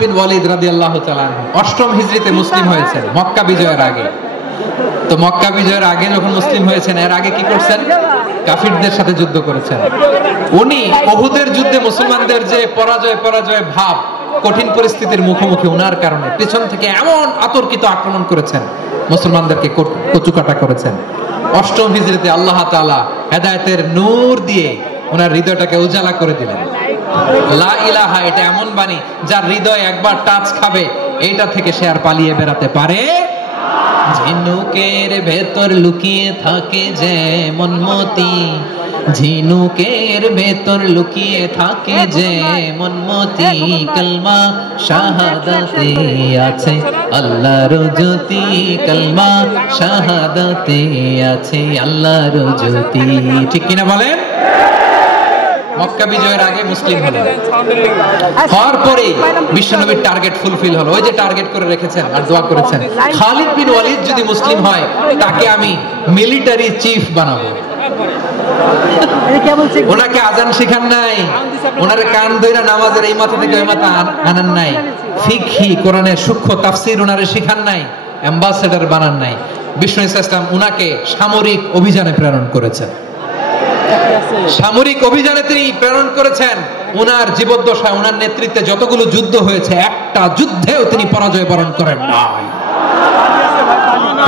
বিন ওয়ালিদ রাদিয়াল্লাহু তাআলা অষ্টম হিজরিতে মুসলিম হয়েছেন, মক্কা বিজয়ের আগে। তো মক্কা বিজয়ের আগে যখন মুসলিম হয়েছেন, এর আগে কি করছেন? কাফিরদের সাথে যুদ্ধ করেছেন। উনি উহুদের যুদ্ধে মুসলমানদের যে পরাজয় ভাব, কঠিন পরিস্থিতির মুখোমুখি ওনার কারণে পেছন থেকে এমন আতর্কিত আক্রমণ করেছেন, মুসলমানদেরকে কচুকাটা করেছেন। অষ্টম হিজরিতে আল্লাহ তাআলা হেদায়েতের নূর দিয়ে ওনার হৃদয়টাকে উজালা করে দিলেন। লা ইলাহা, এটা এমন বাণী যার হৃদয় একবার টাচ খাবে, এইটা থেকে সে আর পালিয়ে বেরাতে পারে। ঝিনুকের ভেতর লুকিয়ে থাকে যেমন মতি, ঝিনুকের ভেতর লুকিয়ে থাকে যেমন মতি, কালমা শাহাদাতে আছে আল্লাহর জ্যোতি, কালমা শাহাদাতে আছে আল্লাহর জ্যোতি। ঠিক কিনা বলেন? মক্কা বিজয়ের আগে মুসলিম হলেন, হওয়ার পরে বিশ্বনবীর টার্গেট ফুলফিল হলো। ওই যে টার্গেট করে রেখেছেন আর দোয়া করেছেন, খালিদ বিন ওয়ালিদ যদি মুসলিম হয় তাকে আমি মিলিটারি চিফ বানাবো। ওনাকে আজান শিখান নাই, ওনারে কান ধইরা নামাজের এই মাথা থেকে ওই মাথা আনান নাই, ফিকহি কোরআনের সূক্ষ্ম তাফসীর ওনারে শিখান নাই, অ্যাম্বাসেডর বানান নাই। বিষ্ণু ইসলাম উনাকে সামরিক অভিযানে প্রেরণ করেছেন। সামরিক অভিযানে তিনি প্রেরণ করেছেন। উনার জীবদ্দশায় উনার নেতৃত্বে যতগুলো যুদ্ধ হয়েছে, একটা যুদ্ধেও তিনি পরাজয় বরণ করেন নাই।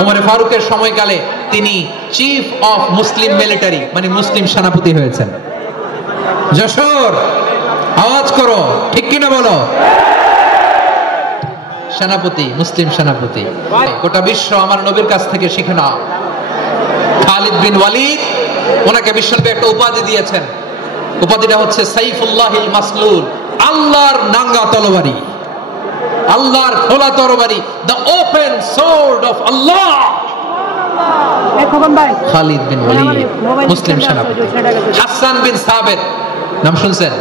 ওমর ফারুকের সময়কালে তিনি চিফ অফ মুসলিম মিলিটারি, মানে মুসলিম সেনাপতি হয়েছেন। যশোর আওয়াজ করো, ঠিক কিনা বলো? সেনাপতি, মুসলিম সেনাপতি। গোটা বিশ্ব আমার নবীর কাছ থেকে শিখে নাও। খালিদ বিন ওয়ালিদ, ওনাকে বিশ্বনবী একটা উপাধি দিয়েছেন। উপাধিটা হচ্ছে সাইফুল্লাহিল মাসলুল, আল্লাহর নাঙ্গা তরবারি, আল্লাহর খোলা তরবারি, দ্য ওপেন সোর্ড অফ আল্লাহ। খালিদ বিন ওয়ালিদ, মুসলিম সেনাপতি। হাসান বিন সাবিত, নাম শুনছেন?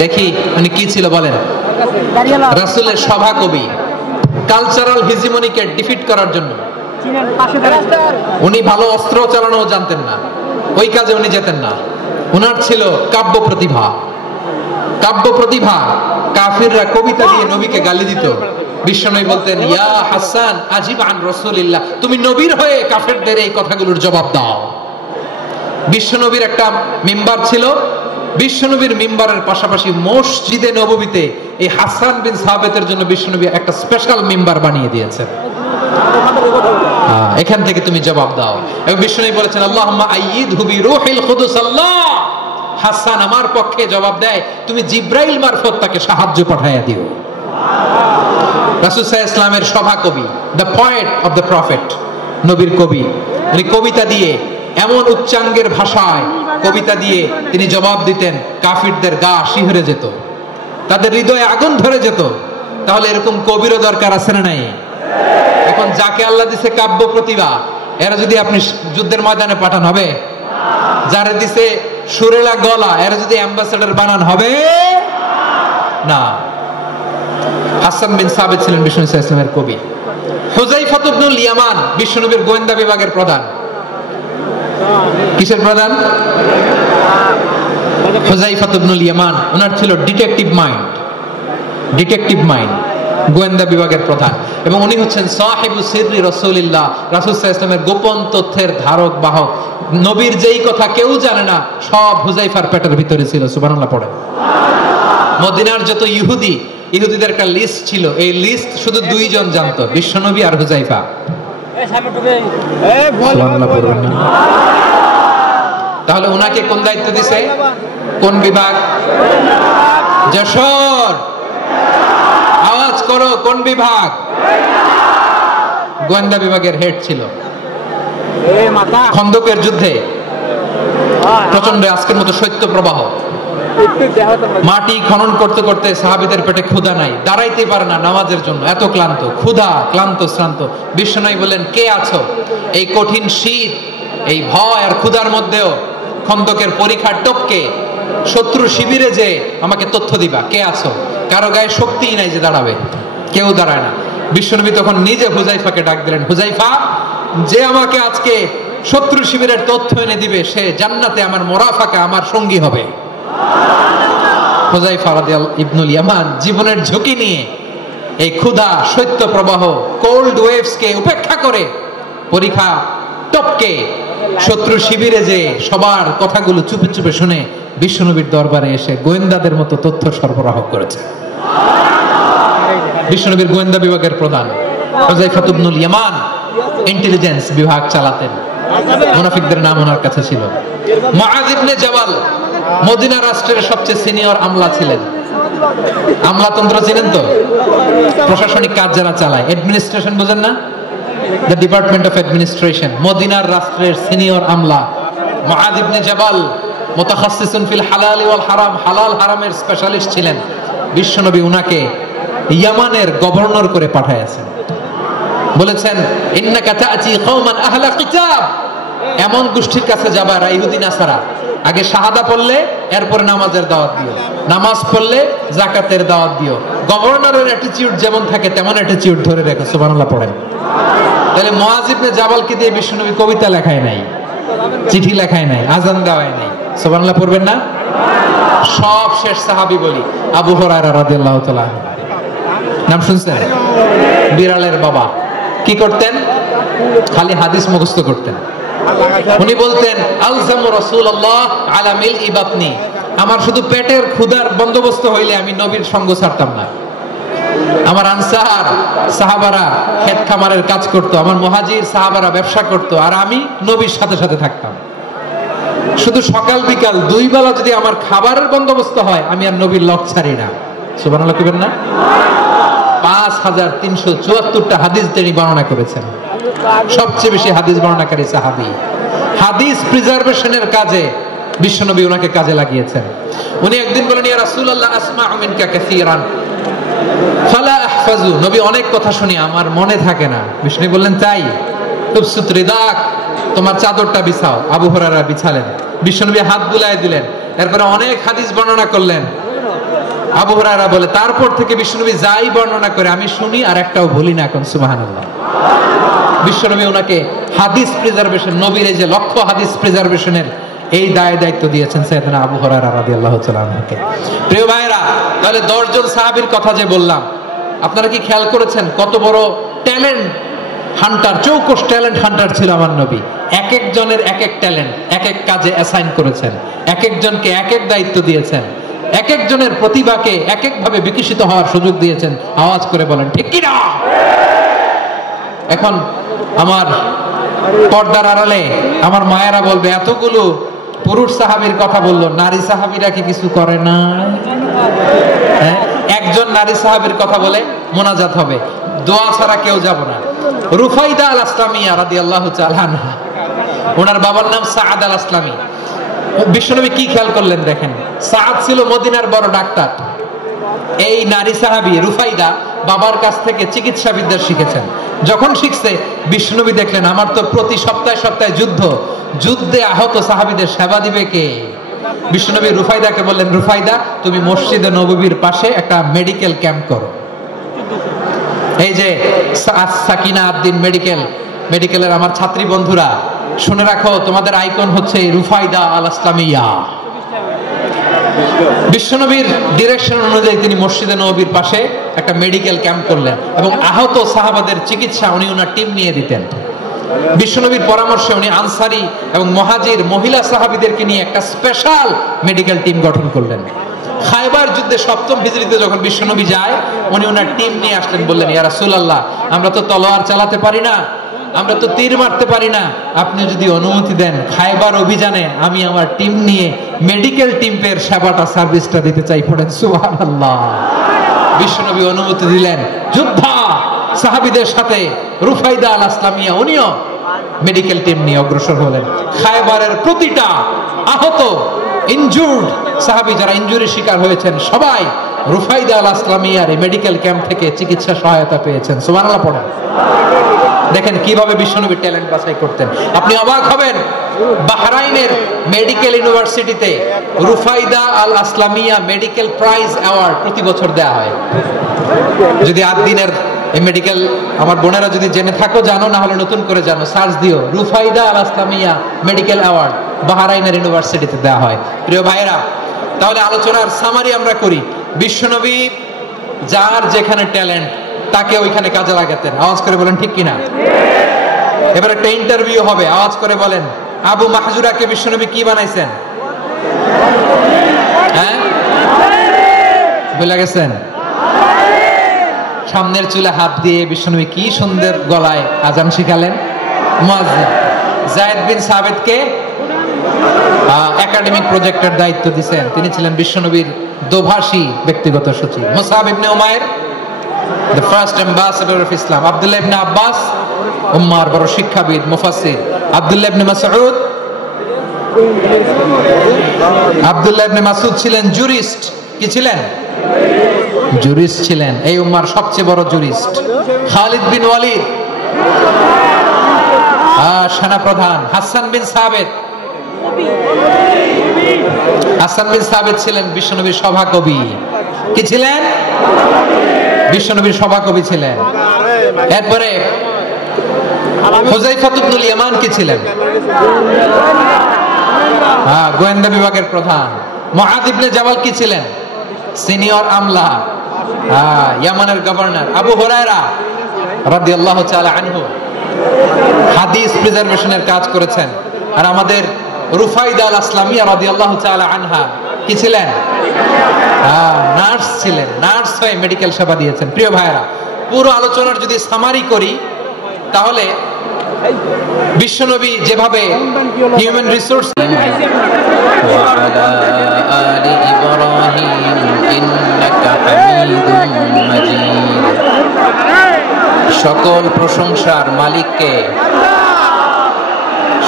দেখি উনি কি ছিল বলেন? রাসূলের সভা কবি, কালচারাল হিজিমনিকে ডিফিট করার জন্য। উনি ভালো অস্ত্র চালানো জানতেন না, ওই কাজে উনি যেতেন না। উনার ছিল কাব্য প্রতিভা। কাব্য প্রতিভা, কাফিররা কবিতা দিয়ে নবীকে গালি দিত। বিশ্বনবী বলতেন, ইয়া হাসান আজিব আন রাসূলিল্লাহ, তুমি নবীর হয়ে কাফেরদের এই কথাগুলোর জবাব দাও। বিশ্বনবীর একটা মিম্বার ছিল। বিশ্বনবীর মিম্বারের পাশাপাশি মসজিদে নববীতে এই হাসান বিন সাবিতের জন্য বিশ্বনবী একটা স্পেশাল মিম্বার বানিয়ে দিয়েছেন। এখান থেকে তুমি জবাব দাও। এবং বিশ্বনবী বলেছেন, আল্লাহুম্মা আইয়িদহু বিরূহিল কুদুস, আল্লাহ হাসান আমার পক্ষে জবাব দেয়, তুমি জিব্রাইল মারফত তাকে সাহায্য পাঠাইয়া দিও। রাসূল সাল্লাল্লাহু আলাইহি ওয়াসাল্লামের সভা কবি, the poet of the prophet, নবীর কবি। উনি কবিতা দিয়ে এমন উচ্চাঙ্গের ভাষায় কবিতা দিয়ে তিনি জবাব দিতেন, কাফিরদের গা শিহরে যেত, তাদের হৃদয়ে আগুন ধরে যেত। তাহলে এরকম কবিরও দরকার আছে না নাই? এখন যাকে আল্লাহ দিছে কাব্য প্রতিভা, এরা যদি আপনি যুদ্ধের ময়দানে পাঠান হবে? যারা দিছে সুরেলা গলা, এরা যদি অ্যাম্বাসেডর বানান হবে না। হাসান বিন সাবিত ছিলেন বিষ্ণু ইসলামের কবি। হুযায়ফা ইবনুল ইয়ামান বিশ্বনবীর গোয়েন্দা বিভাগের প্রধান। কিসের প্রধান? হুযায়ফা ইবনুল ইয়ামান। ওনার ছিল ডিটেকটিভ মাইন্ড, ডিটেকটিভ মাইন্ড, গোয়েন্দা বিভাগের প্রধান। এবং উনি হচ্ছেন সাহিবু সিররি রাসূলিল্লাহ, রাসূল সাল্লাল্লাহু আলাইহি ওয়াসাল্লামের গোপন তথ্যের ধারক বাহক। নবীর যেই কথা কেউ জানে না, সব হুযায়ফার পেটের ভিতরে ছিল। সুবহানাল্লাহ পড়ে। মদিনার যত ইহুদিদের একটা লিস্ট ছিল, এই লিস্ট শুধু দুইজন জানতো, বিশ্বনবী আর হুযায়ফা। তাহলে ওনাকে কোন দায়িত্ব দিছে? কোন বিভাগ? যশোর আওয়াজ করো, কোন বিভাগ? গোয়েন্দা বিভাগের হেড ছিল। খন্দকের যুদ্ধে প্রচন্ড আজকের মতো শৈত্য প্রবাহ, মাটি খনন করতে করতে সাহাবীদের পেটে ক্ষুধা নাই, দাঁড়াইতে পারে না নামাজের জন্য, এত ক্লান্ত, ক্ষুধা, ক্লান্ত, শ্রান্ত। বিশ্বনবী বললেন, কে আছো? এই কঠিন শীত, এই ভয় আর ক্ষুধার মধ্যেও খন্দকের পরীক্ষার টপকে শত্রু শিবিরে যে আমাকে তথ্য দিবা, কে আছো? কারো গায়ে শক্তিই নাই যে দাঁড়াবে, কেউ দাঁড়ায় না। বিশ্বনবী তখন নিজে হুযায়ফাকে ডাক দিলেন, হুযায়ফা, যে আমাকে আজকে শত্রু শিবিরের তথ্য এনে দিবে, সে জান্নাতে আমার মোরাফাকা, আমার সঙ্গী হবে। হুযায়ফা রাদিয়াল্লাহু ইবনুল ইয়ামান জীবনের ঝুঁকি নিয়ে এই ক্ষুধা, শৈত্য প্রবাহ, কোল্ড ওয়েভসকে উপেক্ষা করে পরীক্ষা টপকে শত্রু শিবিরে যে সবার কথাগুলো চুপে চুপে শুনে বিশ্বনবীর দরবারে এসে গোয়েন্দাদের মতো তথ্য সরবরাহ করেছে। বিশ্বনবীর গোয়েন্দা বিভাগের প্রধান হুযায়ফা ইবনুল ইয়ামান ইন্টেলিজেন্স বিভাগ চালাতেন। মুনাফিকদের নাম ওনার কাছে ছিল। মুআয ইবনে জাবাল মদিনা রাষ্ট্রের সবচেয়ে সিনিয়র আমলা ছিলেন। আমলাতন্ত্র চিনেন তো? প্রশাসনিক কাজ যারা চালায়, অ্যাডমিনিস্ট্রেশন বুঝেন না? The department of administration. মদিনার রাষ্ট্রের সিনিয়র আমলা মুআয ইবনে জাবাল মুতাখাসসিসুন ফিল হালাল ওয়াল হারাম, হালাল হারামের স্পেশালিস্ট ছিলেন। বিশ্বনবী উনাকে ইয়ামানের গভর্নর করে পাঠাইছেন। বলেছেন ইন্নাকা তা'তি কওমান আহলা কিতাব, এমন গোষ্ঠীর কাছে যাবা যারা ইহুদি নাসারা, আগে শাহাদা পড়লে এরপর নামাজের দাওয়াত দিও, নামাজ পড়লে যাকাতের দাওয়াত দিও। গভর্নরের অ্যাটিটিউড যেমন থাকে তেমন অ্যাটিটিউড ধরে রেখো। সুবহানাল্লাহ পড়েন। তাহলে মুআয ইবনে জাবালকে দিয়ে বিশ্বনবী কবিতা লেখায় নাই, চিঠি লেখায় নাই, আযান দেওয়ায় নাই। সুবহানাল্লাহ পড়বেন না? সব শেষ সাহাবী বলি আবু হুরায়রা রাদিয়াল্লাহু তাআলা, নাম শুনছেন? বিড়ালের বাবা। কি করতেন? খালি হাদিস মুখস্থ করতেন। উনি বলতেন আলজামু রাসূলুল্লাহ আলা মিলই বাতনি, আমার শুধু পেটের ক্ষুধার বন্দোবস্ত হইলে আমি নবীর সঙ্গ ছাড়তাম না। আমার আনসার সাহাবারা ক্ষেত খামারের কাজ করত, আমার মুহাজির সাহাবারা ব্যবসা করত, আর আমি নবীর সাথে সাথে থাকতাম। শুধু সকাল বিকাল দুই বেলা যদি আমার খাবারের বন্দোবস্ত হয় আমি আর নবীর লক ছাড়ি না। সুবহানাল্লাহ কইবেন না? 5374টা হাদিস তিনি বর্ণনা করেছেন। সবচেয়ে বেশি হাদিস বর্ণনাকারী সাহাবী। হাদিস প্রিজার্ভেশনের কাজে বিশ্বনবী ওনাকে কাজে লাগিয়েছেন। উনি একদিন বলেন ইয়া রাসূলুল্লাহ আসমাউ মিনকা কাসীরান ফালা আহফাজু, নবী অনেক কথা শুনি আমার মনে থাকে না। বিশ্বনবী বললেন তাই? তুবসুত রিদাক, তোমার চাদরটা বিছাও। আবু হুরায়রা বিছালেন, বিশ্বনবী হাত বুলায় দিলেন, এরপরে অনেক হাদিস বর্ণনা করলেন। আবু হুরায়রা বলে তারপর থেকে বিশ্বনবী যাই বর্ণনা করে আমি শুনি আর একটাও ভুলি না। এখন সুবহানাল্লাহ। বিশ্বনবী ওনাকে হাদিস প্রিজার্ভেশন, নবীর এই যে লক্ষ্য হাদিস প্রিজার্ভেশনের এই দায়িত্ব দিয়েছেন সাইয়েদনা আবু হুরায়রা রাদিয়াল্লাহু তাআলা আনহুকে। প্রিয় ভাইরা, তাহলে 10 জন সাহাবীর কথা যে বললাম, আপনারা কি খেয়াল করেছেন কত বড় ট্যালেন্ট হান্টার, চৌকস ট্যালেন্ট হান্টার ছিল আমার নবী। এক একজনের এক এক ট্যালেন্ট এক এক কাজে অ্যাসাইন করেছেন, এক একজনকে এক এক দায়িত্ব দিয়েছেন, এক একজনের প্রতিভাকে এক এক ভাবে বিকশিত হওয়ার সুযোগ দিয়েছেন। আওয়াজ করে বলেন ঠিক কি না? এখন আমার পর্দার আড়ালে আমার মায়েরা বলবে এতগুলো পুরুষ সাহাবীর কথা বললো, নারী সাহাবীরা কি কিছু করে না? একজন নারী সাহাবীর কথা বলে মোনাজাত হবে, দোয়া ছাড়া কেউ যাব না। রুফাইদা আল আসলামিয়া রাদিয়াল্লাহু তাআলা আনহা, ওনার বাবার নাম সাআদ আল আসলামি। বিশ্বনবী কি খেয়াল করলেন দেখেন, সাআদ ছিল মদিনার বড় ডাক্তার। এই নারী সাহাবী রুফাইদা বাবার কাছ থেকে চিকিৎসা বিদ্যা শিখেছেন। যখন শিখছে বিশ্বনবী দেখলেন আমার তো প্রতি সপ্তাহে সপ্তাহে যুদ্ধে আহত সাহাবীদের সেবা দিবে কে? বিশ্বনবী রুফাইদাকে বললেন রুফাইদা তুমি মসজিদে নববীর পাশে একটা মেডিকেল ক্যাম্প করো। এই যে সাকিনা আদ্দিন মেডিকেলের আমার ছাত্রী বন্ধুরা শুনে রাখো, তোমাদের আইকন হচ্ছে রুফাইদা আল আসলামিয়া। বিশ্বনবীর ডিরেকশন অনুযায়ী তিনি মসজিদে নববীর পাশে একটা মেডিকেল ক্যাম্প করলেন এবং আহত সাহাবাদের চিকিৎসা উনি ওনার টিম নিয়ে দিতেন। বিশ্বনবীর পরামর্শে উনি আনসারি এবং মুহাজির মহিলা সাহাবীদেরকে নিয়ে একটা স্পেশাল মেডিকেল টিম গঠন করলেন। খায়বার যুদ্ধে 7ম হিজরিতে যখন বিশ্বনবী যায় উনি ওনার টিম নিয়ে আসলেন, বললেন ইয়া রাসূলুল্লাহ আমরা তো তলোয়ার চালাতে পারি না, আমরা তো তীর মারতে পারি না, আপনি যদি অনুমতি দেন খায়বার অভিযানে আমি আমার টিম নিয়ে মেডিকেল টিমের সেবাটা সার্ভিসটা দিতে চাই। পড়েন সুবহানাল্লাহ। বিশ্বনবী অনুমতি দিলেন, যোদ্ধা সাহাবীদের সাথে রুফাইদা আল আসলামিয়া উনিও মেডিকেল টিম নিয়ে অগ্রসর হলেন। খায়বারের প্রতিটা আহত ইনজুর্ড সাহাবী যারা ইনজুরি শিকার হয়েছেন সবাই রুফাইদা আল আসলামিয়ার এই মেডিকেল ক্যাম্প থেকে চিকিৎসা সহায়তা পেয়েছেন। সুবহানাল্লাহ পড়েন। দেখেন কিভাবে বিশ্বনবী ট্যালেন্ট বাছাই করতেন। আপনি অবাক হবেন, বাহরাইনের মেডিকেল ইউনিভার্সিটিতে রুফাইদা আল আসলামিয়া মেডিকেল প্রাইজ অ্যাওয়ার্ড প্রতি বছর দেয়া হয়। যদি 8 দিনের এই মেডিকেল আমার বোনেরা যদি জেনে থাকো জানো, না হলে নতুন করে জানো, সার্চ দিও রুফাইদা আল আসলামিয়া মেডিকেল অ্যাওয়ার্ড বাহরাইনের ইউনিভার্সিটিতে দেয়া হয়। প্রিয় ভাইরা, তাহলে আলোচনার সামারি আমরা করি। বিশ্বনবী যার যেখানে ট্যালেন্ট তাকে ওইখানে কাজে লাগাতেন। আওয়াজ করে বলেন ঠিক কিনা? এবার একটা ইন্টারভিউ হবে, আওয়াজ করে বলেন আবু মাহজুরাকে বিশ্বনবী কি বানাইছেন? হ্যাঁ, ভুলে গেছেন? সামনের চুলে হাত দিয়ে বিশ্বনবী কি সুন্দর গলায় আজান শিখালেন। মুয়াজ্জিন। যায়েদ বিন সাবিতকে একাডেমিক প্রজেক্টের দায়িত্ব দিয়েছেন, তিনি ছিলেন বিশ্বনবীর দোভাষী ব্যক্তিগত সচিব। মুসআব ইবনে Umair the first ambassador of Islam. Abdullah ইবনে আব্বাস উম্মার বড় শিক্ষাবিদ মুফাসসির। আব্দুল্লাহ ইবনে মাসউদ ছিলেন জুরিস্ট। কি ছিলেন? জুরিস্ট ছিলেন, এই উম্মার সবচেয়ে বড় জুরিস্ট। খালিদ বিন ওয়ালিদ সেনাপ্রধান। হাসান বিন সাবিত ছিলেন বিশ্বনবীর সভাকবি। কি ছিলেন? বিশ্বনবীর সভাকবি ছিলেন। এরপরে হুযায়ফা ইবনুল ইয়ামান কি ছিলেন? গোয়েন্দা বিভাগের প্রধান। মুআদ ইবনে জাবাল কি ছিলেন? সিনিয়র আমলা, ইয়ামানের গভর্নর। আবু হুরায়রা রাদিয়াল্লাহু তাআলা আনহু হাদিস প্রিজার্ভেশনের কাজ করেছেন। আর আমাদের রুফাইদা আল আসলামিয়া রাদিয়াল্লাহু তাআলা আনহা কি ছিলেন? নার্স ছিলেন। নার্স হয়ে মেডিকেল সেবা দিয়েছেন। প্রিয় ভাইরা, পুরো আলোচনার যদি সামারি করি তাহলে বিশ্বনবী যেভাবে হিউম্যান রিসোর্স সকল প্রশংসার মালিককে,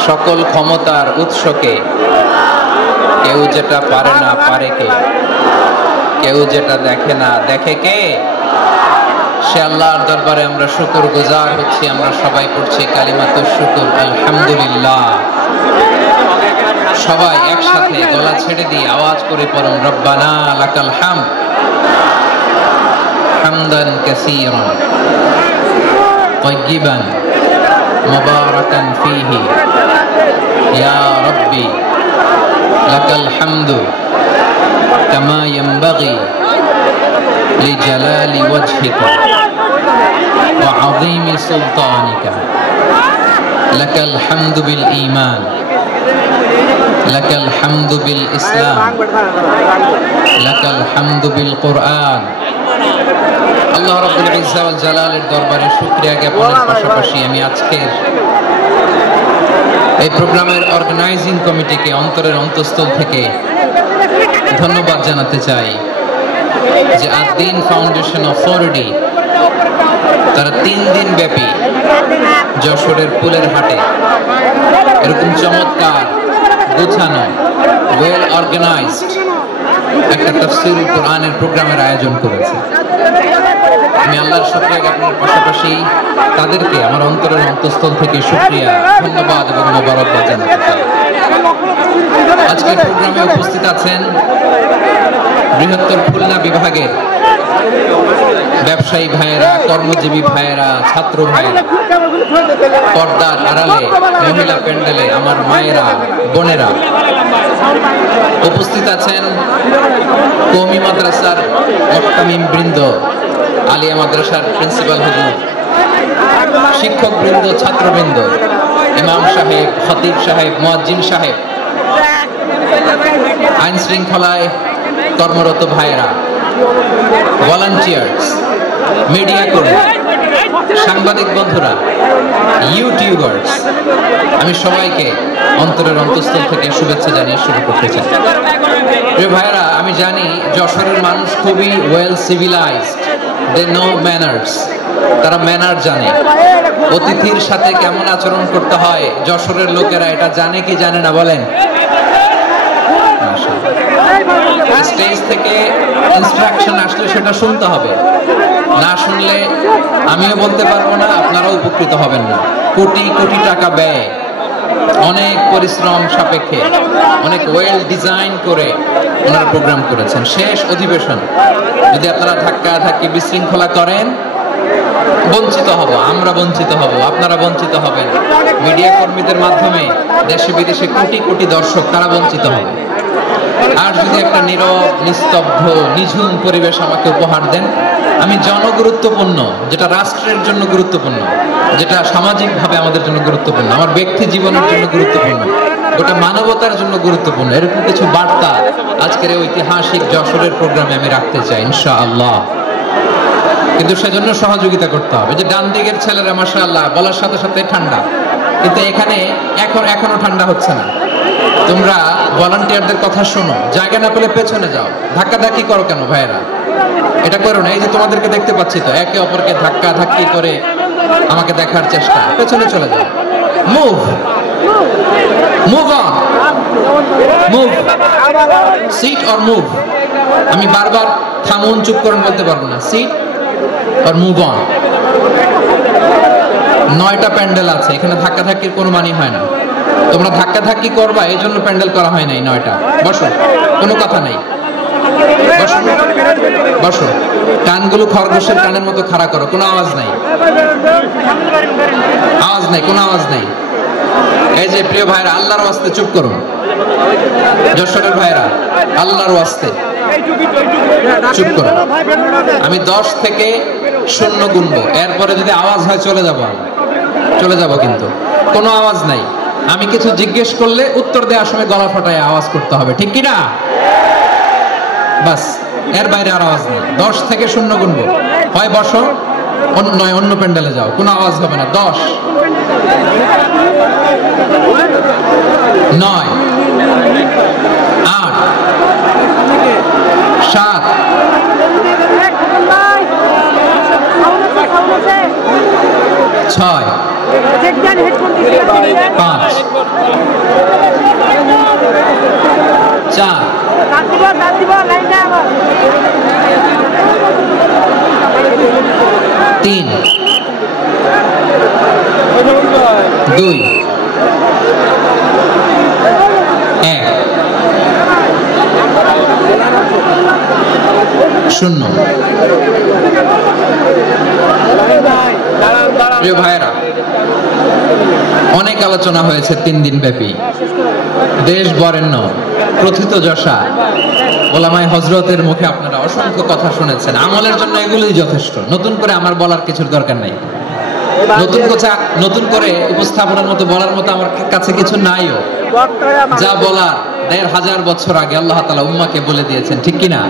সকল ক্ষমতার উৎসকে, কেউ যেটা পারে না পারে কে, কেউ যেটা দেখে না দেখে কে, সে আল্লাহর দরবারে আমরা শুকরগুজার হচ্ছি। আমরা সবাই পড়ছি কালিমাতুশ শুকর, আলহামদুলিল্লাহ। সবাই একসাথে গলা ছেড়ে দিয়ে আওয়াজ করে পড়ুন রব্বানা লাকাল হামদ হামদান কাসীরান তাইয়িবান মুবারাকান ফীহি ইয়া রাব্বি লাকাল হামদু কামা ইয়ানবাগি লিজালালি ওয়াজহিকা ওয়া আযীমি সুলতানিকা লাকাল হামদু বিল ঈমান লাকাল হামদু বিল ইসলাম লাকাল হামদু বিল কুরআন। আল্লাহ রাব্বুল ইজ্জা ওয়াল জালালের দরবারে শুকরিয়া জ্ঞাপনের পাশাপাশি আমি আজকের এই প্রোগ্রামের অর্গানাইজিং কমিটিকে অন্তরের অন্তঃস্থল থেকে ধন্যবাদ জানাতে চাই যে আদ-দ্বীন ফাউন্ডেশন অথরিটি তারা 3 দিন ব্যাপী যশোরের পুলের হাটে এরকম চমৎকার গোছানো ওয়েল অর্গানাইজড একটা তাফসীরুল কোরআনের প্রোগ্রামের আয়োজন করেছে। আমি আল্লাহর শুকরিয়া জ্ঞাপনের পাশাপাশি তাদেরকে আমার অন্তরের অন্তঃস্থল থেকে শুকরিয়া, ধন্যবাদ এবং মোবারকবাদ জানাতে চাই। আজকের প্রোগ্রামে উপস্থিত আছেন বৃহত্তর খুলনা বিভাগের ব্যবসায়ী ভাইয়েরা, কর্মজীবী ভাইয়েরা, ছাত্র ভাইয়েরা, পর্দার আড়ালে মহিলা প্যান্ডেলে আমার মায়েরা, বোনেরা উপস্থিত আছেন। কওমি মাদ্রাসার মুহতামিম বৃন্দ, আলিয়া মাদ্রাসার প্রিন্সিপাল হুজুর, শিক্ষক বৃন্দ, ছাত্রবৃন্দ, ইমাম সাহেব, খতিব সাহেব, মুয়াজ্জিন সাহেব, আইন শৃঙ্খলায় কর্মরত ভাইয়েরা, ভলান্টিয়ার্স, মিডিয়া কর্মী, সাংবাদিক বন্ধুরা, ইউটিউবার্স, আমি সবাইকে অন্তরের অন্তঃস্থল থেকে শুভেচ্ছা জানিয়ে শুরু করতে চাই। প্রিয় ভাইয়েরা, আমি জানি যশোরের মানুষ খুবই well civilised, they know manners, তারা ম্যানার জানে। অতিথির সাথে কেমন আচরণ করতে হয় যশোরের লোকেরা এটা জানে কি জানে না বলেন? স্টেজ থেকে ইনস্ট্রাকশন আসলে সেটা শুনতে হবে, না শুনলে আমিও বলতে পারবো না, আপনারাও উপকৃত হবেন না। কোটি কোটি টাকা ব্যয়, অনেক পরিশ্রম সাপেক্ষে, অনেক ওয়েল ডিজাইন করে ওনারা প্রোগ্রাম করেছেন। শেষ অধিবেশন যদি আপনারা ধাক্কা ধাক্কি বিশৃঙ্খলা করেন, বঞ্চিত হব, আমরা বঞ্চিত হব, আপনারা বঞ্চিত হবেন, মিডিয়া কর্মীদের মাধ্যমে দেশে বিদেশে কোটি কোটি দর্শক তারা বঞ্চিত হবে। আর যদি একটা নীরব নিস্তব্ধ নিঝুম পরিবেশ আমাকে উপহার দেন, আমি জনগুরুত্বপূর্ণ, যেটা রাষ্ট্রের জন্য গুরুত্বপূর্ণ, যেটা সামাজিকভাবে আমাদের জন্য গুরুত্বপূর্ণ, আমার ব্যক্তি জীবনের জন্য গুরুত্বপূর্ণ, গোটা মানবতার জন্য গুরুত্বপূর্ণ, এরকম কিছু বার্তা আজকের এই ঐতিহাসিক যশোরের প্রোগ্রামে আমি রাখতে চাই ইনশাআল্লাহ। কিন্তু সেজন্য সহযোগিতা করতে হবে। যে ডান দিকের ছেলেরা মাশাআল্লাহ বলার সাথে সাথে ঠান্ডা, কিন্তু এখানে এখনো ঠান্ডা হচ্ছে না। তোমরা ভলান্টিয়ারদের কথা শোনো, জায়গা না পেলে পেছনে যাও। ধাক্কাধাক্কি করো কেন ভাইয়েরা? এটা করো না। এই যে তোমাদেরকে দেখতে পাচ্ছি তো, একে অপরকে ধাক্কা ধাক্কি করে আমাকে দেখার চেষ্টা, পেছনে চলে যাও। Move move on, move, sit or move. আমি বারবার থামুন চুপ করুন বলতে পারবো না। Sit or move on. 9টা প্যান্ডেল আছে, এখানে ধাক্কাধাক্কির কোনো মানি হয় না। তোমরা ধাক্কাধাক্কি করবা, এই জন্য প্যান্ডেল করা হয় নাই 9টা। বসো, কোনো কথা নাই, বসো বসো। কানগুলো খরগোশের কানের মতো খাড়া করো, কোনো আওয়াজ নাই, আওয়াজ নাই, কোনো আওয়াজ নাই। এই যে প্রিয় ভাইরা, আল্লাহর ওয়াস্তে চুপ করুন। যশোরের ভাইরা, আল্লাহর ওয়াস্তে চুপ করুন। আমি 10 থেকে 0 গুনবো, এরপরে যদি আওয়াজ হয় চলে যাব, চলে যাব, কিন্তু কোনো আওয়াজ নাই। আমি কিছু জিজ্ঞেস করলে উত্তর দেওয়ার সময় গলা ফাটায় আওয়াজ করতে হবে, ঠিক কিনা? বাস, এর বাইরে আর আওয়াজ নেই। 10 থেকে 0 গুনবো, হয় বসো, নয় অন্য প্যান্ডেলে যাও, কোনো আওয়াজ হবে না। 10, 9, 8, 7, 6, 5, 4, 3, 2, 1, 0। প্রিয় ভাইরা, অনেক আলোচনা হয়েছে 3 দিন ব্যাপী। দেশ বরেণ্য প্রথিত যশা ওলামায়ে হযরতের মুখে আপনারা অসংখ্য কথা শুনেছেন। আমলের জন্য এগুলোই যথেষ্ট, নতুন করে আমার বলার কিছুর দরকার নাই। নতুন করে উপস্থাপনের মতো বলার মতো আমার কাছে কিছু নাইও। যা বলার 1500 বছর আগে আল্লাহ তাআলা উম্মাহকে বলে দিয়েছেন, ঠিক কিনা?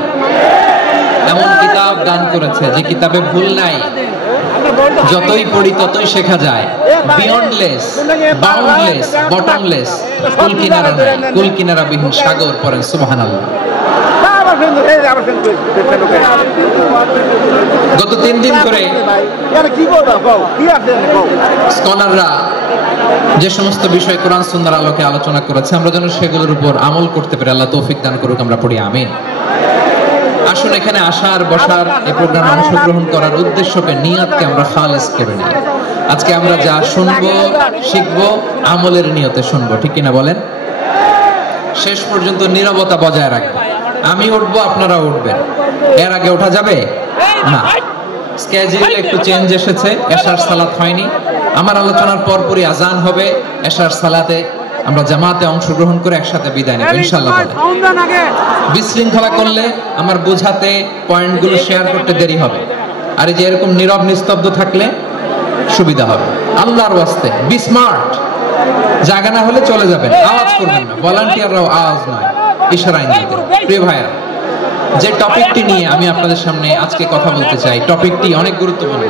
এমন কিতাব দান করেছে যে কিতাবে ভুল নাই, যতই পড়ি ততই শেখা যায়। বিয়ন্ডলেস, বাউন্ডলেস, বটমলেস, কুল কিনারা নাই, কুল কিনারা বিহীন সাগর। পড়েন সুবহানাল্লাহ। গত 3 দিন করে স্কলাররা যে সমস্ত বিষয় কোরআন সুন্নাহর আলোকে আলোচনা করেছে, আমরা যেন সেগুলোর উপর আমল করতে পারি। আল্লাহ তৌফিক দান করুক, আমরা পড়ি আমিন। আসুন, এখানে আসার বসার এই প্রোগ্রামে অংশগ্রহণ করার উদ্দেশ্যকে, নিয়তকে আমরা খালেস করে নিই। আজকে আমরা যা শুনবো শিখবো আমলের নিয়তে শুনবো, ঠিক কিনা বলেন? শেষ পর্যন্ত নীরবতা বজায় রাখবো। আমি উঠবো, আপনারা উঠবেন। এর আগে ওঠা যাবে না। স্কেজুয়াল একটু চেঞ্জ এসেছে, এশার সালাত হয়নি। আমার আলোচনার পরপরই আজান হবে। এশার সালাতে আমরা জামাতে অংশগ্রহণ করে একসাথে বিদায় নেব ইনশাআল্লাহ। বিশৃঙ্খলা করলে আমার বোঝাতে, পয়েন্টগুলো শেয়ার করতে দেরি হবে। আর এই যে এরকম নীরব নিস্তব্ধ থাকলে সুবিধা হবে। আল্লাহর ওয়াস্তে বি স্মার্ট। জায়গা না হলে চলে যাবেন, আওয়াজ করবেন না। ভলান্টিয়াররাও আওয়াজ নয়, ইশারা ইঙ্গিতে। প্রিয় ভাইরা, যে টপিকটি নিয়ে আমি আপনাদের সামনে আজকে কথা বলতে চাই, টপিকটি অনেক গুরুত্বপূর্ণ।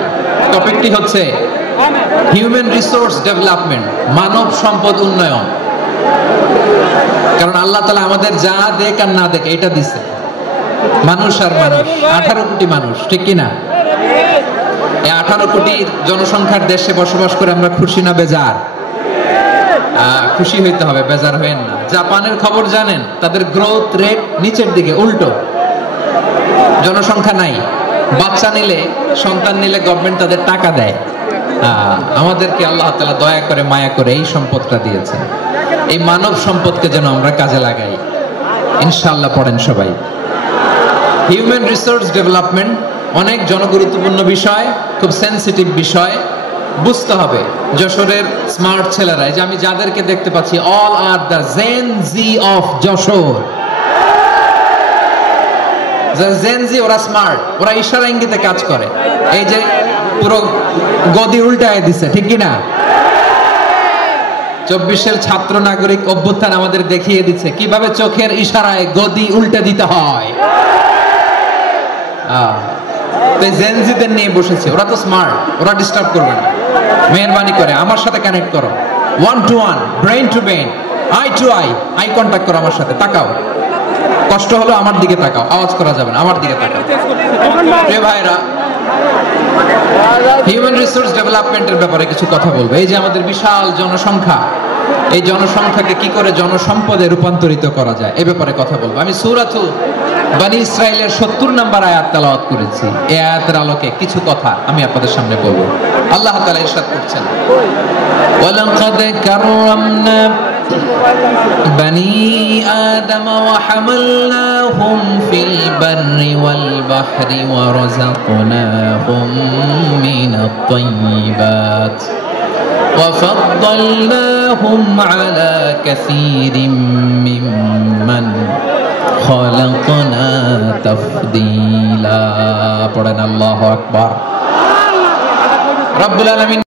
টপিকটি হচ্ছে হিউম্যান রিসোর্স ডেভেলপমেন্ট, মানব সম্পদ উন্নয়ন। কারণ আল্লাহ তাআলা আমাদের যা দেখ আর না দেখ এটা দিছে। মানুষ আর মানুষ, 18 কোটি মানুষ, ঠিক কিনা? এই 18 কোটি জনসংখ্যার দেশে বসবাস করে আমরা খুশি না বেজার? খুশি হইতে হবে, বেজার হবেন না। জাপানের খবর জানেন? তাদের গ্রোথ রেট নিচের দিকে, উল্টো। জনসংখ্যা নাই, বাচ্চা নিলে, সন্তান নিলে গভর্নমেন্ট তাদের টাকা দেয়। আমাদেরকে আল্লাহ তাআলা দয়া করে, মায়া করে এই সম্পদটা দিয়েছেন। এই মানব সম্পদকে যেন আমরা কাজে লাগাই ইনশাআল্লাহ। পড়েন সবাই। হিউম্যান রিসোর্স ডেভেলপমেন্ট অনেক জনগুরুত্বপূর্ণ বিষয়, খুব সেনসিটিভ বিষয়। বুঝতে হবে যশোরের স্মার্ট ছেলেরা, যে আমি যাদেরকে দেখতে পাচ্ছি, all are the Gen Z of Jashore. Gen Z ওরা স্মার্ট, ওরা ইশারা ইঙ্গিতে কাজ করে। এই যে পুরো গদি উল্টায় দিছে, ঠিক কি না? 24-এর ছাত্র নাগরিক অভ্যুত্থান আমাদের দেখিয়ে দিচ্ছে কিভাবে চোখের ইশারায় গদি উল্টে দিতে হয়। জেনজিদের নিয়ে বসেছে, ওরা তো স্মার্ট, ওরা ডিস্টার্ব করবে না। মেহরবানি করে আমার সাথে কানেক্ট করো, 1 to 1, brain to brain, eye to eye, eye contact করো আমার সাথে, তাকাও। কষ্ট হলো আমার দিকে তাকাও, আওয়াজ করা যাবে না, আমার দিকে তাকাও। প্রিয় ভাইরা, হিউম্যান রিসোর্স ডেভেলপমেন্টের ব্যাপারে কিছু কথা বলবো। এই যে আমাদের বিশাল জনসংখ্যা, এই জনসংখ্যাকে কি করে জনসম্পদে রূপান্তরিত করা যায় এ ব্যাপারে কথা বলবো। আমি সূরাতু বনী ইসরাইলের 70 নম্বর আয়াত তেলাওয়াত করেছি। এই আয়াতের আলোকে কিছু কথা আমি আপনাদের সামনে বলবো। আল্লাহ তাআলা ইরশাদ করছেন, ওয়ালাকাদ কাররামনা বনী আদম ওয়া হামালনাহুম ফিল বাররি ওয়াল বাহরি ওয়া রাযাকনাহুম মিনাত তাইয়্যিবাত وفضلناهم على كثير ممن خلقنا تفضيلا. পড়েন আল্লাহু আকবার। রব্বুল আলামিন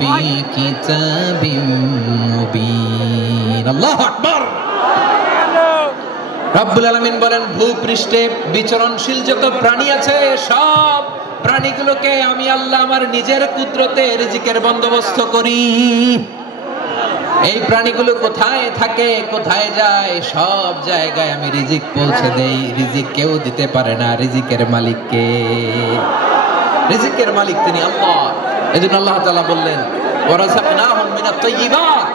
في كتاب مبين الله أكبر রব্বুল আলামিন বলেন ভূপৃষ্ঠে বিচরণশীল যত প্রাণী আছে সব প্রাণীগুলোকে আমি আল্লাহ আমার নিজের কুদরতে রিজিকের বন্দোবস্ত করি। এই প্রাণীগুলো কোথায় থাকে কোথায় যায় সব জায়গায় আমি রিজিক পৌঁছে দেই। রিজিক কেউ দিতে পারে না, রিজিকের মালিক কে? রিজিকের মালিক তিনি আল্লাহ। এজন্য আল্লাহ তাআলা বললেন ওয়ারাযাকনাহুম মিনাত তাইয়্যিবাত।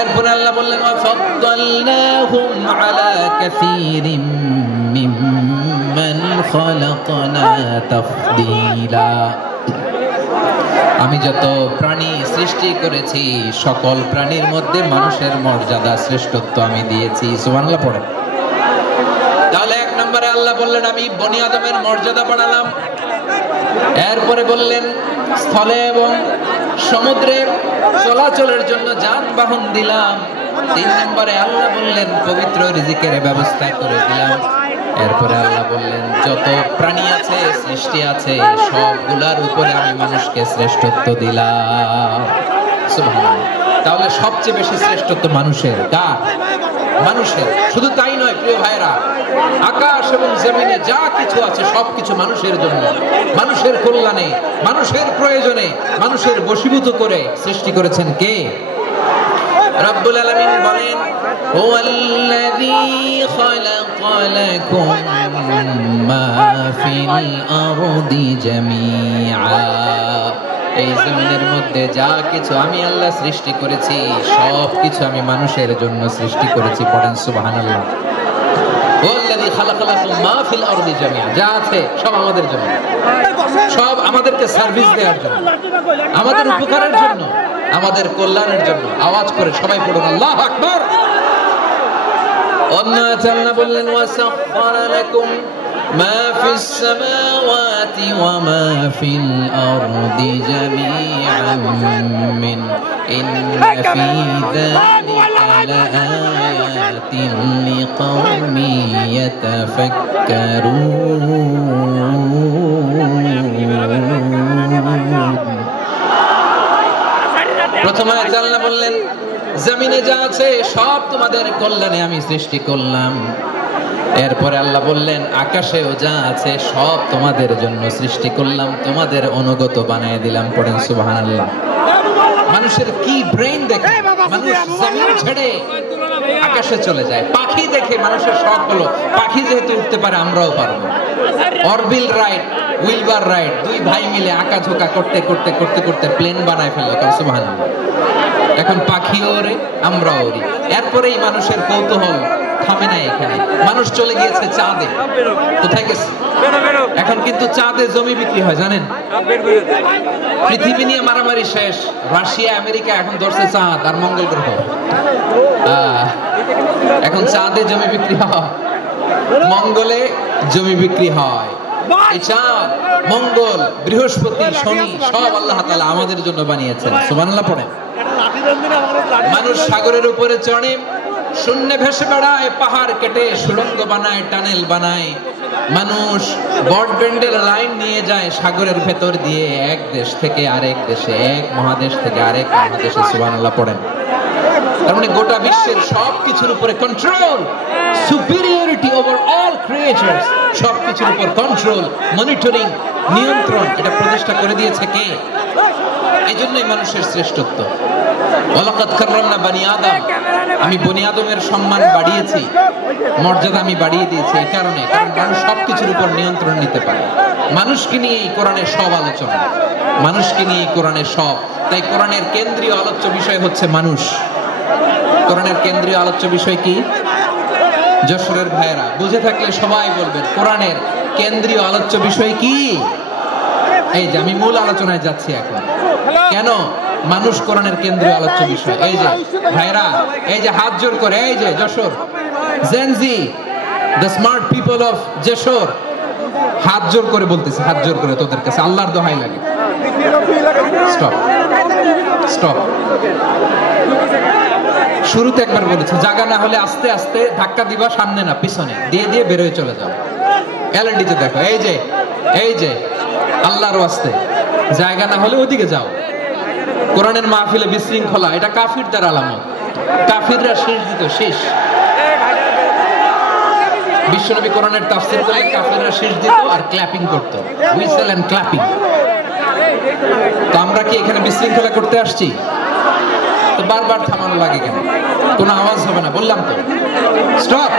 এরপরে আল্লাহ বললেন ওয়াফাদ্দালনাহুম আলা কাসীরিম মিম্মান খালাকনা তাফদীলা। আমি যত প্রাণী সৃষ্টি করেছি সকল প্রাণীর মধ্যে মানুষের মর্যাদা শ্রেষ্ঠত্ব আমি দিয়েছি। সুবহানাল্লাহ পড়েন। তাহলে এক নম্বরে আল্লাহ বললেন আমি বনি আদমের মর্যাদা বাড়ালাম। এরপরে বললেন স্থলে এবং সমুদ্রে চলাচলের জন্য যানবাহন দিলাম। তিন নম্বরে আল্লাহ বললেন পবিত্র রিজিকের ব্যবস্থা করে দিলাম। এরপরে আল্লাহ বললেন যত প্রাণী আছে সৃষ্টি আছে সবগুলার উপরে আমি মানুষকে শ্রেষ্ঠত্ব দিলাম। সুবহানাল্লাহ। তাহলে সবচেয়ে বেশি শ্রেষ্ঠত্ব মানুষের। কার? মানুষের। শুধু তাই নয় প্রিয় ভাইরা, আকাশ এবং জমিনে যা কিছু আছে সবকিছু মানুষের জন্য, মানুষের কল্যাণে, মানুষের প্রয়োজনে, মানুষের বশীভূত করে সৃষ্টি করেছেন কে? রব্বুল আলামিন বলেন হুয়াল্লাযী খালাকা লাকুম মা ফিল আরদি জামিআ। এই জমিনের মধ্যে যা কিছু আমি আল্লাহ সৃষ্টি করেছি সব কিছু আমি মানুষের জন্য সৃষ্টি করেছি। পড়েন সুবহানাল্লাহ। ওয়াল্লাযী খালাকা লাকুম মা ফিল আরদি জামিআ। যা আছে সব আমাদের জন্য, সব আমাদেরকে সার্ভিস দেওয়ার জন্য, আমাদের উপকারের জন্য, আমাদের কল্যাণের জন্য। আওয়াজ করে সবাই পড়ুন আল্লাহু আকবার। অন্য আল্লাহ বললেন ওয়াসাখখারা লাকুম মা ফিস সামাওয়াতি ওয়া মা ফিল আরদি জামিআন মিন ইন্না ফি যালিকা লাআয়াতিন লিকাওমি ইয়াতাফাক্কারুন। প্রথমে আল্লাহ বললেন জমিনে যা আছে সব তোমাদের কল্যাণে আমি সৃষ্টি করলাম। এরপরে আল্লাহ বললেন আকাশেও যা আছে সব তোমাদের জন্য সৃষ্টি করলাম, তোমাদের অনুগত বানিয়ে দিলাম। পড়েন সুবহানাল্লাহ। মানুষের কি ব্রেইন দেখে মানুষ জমিন ছেড়ে আকাশে চলে যায়। পাখি দেখে মানুষের শখ হলো পাখি যেহেতু উঠতে পারে আমরাও পারবো। অরবিল রাইট, উইলবার রাইট, দুই ভাই মিলে আঁকা ঝোঁকা করতে করতে করতে করতে প্লেন বানায় ফেললো। সুবহানাল্লাহ। এখন পাখিও ওরে আমরাও ওরি। এরপরেই মানুষের কৌতূহল থামে না এখানে। মানুষ চলে গিয়েছে চাঁদে। কোথায় গেছে? এখন কিন্তু চাঁদে জমি বিক্রি হয় জানেন? পৃথিবী নিয়ে মারামারি শেষ। রাশিয়া আমেরিকা এখন ধরছে চাঁদ আর মঙ্গল গ্রহ। এখন চাঁদে জমি বিক্রি হয়, মঙ্গলে জমি বিক্রি হয়। এই চাঁদ, মঙ্গল, বৃহস্পতি, শনি সব আল্লাহ তাআলা আমাদের জন্য বানিয়েছেন। সুবহানাল্লাহ পড়েন। মানুষ সাগরের উপরে চড়ে, শূন্যে ভেসে বেড়ায়, পাহাড় কেটে সুড়ঙ্গ বানায়, টানেল বানায়। মানুষ ব্রডব্যান্ডের লাইন নিয়ে যায় সাগরের ভেতর দিয়ে এক দেশ থেকে আরেক দেশে, এক মহাদেশ থেকে আরেক মহাদেশে। সুবহানাল্লাহ পড়েন। তার মানে গোটা বিশ্বের সবকিছুর উপরে control, superiority over all creatures, সবকিছুর উপর কন্ট্রোল, মনিটরিং, নিয়ন্ত্রণ, এটা প্রতিষ্ঠা করে দিয়েছে কে? এই জন্যই মানুষের শ্রেষ্ঠত্ব। ওয়ালাকাদ কাররামনা বানি আদম। আমি বনি আদমের সম্মান বাড়িয়েছি, মর্যাদা আমি বাড়িয়ে দিয়েছি এই কারণে, কারণ মানুষ সবকিছুর উপর নিয়ন্ত্রণ নিতে পারে। মানুষকে নিয়ে এই কোরআনের সব আলোচনা, মানুষকে নিয়ে এই কোরআনের সব। তাই কোরআনের কেন্দ্রীয় আলোচ্য বিষয় হচ্ছে মানুষ। কোরআনের কেন্দ্রীয় আলোচ্য বিষয় কি? যশোরের ভাইয়েরা বুঝে থাকলে সবাই বলবেন কোরআনের কেন্দ্রীয় আলোচ্য বিষয় কি? এই যে আমি মূল আলোচনায় যাচ্ছি এখন। কেন মানুষ কোরআনের কেন্দ্রীয় আলোচ্য বিষয়? এই যে ভাইরা, এই যে হাত জোর করে, এই যে Jessore Gen Z, the smart people of Jessore, হাত জোর করে বলতেছে, হাত জোর করে তোদের কাছে আল্লাহর দোহাই লাগে। Stop, stop. শুরুতে একবার বলেছে জায়গা না হলে আস্তে আস্তে ধাক্কা দিবা, সামনে না পিছনে দিয়ে দিয়ে বেরোয় চলে যাও। এলএনডিতে দেখো, এই যে এই যে আল্লাহর ওয়াস্তে জায়গা না হলে ওদিকে যাও। কোরআনের মাহফিলে বিশৃঙ্খলা, এটা কাফিরদের আলামত। কাফিররা শেষ দিত, শেষ। বিশ্বনবী কোরআনের তাফসীর করলে কাফিররা শেষ দিত আর ক্ল্যাপিং করত, হুইসেল এন্ড ক্ল্যাপিং। তো আমরা কি এখানে বিশৃঙ্খলা করতে আসছি? তো বারবার থামানো লাগে কেন? কোনো আওয়াজ হবে না, বললাম তো স্টপ।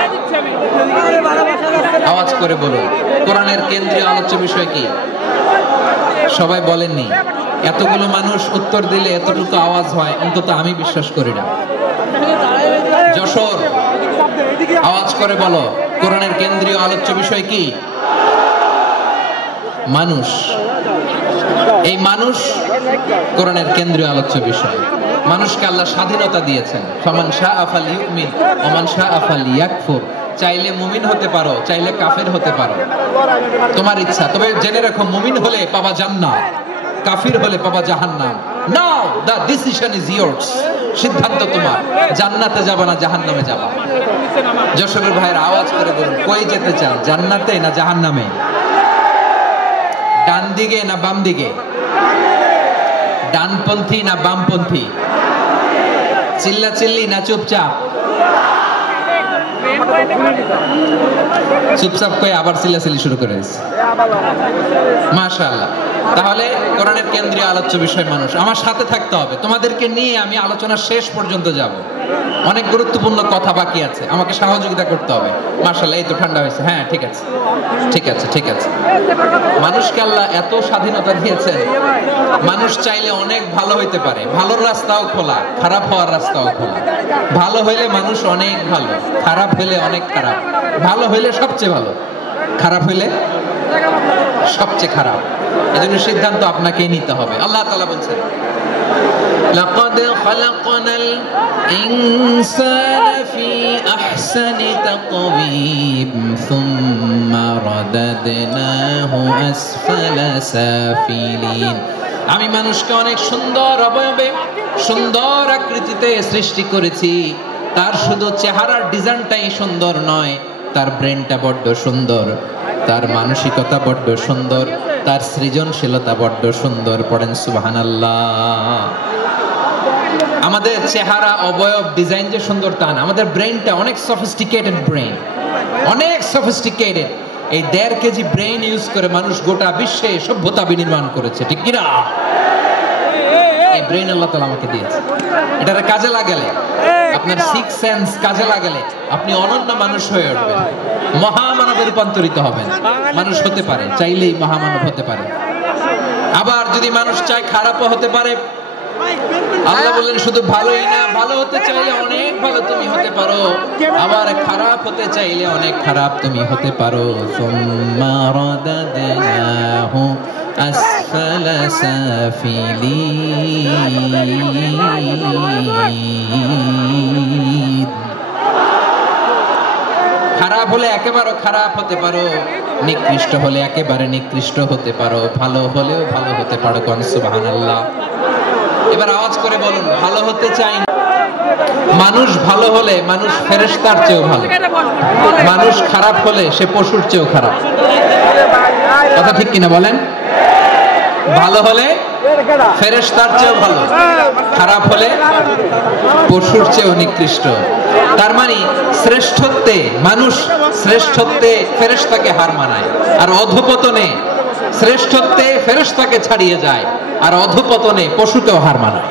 আওয়াজ করে বলুন কোরআনের কেন্দ্রীয় আলোচ্য বিষয় কি? সবাই বলেননি। এতগুলো মানুষ উত্তর দিলে এতটুকু আওয়াজ হয়, অন্তত আমি বিশ্বাস করি না। যশোর, আওয়াজ করে বলো কোরআনের কেন্দ্রীয় আলোচ্য বিষয় কি? মানুষ। এই মানুষ কোরআনের কেন্দ্রীয় আলোচ্য বিষয়। মানুষকে আল্লাহ স্বাধীনতা দিয়েছেন। ফামান শাআ ফালইউমিন ওয়া মান শাআ ফালইয়াকফুর। চাইলে মুমিন হতে পারো, চাইলে কাফের হতে পারো, তোমার ইচ্ছা। তবে জেনে রাখো, মুমিন হলে পাবা জান্নাত, কাফির হলে পাবা জাহান্নাম। নাও দ্য ডিসিশন ইজ ইয়ার্স। সিদ্ধান্ত তোমার, জান্নাতে যাবা না জাহান্নামে যাবা। যশোরের ভাইয়ের আওয়াজ করে বলুন, কই যেতে চান, জান্নাতে না জাহান্নামে? ডান দিকে না বাম দিকে? ডানপন্থী না বামপন্থী? চিল্লাচিল্লি না চুপচাপ? চুপচাপ কয়ে আবার চিল্লাচিল্লি শুরু করে দিয়েছে। মাশাআল্লাহ। তাহলে কোরআনের কেন্দ্রীয় আলোচ্য বিষয় মানুষ। আমার সাথে থাকতে হবে, তোমাদেরকে নিয়ে আমি আলোচনা শেষ পর্যন্ত যাব। অনেক গুরুত্বপূর্ণ কথা বাকি আছে, আমাকে সহযোগিতা করতে হবে। মাশাআল্লাহ, এই তো ঠান্ডা হয়েছে। হ্যাঁ, ঠিক আছে ঠিক আছে ঠিক আছে। মানুষকে আল্লাহ এত স্বাধীনতা দিয়েছেন, মানুষ চাইলে অনেক ভালো হইতে পারে। ভালোর রাস্তাও খোলা, খারাপ হওয়ার রাস্তাও খোলা। ভালো হইলে মানুষ অনেক ভালো, খারাপ হইলে অনেক খারাপ। ভালো হইলে সবচেয়ে ভালো, খারাপ হইলে সবচেয়ে খারাপ। এজন্য সিদ্ধান্ত আপনাকেই নিতে হবে। আল্লাহ তাআলা বলছেন, লাকাদ খালাকনাল ইনসানা ফি আহসানি তাকওয়িম সুম্মা রাদাদনাহু আসফালা সাফিলিন। আমি মানুষকে অনেক সুন্দর অবয়বে, সুন্দর আকৃতিতে সৃষ্টি করেছি। তার শুধু চেহারার ডিজাইনটাই সুন্দর নয়, তার ব্রেনটা বড্ড সুন্দর, তার মানসিকতা বড্ড সুন্দর, তার সৃজনশীলতা বড্ড সুন্দর। পড়েন সুবহানাল্লাহ। আমাদের চেহারা, অবয়ব, ডিজাইন যে সুন্দর তা না, আমাদের ব্রেনটা অনেক সফিস্টিকেটেড ব্রেন, অনেক সফিস্টিকেটেড। এই 1.5 কেজি ব্রেন ইউজ করে মানুষ গোটা বিশ্বে সভ্যতা বিনির্মাণ করেছে, ঠিক কিনা? এই ব্রেন আল্লাহ তাআলা আমাকে দিয়েছে। এটার কাজে লাগালে, আপনার সিক্স সেন্স কাজে লাগালে আপনি অনন্য মানুষ হয়ে উঠবেন, মহামানবে রূপান্তরিত হবেন। মানুষ হতে পারে, চাইলেই মহামানব হতে পারে। আবার যদি মানুষ চায় খারাপও হতে পারে। আল্লাহ বললেন শুধু ভালোই না, ভালো হতে চাইলে অনেক ভালো তুমি হতে পারো, আবার খারাপ হতে চাইলে অনেক খারাপ তুমি হতে পারো। সুম্মা রাদাদনাহু আসফালা সাফিলিন। খারাপ হলে একেবারে খারাপ হতে পারো, নিকৃষ্ট হলে একেবারে নিকৃষ্ট হতে পারো, ভালো হলেও ভালো হতে পারো। কোন সুবহানাল্লাহ। এবার আওয়াজ করে বলুন, ভালো হতে চাই। মানুষ ভালো হলে মানুষ ফেরেশতার চেয়েও ভালো, মানুষ খারাপ হলে সে পশুর চেয়েও খারাপ। কথা ঠিক কিনা বলেন? ভালো হলে ফেরেশতার চেয়েও ভালো, খারাপ হলে পশুর চেয়েও নিকৃষ্ট। তার মানে শ্রেষ্ঠত্বে মানুষ, শ্রেষ্ঠত্বে ফেরেশতাকে হার মানায়, আর অধঃপতনে শ্রেষ্ঠত্বে ফেরেশতাকে ছাড়িয়ে যায়, আর অধঃপতনে পশুকেও হার মানায়।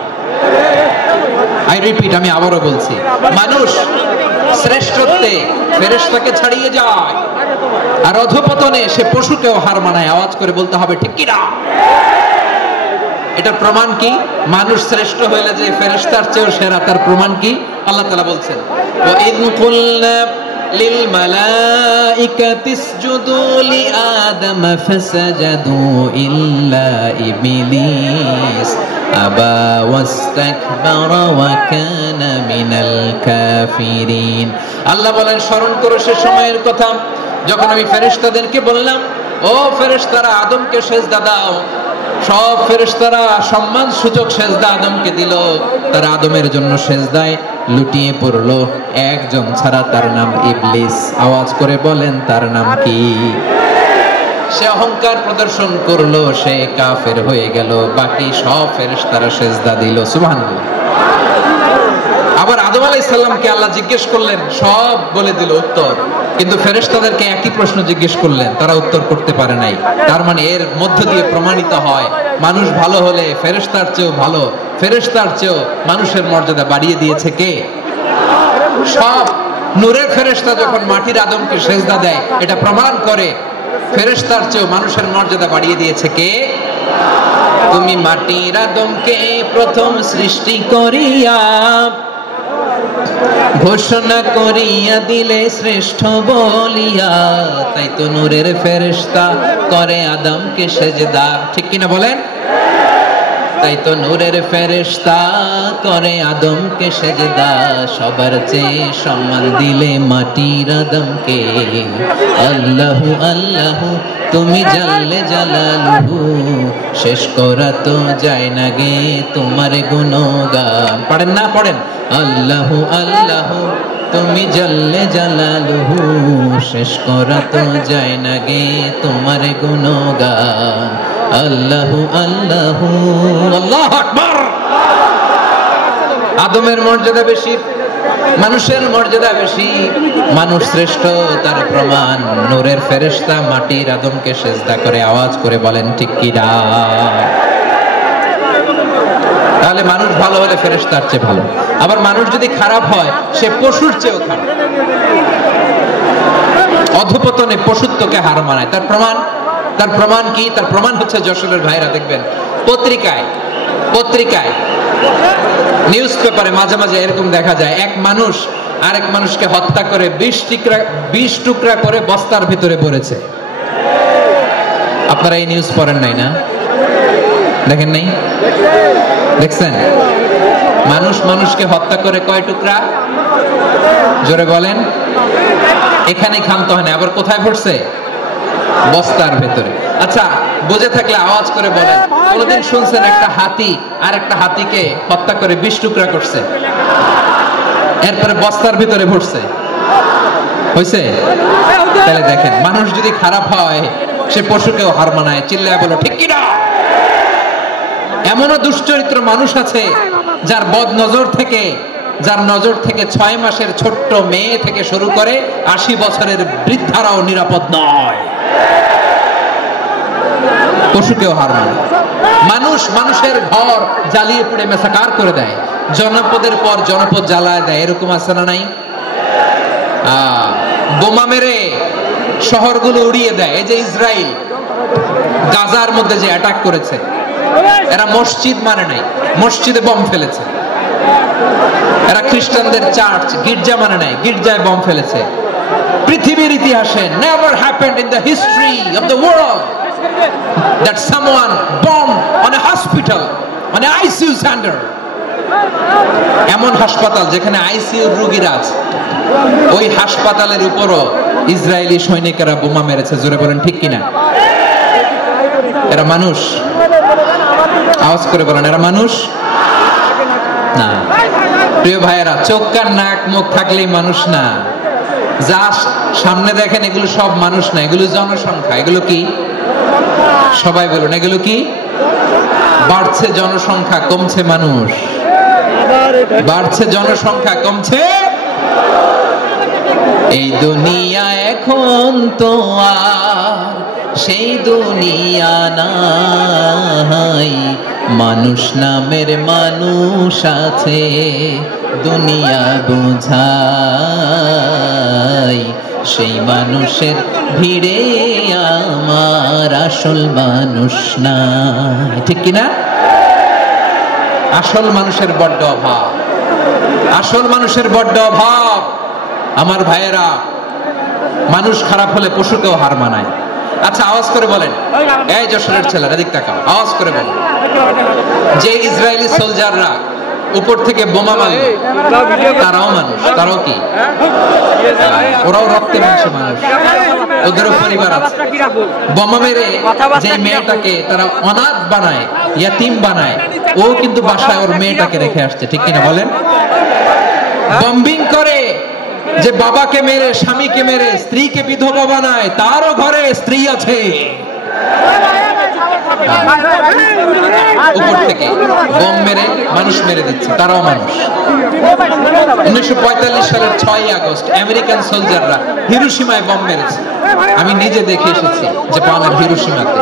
আই রিপিট, আমি আবারও বলছি, মানুষ শ্রেষ্ঠত্বে ফেরেশতাকে ছাড়িয়ে যায়, আর অধঃপতনে সে পশুকেও হার মানায়। আওয়াজ করে বলতে হবে, ঠিক কি না? এটার প্রমাণ কি? মানুষ শ্রেষ্ঠ হইলে যে ফেরেশতার চেয়েও সেরা, তার প্রমাণ কি? আল্লাহ তাআলা বলছেন, ওয়া ইয কুলনা লিল মালাইকাতি ইসজুদু লি আদম ফাসাজাদু ইল্লা ইবলিস আবা ওয়াস্তাকবারা ওয়া কানা মিনাল কাফিরিন। আল্লাহ বলেন, স্মরণ করো সে সময়ের কথা যখন আমি ফেরেশতাদেরকে বললাম, ও ফেরেশতারা আদমকে সিজদা দাও। সব ফেরেশতারা সম্মান সূচক সিজদা আদমকে দিল। তারা আদমের জন্য সিজদায় লুটিয়ে পড়লো, একজন ছাড়া, তার নাম ইবলিস। আওয়াজ করে বলেন, তার নাম কি? সে অহংকার প্রদর্শন করলো, সে কাফের হয়ে গেল, বাকি সব ফেরেশতারা সেজদা দিল। সুবহানাল্লাহ। আবার আদম আলাইহিস সালামকে আল্লাহ জিজ্ঞেস করলেন, সব বলে দিল উত্তর, কিন্তু ফেরেশতাদেরকে একই প্রশ্ন জিজ্ঞেস করলেন, তারা উত্তর করতে পারে নাই। তার মানে এর মধ্য দিয়ে প্রমাণিত হয় মানুষ ভালো হলে ফেরেশতার চেয়েও ভালো, ফেরেশতার চেয়েও মানুষের মর্যাদা বাড়িয়ে দিয়েছে কে? সব নূরের ফেরেশতা যখন মাটির আদমকে সেজদা দেয়, এটা প্রমাণ করে ফেরেশতার চেয়েও মানুষের মর্যাদা বাড়িয়ে দিয়েছে কে? তুমি মাটির আদমকে প্রথম সৃষ্টি করিয়া ঘোষণা করিয়া দিলে শ্রেষ্ঠ বলিয়া, তাই তো নূরের ফেরেশতা করে আদমকে সেজদা। ঠিক কিনা বলেন? তাই তো নূরের ফেরেশতা করে আদমকে সেজদা, সবার চেয়ে সম্মান দিলে মাটির আদমকে। আল্লাহু আল্লাহু তুমি জাল্লে জালালুহু, শেষ করা তো যায় না গে তোমার গুণগান। পড়েন না? পড়েন। আল্লাহু আল্লাহু তুমি জাল্লে জালালুহু, শেষ করা তো যায় না গে তোমার গুণগান। আল্লাহু আল্লাহু আল্লাহু আকবার। আদমের মর্যাদা বেশি, মানুষের মর্যাদা বেশি, মানুষ শ্রেষ্ঠ তার প্রমাণ নূরের ফেরেশতা মাটির আদমকে সেজদা করে আওয়াজ করে বলেন ঠিক কি না? তাহলে মানুষ ভালো হলে ফেরেশতার চেয়ে ভালো। আবার মানুষ যদি খারাপ হয় সে পশুর চেয়েও খারাপ। অধপতনে পশুত্বকে হার মানায়। তার প্রমাণ কি? তার প্রমাণ হচ্ছে যশোরের ভাইরা দেখবেন পত্রিকায় নিউজ পেপারে মাঝে মাঝে এরকম দেখা যায়, এক মানুষ আরেক মানুষকে হত্যা করে 20 টুকরা করে বস্তার ভিতরে ভরেছে। আপনারা এই নিউজ পড়েন নাই না? দেখেন নাই? দেখছেন? মানুষ মানুষকে হত্যা করে কয় টুকরা? জোরে বলেন। এখানে ক্ষান্ত হয় না, আবার কোথায় ভরছে? বস্তার ভেতরে। আচ্ছা, বুঝে থাকলে আওয়াজ করে বলেন, কোনদিন শুনছেন একটা হাতি আর একটা হাতিকে হত্যা করে 20 টুকরা করছে, এরপরে বস্তার ভিতরে ভরছে? হইছে? তাহলে দেখেন, মানুষ যদি খারাপ হয় সে পশুকেও হার মানায়। চিল্লায় বলো ঠিক কি না? এমনও দুশ্চরিত্র মানুষ আছে যার নজর থেকে 6 মাসের ছোট্ট মেয়ে থেকে শুরু করে 80 বছরের বৃদ্ধারাও নিরাপদ নয়। পশুকেও হার মানে। মানুষের ঘর জ্বালিয়ে পুড়ে মেসাকার করে দেয়, জনপদের পর জনপদ জ্বালায় দেয়। এরকম আছে না নাই? বোমা মেরে শহরগুলো উড়িয়ে দেয়। এই যে ইসরায়েল গাজার মধ্যে যে অ্যাটাক করেছে, এরা মসজিদ মানে নাই, মসজিদে বম ফেলেছে। এরা খ্রিস্টানদের চার্চ গির্জা মানে নাই, গির্জায় বম ফেলেছে। পৃথিবীর ইতিহাসে never happened in the history of the world that someone bombed on a hospital, on an ICU center. এমন হাসপাতাল যেখানে আইসিইউর রোগীরা আছে, ওই হাসপাতালের উপরও ইসরায়েলি সৈনিকেরা বোমা মেরেছে। জোরে বলেন ঠিক কিনা? এরা মানুষ? আওয়াজ করে বলেন, এরা মানুষ না। প্রিয় ভাইয়েরা, চোখ কান নাক মুখ থাকলেই মানুষ না। যা সামনে দেখেন এগুলো সব মানুষ না, এগুলো জনসংখ্যা। এগুলো কি? সবাই বলুন, এগুলো কি? বাড়ছে জনসংখ্যা, কমছে মানুষ। বাড়ছে জনসংখ্যা, কমছে। এই দুনিয়া এখন তো আর সেই দুনিয়া নাই, মানুষ নামের মানুষ আছে দুনিয়া বোঝাই, সেই মানুষের ভিড়ে আমার আসল মানুষ না। ঠিক কিনা? আসল মানুষের বড্ড অভাব, আসল মানুষের বড্ড অভাব। আমার ভাইয়েরা, মানুষ খারাপ হলে পশুকেও হার মানায়। আচ্ছা, আওয়াজ করে বলেন, এই যশোরের ছেলেরা দিক তাকাও, আওয়াজ করে বলেন, যে ইসরায়েলি সোলজাররা উপর থেকে বোমা মারল, তারাও মানুষ? তারাও কি? ওরাও রক্তে মাংসে মানুষ, ওদেরও পরিবার আছে। বোমা মেরে যে মেয়েটাকে তারা অনাথ বানায়, ইয়াতিম বানায়, ও কিন্তু বাসায় ওর মেয়েটাকে রেখে আসছে। ঠিক কিনা বলেন? বম্বিং করে যে বাবাকে মেরে, স্বামীকে মেরে স্ত্রীকে বিধবা বানায়, তারও ঘরে স্ত্রী আছে। উপর থেকে বোম মেরে মানুষ মেরে দিচ্ছে, তারাও মানুষ। 1945 সালের 6 আগস্ট আমেরিকান সোলজাররা হিরোশিমায় বোম মেরেছে। আমি নিজে দেখে এসেছি জাপানের হিরোশিমাতে।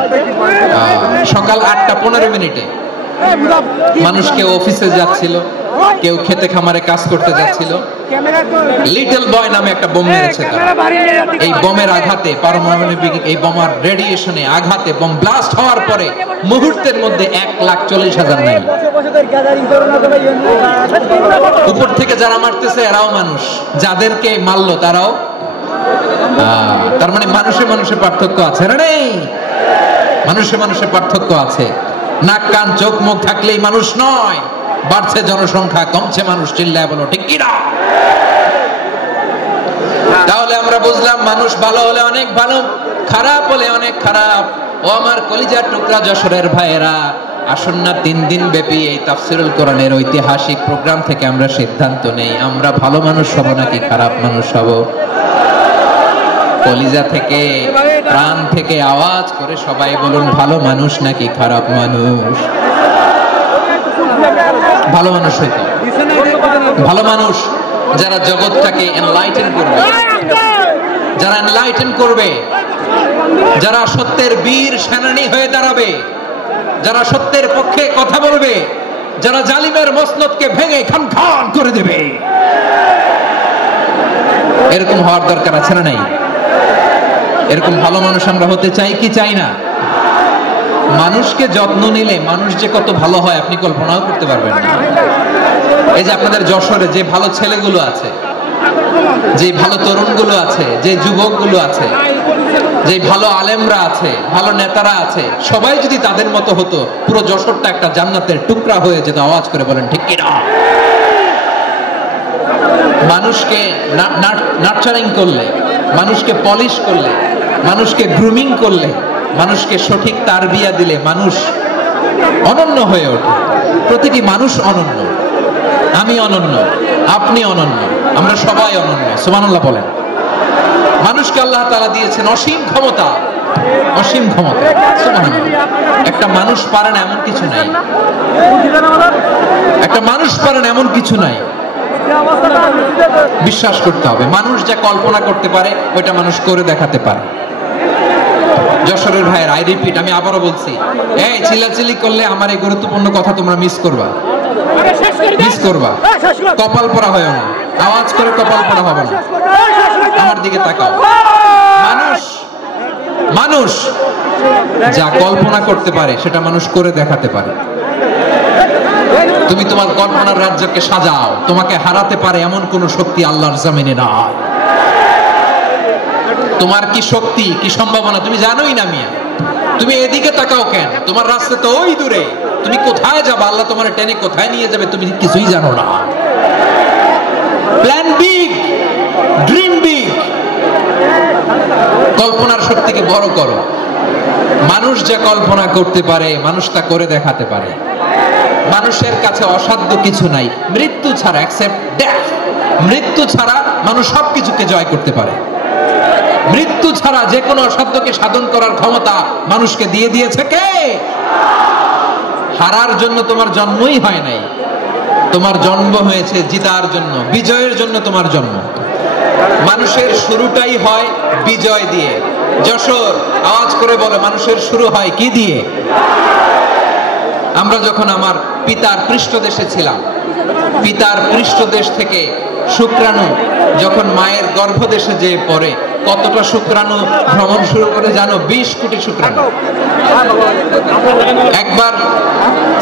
সকাল 8:15 মানুষ কেউ অফিসে যাচ্ছিল, কেউ খেতে খামারে কাজ করতে যাচ্ছিল, লিটল বয় নামে একটা বোম মেরেছে তারা। এই বোমের আঘাতে, পারমাণবিক এই বোমার রেডিয়েশনে আঘাতে বোম ব্লাস্ট হওয়ার পরে মুহূর্তের মধ্যে 1,40,000 নাই। উপর থেকে যারা মারতেছে এরাও মানুষ, যাদেরকে মারলো তারাও। তার মানে মানুষে মানুষে পার্থক্য আছে না? নেই, মানুষে মানুষে পার্থক্য আছে। নাক কান চোখ মুখ থাকলেই মানুষ নয়। বাড়ছে জনসংখ্যা, কমছে মানুষ, চিল্লায় বলো ঠিক কি না? তাহলে আমরা বুঝলাম মানুষ ভালো হলে অনেক ভালো, খারাপ হলে অনেক খারাপ। ও আমার কলিজার টুকরা যশোরের ভাইয়েরা, আসুন না 3 দিন ব্যাপী এই তাফসীরুল কোরআনের ঐতিহাসিক প্রোগ্রাম থেকে আমরা সিদ্ধান্ত নেই আমরা ভালো মানুষ হব নাকি খারাপ মানুষ হব। কলিজা থেকে, প্রাণ থেকে আওয়াজ করে সবাই বলুন, ভালো মানুষ নাকি খারাপ মানুষ? ভালো মানুষ হইতে, ভালো মানুষ যারা জগৎটাকে এনলাইটেন করবে, যারা এনলাইটেন করবে, যারা সত্যের বীর সেনানী হয়ে দাঁড়াবে, যারা সত্যের পক্ষে কথা বলবে, যারা জালিমের মসনদকে ভেঙে খান খান করে দেবে, এরকম হওয়ার দরকার আছে না নাই? এরকম ভালো মানুষ আমরা হতে চাই কি চাই না? মানুষকে যত্ন নিলে মানুষ যে কত ভালো হয় আপনি কল্পনাও করতে পারবেন না। এই যে আপনাদের যশোরে যে ভালো ছেলেগুলো আছে, যে ভালো তরুণগুলো আছে, যে যুবকগুলো আছে, যে ভালো আলেমরা আছে, ভালো নেতারা আছে, সবাই যদি তাদের মতো হতো, পুরো যশোরটা একটা জান্নাতের টুকরা হয়ে যেত। আওয়াজ করে বলেন ঠিক কি না? মানুষকে নার্চারিং করলে, মানুষকে পলিশ করলে, মানুষকে গ্রুমিং করলে, মানুষকে সঠিক তারবিয়া দিলে মানুষ অনন্য হয়ে ওঠে। প্রতিটি মানুষ অনন্য। আমি অনন্য, আপনি অনন্য, আমরা সবাই অনন্য। সুবহানাল্লাহ বলেন। মানুষকে আল্লাহ তাআলা দিয়েছেন অসীম ক্ষমতা, অসীম ক্ষমতা। সুবহানাল্লাহ। একটা মানুষ পারে না এমন কিছু নাই, একটা মানুষ পারে না এমন কিছু নাই। বিশ্বাস করতে হবে, মানুষ যা কল্পনা করতে পারে ওইটা মানুষ করে দেখাতে পারে। যশোরের ভাইয়ের, আই রিপিট, আমি আবারও বলছি, এই চিল্লাচিল্লি করলে আমার এই গুরুত্বপূর্ণ কথা তোমরা মিস করবা, মিস করবা। কপাল পরা হয় না, আওয়াজ করে কপাল পরা হবে না। আমার দিকে তাকাও। মানুষ, মানুষ যা কল্পনা করতে পারে সেটা মানুষ করে দেখাতে পারে। তুমি তোমার কল্পনার রাজ্যকে সাজাও, তোমাকে হারাতে পারে এমন কোন শক্তি আল্লাহর জমিনে নাই। তোমার কি শক্তি, কি সম্ভাবনা তুমি জানোই না মিয়া। তুমি এদিকে তাকাও কেন? তোমার রাস্তা তো ওই দূরে। তুমি কোথায় যাবে, আল্লাহ তোমার টেনে কোথায় নিয়ে যাবে তুমি কিছুই জানো না। প্ল্যান বিগ, ড্রিম বিগ, কল্পনার শক্তিকে বড় করো। মানুষ যা কল্পনা করতে পারে মানুষ তা করে দেখাতে পারে। মানুষের কাছে অসাধ্য কিছু নাই মৃত্যু ছাড়া, এক্সেপ্ট ডেথ। মৃত্যু ছাড়া মানুষ সবকিছুকে জয় করতে পারে। মৃত্যু ছাড়া যে কোনো অসাধ্যকে সাধন করার ক্ষমতা মানুষকে দিয়ে দিয়েছে কে? হারার জন্য তোমার জন্মই হয় নাই, তোমার জন্ম হয়েছে জিতার জন্য, বিজয়ের জন্য তোমার জন্ম। মানুষের শুরুটাই হয় বিজয় দিয়ে। যশোর, আওয়াজ করে বলে, মানুষের শুরু হয় কি দিয়ে? আমরা যখন আমার পিতার পৃষ্ঠদেশে ছিলাম, পিতার পৃষ্ঠদেশ থেকে শুক্রাণু যখন মায়ের গর্ভদেশে যেয়ে পড়ে, কতটা শুক্রাণু ভ্রমণ শুরু করে জানো? 20 কোটি শুক্রাণু। একবার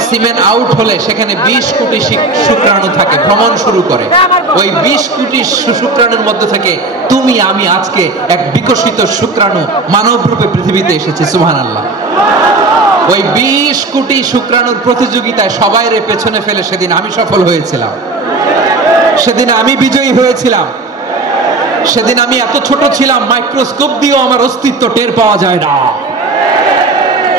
সিমেন আউট হলে সেখানে 20 কোটি শুক্রাণু থাকে, ভ্রমণ শুরু করে। ওই 20 কোটি শুক্রাণুর মধ্যে থেকে তুমি আমি আজকে এক বিকশিত শুক্রাণু মানব রূপে পৃথিবীতে এসেছি। সুবহানাল্লাহ। ওই 20 কোটি শুক্রাণুর প্রতিযোগিতায় সবাইরে পেছনে ফেলে সেদিন আমি সফল হয়েছিলাম, সেদিন আমি বিজয়ী হয়েছিলাম। সেদিন আমি এত ছোট ছিলাম, মাইক্রোস্কোপ দিয়েও আমার অস্তিত্ব টের পাওয়া যায় না।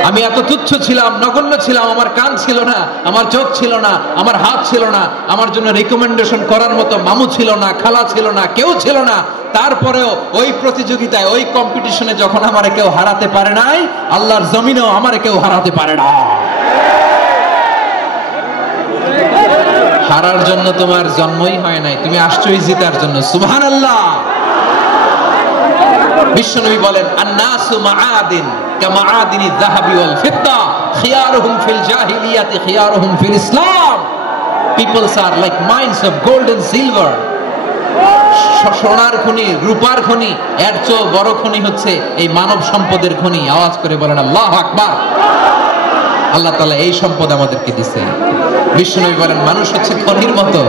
আমি এত তুচ্ছ ছিলাম, নগণ্য ছিলাম, আমার কান ছিল না, আমার চোখ ছিল না, আমার হাত ছিল না, আমার জন্য রিকমেন্ডেশন করার মতো মামু ছিল না, খালা ছিল না, কেউ ছিল না। তারপরেও ওই প্রতিযোগিতায়, ওই কম্পিটিশনে যখন আমারে কেউ হারাতে পারে নাই, আল্লাহর জমিনেও আমারে কেউ হারাতে পারে না। হারার জন্য তোমার জন্মই হয় নাই, তুমি আসছোই জিতার জন্য। সুবহানাল্লাহ। বিশ্বনবী বলেন, আন-নাসু মাআদিন কামাআদিনি যাহাবি ওয়াল ফিদ্দা খিয়ারুহুম ফিল জাহিলিয়াতি খিয়ারুহুম ফিল ইসলাম। Peoples are like mines of gold and silver. সোনার খনি, রূপার খনি, এর চেয়ে বড় খনি হচ্ছে এই মানব সম্পদের খনি। আওয়াজ করে বলেন আল্লাহু আকবার। আল্লাহ তাআলা এই সম্পদ আমাদেরকে দিয়েছে। বিশ্বনবী বলেন, মানুষ হচ্ছে খনির মতো।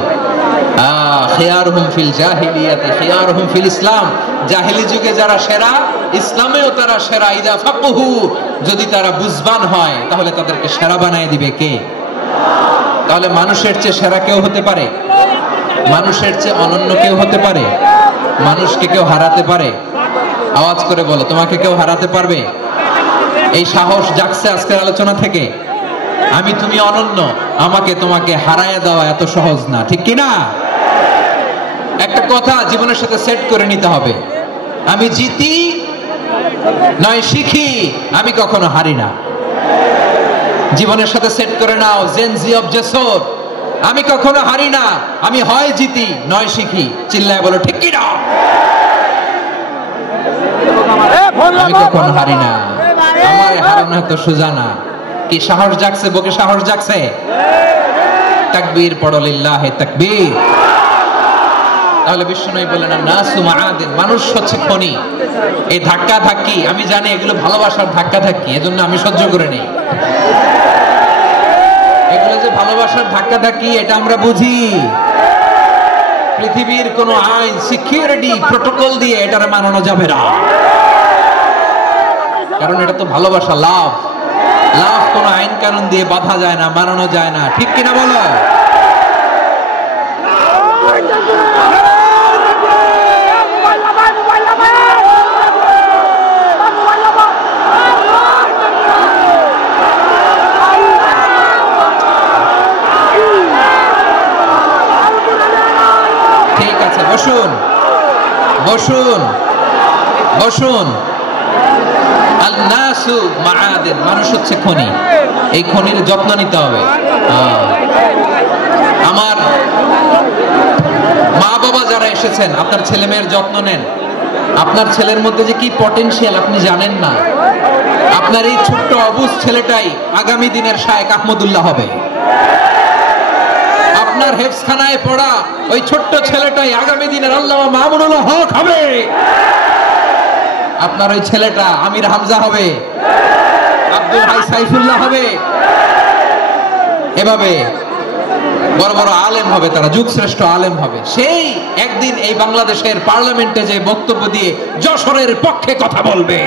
খিয়ারুহুম ফিল জাহিলিয়াতি খিয়ারুহুম ফিল ইসলাম। জাহেলি যুগে যারা সেরা, ইসলামেও তারা সেরা। ইদা ফাকহু, যদি তারা বুঝবান হয় তাহলে তাদেরকে সেরা বানায় দিবে কে? তাহলে মানুষের চেয়ে সেরা কেউ হতে পারে? মানুষের চেয়ে অনন্য কেউ হতে পারে? মানুষকে কেউ হারাতে পারে? আওয়াজ করে বলো, তোমাকে কেউ হারাতে পারবে? এই সাহস জাগছে আজকের আলোচনা থেকে। আমি তুমি অনন্য, আমাকে তোমাকে হারায় দেওয়া এত সহজ না, ঠিক কি না? একটা কথা জীবনের সাথে সেট করে নিতে হবে, আমি জিতি নয় শিখি, আমি কখনো হারি না। জীবনের সাথে সেট করে নাও, জেনজি অফ জেসর, আমি কখনো হারি না, আমি হয় জিতি নয় শিখি। চিল্লায় বলো ঠিক কি না? আমি কখনো হারি না, আমার হারানো এত সোজা না। কি সাহস জাগছে? বুকে সাহস জাগছে? তাকবীর পড়ো, লিল্লাহি তাকবীর। তাহলে বিশ্বনবী বলেন, নাসু মাআদিন, মানুষ হচ্ছে খনি। এই ধাক্কা ধাক্কি, আমি জানি এগুলো ভালোবাসার ধাক্কা ধাক্কি, এজন্য আমি সহ্য করে নেই। এগুলো যে ভালোবাসার ধাক্কা ধাক্কি, এটা আমরা বুঝি। পৃথিবীর কোন আইন, সিকিউরিটি প্রটোকল দিয়ে এটারে মানানো যাবে না, কারণ এটা তো ভালোবাসা, লাভ। লাভ কোন আইন কানুন দিয়ে বাধা যায় না, মানানো যায় না, ঠিক কিনা বলো? ঠিক আছে, বসুন বসুন বসুন। আল-নাসু মাআদিন, মানুষ হচ্ছে খনি। এই খনির যত্ন নিতে হবে। আমার মা বাবা যারা এসেছেন, আপনার ছেলে মেয়ের যত্ন নেন। আপনার ছেলের মধ্যে যে কি পটেনশিয়াল আপনি জানেন না। আপনার এই ছোট্ট অবুঝ ছেলেটাই আগামী দিনের শায়েখ আহমদুল্লাহ হবে। আপনার হেফজখানায় পড়া ওই ছোট্ট ছেলেটাই আগামী দিনের আল্লামা মামুনুল হক হবে। আপনার ওই ছেলেটা আমির হামজা হবে, আব্দুল হাই সাইফুল্লাহ হবে। এভাবে বড় বড় আলেম হবে, তারা যুগশ্রেষ্ঠ আলেম হবে। সেই একদিন এই বাংলাদেশের পার্লামেন্টে যে বক্তব্য দিয়ে যশোরের পক্ষে কথা বলবে।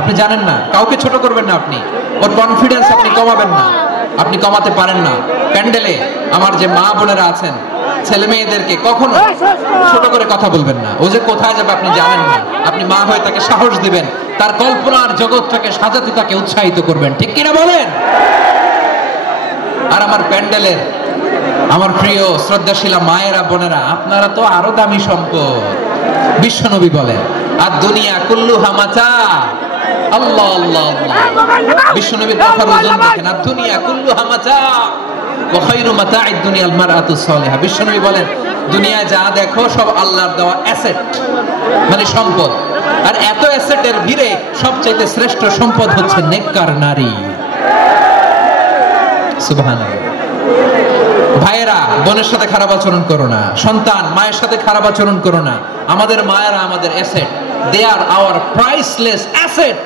আপনি জানেন না, কাউকে ছোট করবেন না, আপনি ওর কনফিডেন্স আপনি কমাবেন না, আপনি কমাতে পারেন না। প্যান্ডেলে আমার যে মা বোনেরা আছেন, ছেলে মেয়েদেরকে কখনো ছোট করে কথা বলবেন না। ও যে কোথায় যাবে আপনি জানেন না। আপনি মা হয়ে তাকে সাহস দিবেন, তার কল্পনার জগৎটাকে সাজাতে তাকে উৎসাহিত করবেন, ঠিক কিনা বলেন? আর আমার প্যান্ডেলের আমার প্রিয় শ্রদ্ধাশীলা মায়েরা বোনেরা, আপনারা তো আরো দামি সম্পদ। বিশ্বনবী বলেন, আর দুনিয়া কুল্লুহা মাতা। আল্লাহ আল্লাহ আল্লাহ। বিশ্বনবীর কথার ওজন দেখেন, আর দুনিয়া কুল্লুহা মাতা ওয়া খায়রু মাতা'আদ দুনিয়াল মারআতুস সালিহা। বিশ্বনবী বলেন, দুনিয়ায় যা দেখো সব আল্লাহর দেওয়া অ্যাসেট, মানে সম্পদ। আর এত অ্যাসেটের ভিড়ে সবচেয়ে শ্রেষ্ঠ সম্পদ হচ্ছে নেককার নারী। সুবহানাল্লাহ। ভাইয়েরা, বোনের সাথে খারাপ আচরণ করো না। সন্তান মায়ের সাথে খারাপ আচরণ করো না। আমাদের মায়েরা আমাদের asset, they are our priceless asset.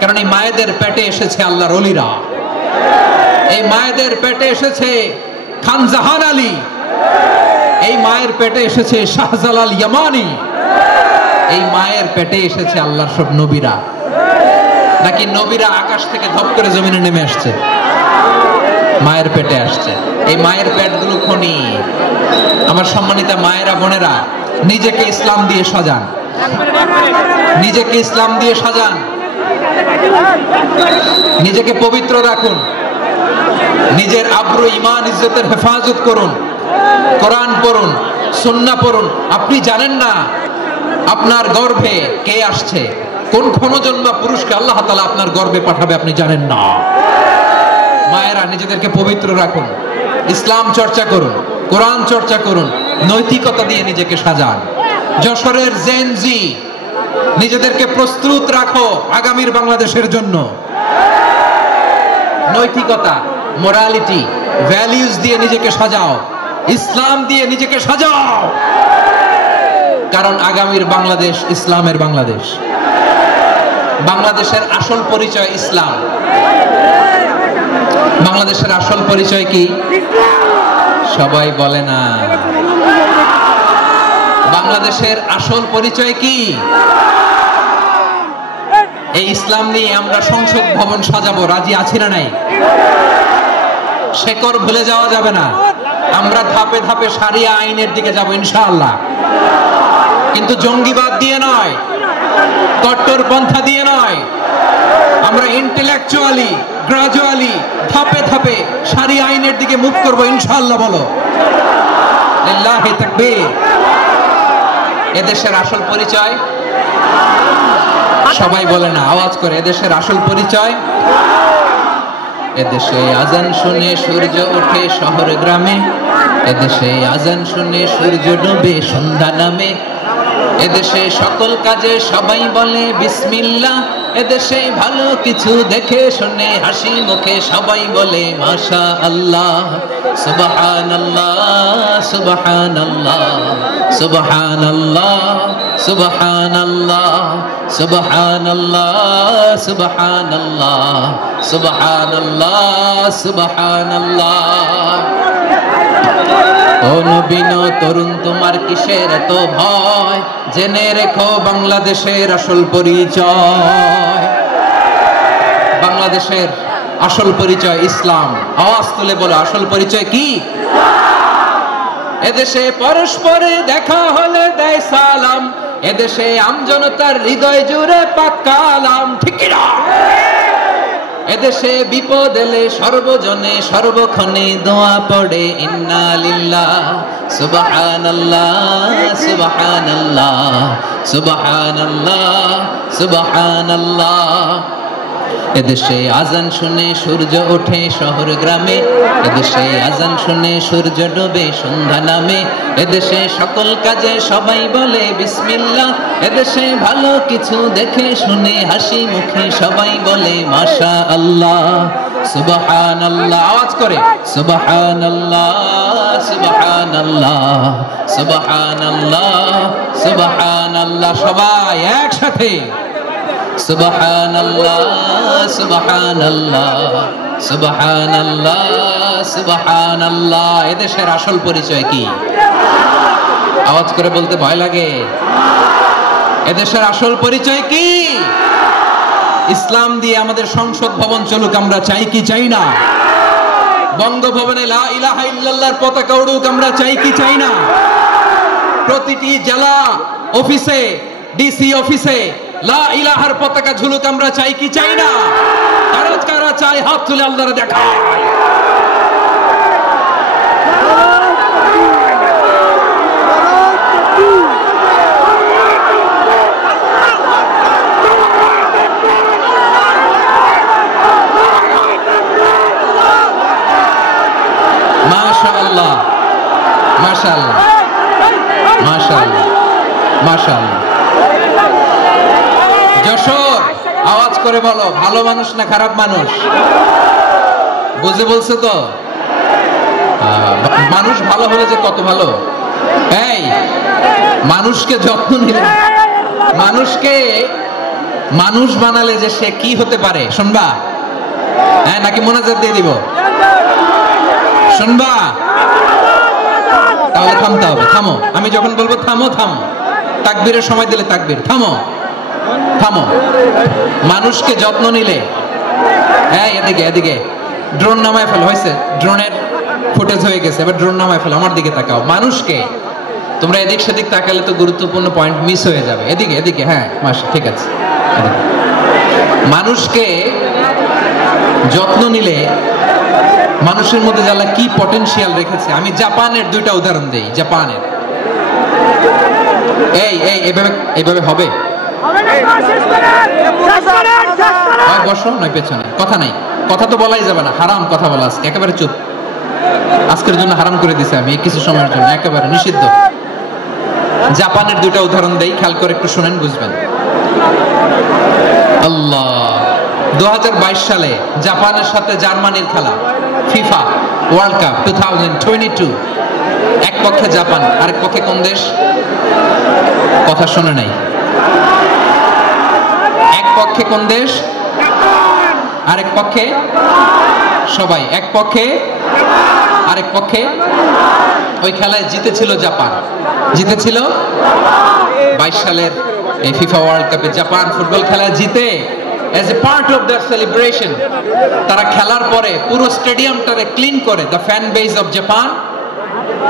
কারণ এই মায়েদের পেটে এসেছে আল্লাহর ওলিরা, এই মায়েদের পেটে এসেছে খান জাহান আলী, এই মায়ের পেটে এসেছে শাহজালাল ইয়ামানি, এই মায়ের পেটে এসেছে আল্লাহর সব নবীরা। নাকি নবীরা আকাশ থেকে ধপ করে জমিনে নেমে আসছে? মায়ের পেটে আসছে। এই মায়ের পেটগুলো খনি। আমার সম্মানিতা মায়েরা বোনেরা, নিজেকে ইসলাম দিয়ে সাজান, নিজেকে ইসলাম দিয়ে সাজান। নিজেকে পবিত্র রাখুন, নিজের আব্রু ইমান ইজ্জতের হেফাজত করুন, কোরআন পড়ুন, সুন্নাহ পড়ুন। আপনি জানেন না আপনার গর্ভে কে আসছে, কোন ক্ষণজন্মা পুরুষকে আল্লাহ তাআলা আপনার গর্ভে পাঠাবে আপনি জানেন না। মায়েরা নিজেদেরকে পবিত্র রাখুন, ইসলাম চর্চা করুন, কোরআন চর্চা করুন, নৈতিকতা দিয়ে নিজেকে সাজান। যশোরের জেনজি নিজেদেরকে প্রস্তুত রাখো আগামীর বাংলাদেশের জন্য। নৈতিকতা, মোরালিটি, ভ্যালিউজ দিয়ে নিজেকে সাজাও, ইসলাম দিয়ে নিজেকে সাজাও, কারণ আগামীর বাংলাদেশ ইসলামের বাংলাদেশ। বাংলাদেশের আসল পরিচয় ইসলাম। বাংলাদেশের আসল পরিচয় কি? সবাই বলে না। বাংলাদেশের আসল পরিচয় কি? এই ইসলাম নিয়ে আমরা সংসদ ভবন সাজাবো, রাজি আছি না নাই? শেকড় ভুলে যাওয়া যাবে না। আমরা ধাপে ধাপে শারিয়া আইনের দিকে যাব ইনশাআল্লাহ, কিন্তু জঙ্গিবাদ দিয়ে নয়, কট্টরপন্থা দিয়ে নয়। আমরা ইন্টেলেকচুয়ালি, গ্রাজুয়ালি, ধাপে ধাপে শারিয়া আইনের দিকে মুভ করব ইনশাআল্লাহ। বলো লিল্লাহি তাকবীর। এদেশের আসল পরিচয় সবাই বলে না, আওয়াজ করে। এদেশের আসল পরিচয়, এদেশে আজান শুনে সূর্য ওঠে শহর গ্রামে, এদেশে আজান শুনে সূর্য ডুবে সন্ধ্যা নামে, এদেশে সকল কাজে সবাই বলে বিসমিল্লাহ, এদেশে ভালো কিছু দেখে শুনে হাসি মুখে সবাই বলে মাশা আল্লাহ, সুবহানাল্লাহ সুবহানাল্লাহ সুবহানাল্লাহ সুবহানাল্লাহ সুবহানাল্লাহ সুবহানাল্লাহ সুবহানাল্লাহ সুবহানাল্লাহ। ও নবীন তরুণ তোমার কিসের এত ভয়, জেনে রেখো বাংলাদেশের আসল পরিচয়। বাংলাদেশের আসল পরিচয় ইসলাম। আওয়াজ তুলে বলো, আসল পরিচয় কি? এদেশে পরস্পরে দেখা হলে দেয় সালাম, এদেশে আমজনতার হৃদয় জুড়ে পাক কালাম। ঠিক কি না? এদেশে বিপদ এলে সর্বজনে সর্বক্ষণে দোয়া পড়ে ইন্না লিল্লাহ সুবহানাল্লাহ সুবহানাল্লাহ সুবহানাল্লাহ সুবহানাল্লাহ। এদেশে আজান শুনে সূর্য ওঠে শহর গ্রামে, এদেশে আজান শুনে সূর্য ডুবে সন্ধ্যা নামে, এদেশে সকল কাজে সবাই বলে বিসমিল্লাহ, এদেশে ভালো কিছু দেখে শুনে হাসি মুখে সবাই বলে মাশা আল্লাহ সুবহানাল্লাহ। আওয়াজ করে সুবহানাল্লাহ সুবহানাল্লাহ সুবহানাল্লাহ সুবহানাল্লাহ। সবাই একসাথে সুবহানাল্লাহ সুবহানাল্লাহ সুবহানাল্লাহ সুবহানাল্লাহ। এদেশের আসল পরিচয় কি? আওয়াজ করে বলতে ভয় লাগে। এদেশের আসল পরিচয় কি? ইসলাম দিয়ে আমাদের সংসদ ভবন চলুক, আমরা চাই কি চাই না? বঙ্গভবনে লা ইলাহা ইল্লাল্লাহর পতাকা উড়ুক, আমরা চাই কি চাই না? প্রতিটি জেলা অফিসে, ডিসি অফিসে লা ইলাহার পতাকা ঝুলুক, আমরা চাই কি চাই না? কারা কারা চাই হাত তুলে আল্লাহরে দেখায়। মাশাআল্লাহ মাশাআল্লাহ মাশাআল্লাহ মাশাআল্লাহ। যশোর, আওয়াজ করে বলো, ভালো মানুষ না খারাপ মানুষ? বুঝে বলছে তো? মানুষ ভালো হলে যে কত ভালো। এই মানুষকে যত্ন নিলে, মানুষকে মানুষ বানালে যে সে কি হতে পারে শুনবা? হ্যাঁ, নাকি মোনাজাত দিয়ে দিব? শুনবা? তাহলে থামতে হবে। থামো, আমি যখন বলবো থামো থামো, তাকবীরের সময় দিলে তাকবীর। থামো থামো। মানুষকে যত্ন নিলে, হ্যাঁ এদিকে এদিকে, ড্রোন নামায় ফেলো। হয়েছে, ড্রোনের ফুটেজ হয়ে গেছে, এবার ড্রোন নামায় ফেলো। আমার দিকে তাকাও। মানুষকে, তোমরা এদিক সেদিক তাকালে তো গুরুত্বপূর্ণ পয়েন্ট মিস হয়ে যাবে। এদিকে এদিকে, হ্যাঁ মাশা, ঠিক আছে। মানুষকে যত্ন নিলে মানুষের মধ্যে যারা কি পটেনশিয়াল রেখেছে। আমি জাপানের দুইটা উদাহরণ দেই। জাপানের এইভাবে হবে, বসো নয় পেছনে, কথা নাই, কথা তো বলাই যাবে না, হারাম কথা বলা আজকে, একেবারে চুপ। আজকের জন্য হারাম করে দিছে আমি কিছু সময়ের জন্য, একেবারে নিষিদ্ধ। জাপানের দুইটা উদাহরণ দেই, খেয়াল করে একটু শুনেন, বুঝবেন। আল্লাহ, 2022 সালে জাপানের সাথে জার্মানির খেলা, ফিফা ওয়ার্ল্ড কাপ 2022। এক পক্ষে জাপান, আরেক পক্ষে কোন দেশ? কথা শুনে নাই। এক পক্ষে কোন দেশ? আরেক পক্ষে সবাই, এক পক্ষে আরেক পক্ষে। ওই খেলায় জিতেছিল জাপান, জিতেছিল 22 সালের এই ফিফা ওয়ার্ল্ড কাপে জাপান ফুটবল খেলায় জিতে। as a part of their celebration তারা খেলার পরে পুরো স্টেডিয়ামটারে ক্লিন করে, the fan base of Japan।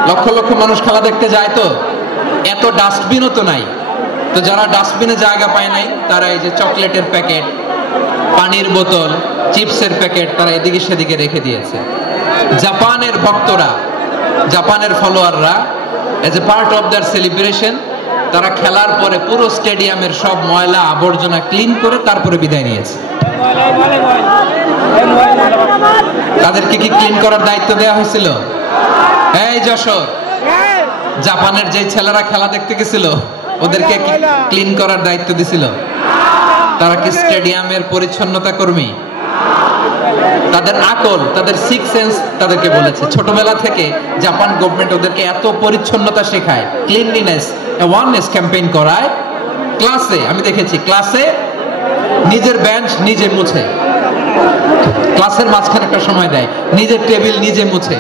Lakh lakh মানুষ খেলা দেখতে যায়, তো এত ডাস্টবিনও তো নাই, তো যারা ডাস্টবিনে জায়গা পায় নাই তারা এই যে চকলেটের প্যাকেট, পানির বোতল, চিপসের প্যাকেট তারা এদিকে সেদিকে রেখে দিয়েছে। জাপানের ভক্তরা, জাপানের ফলোয়াররা as a part of their celebration তারা খেলার পরে পুরো স্টেডিয়ামের সব ময়লা আবর্জনা ক্লিন করে তারপরে বিদায় নিয়েছে। তাদেরকে কি ক্লিন করার দায়িত্ব দেওয়া হয়েছিল? এই যশোর, জাপানের যে ছেলেরা খেলা দেখতে গেছিল ওদেরকে কি ক্লিন করার দায়িত্ব দিছিল? তারা কি স্টেডিয়ামের পরিচ্ছন্নতা কর্মী? তাদের আকল, তাদের সিক্স সেন্স তাদেরকে বলেছে। ছোটবেলা থেকে জাপান গভর্নমেন্ট ওদেরকে এত পরিচ্ছন্নতা শেখায়, ক্লিনলিনেস অ্যাওয়ারনেস ক্যাম্পেইন করায়। ক্লাসে আমি দেখেছি, ক্লাসে নিজের বেঞ্চ নিজে মুছে, ক্লাসের মাঝখানে একটা সময় দেয়, নিজের টেবিল নিজে মুছে,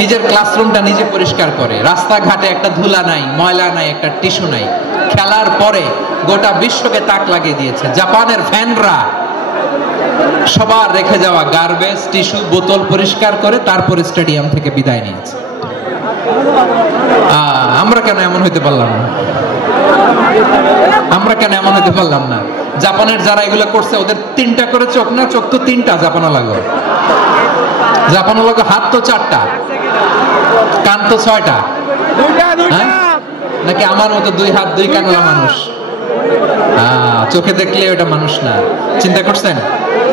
নিজের ক্লাসরুমটা নিজে পরিষ্কার করে। রাস্তাঘাটে একটা ধুলা নাই, ময়লা নাই, একটা টিস্যু নাই। খেলার পরে গোটা বিশ্বকে তাক লাগিয়ে দিয়েছে। জাপানের ফ্যানরা সবার রেখে যাওয়া গার্বেজ, টিস্যু, বোতল পরিষ্কার করে তারপরে স্টেডিয়াম থেকে বিদায় নিয়েছে। আমরা কেন এমন হইতে পারলাম না? আমরা কেন এমন হইতে পারলাম না? জাপানের যারা এগুলো করছে ওদের 3টা করে চোখ না? চোখ তো 3টা, জাপানো লাগো, জাপানো লাগো, হাত তো 4টা, কান তো 6টা, নাকি আমার মতো 2 হাত 2 কানওয়ালা মানুষ? চোখে দেখলে ওটা মানুষ না। চিন্তা করছেন?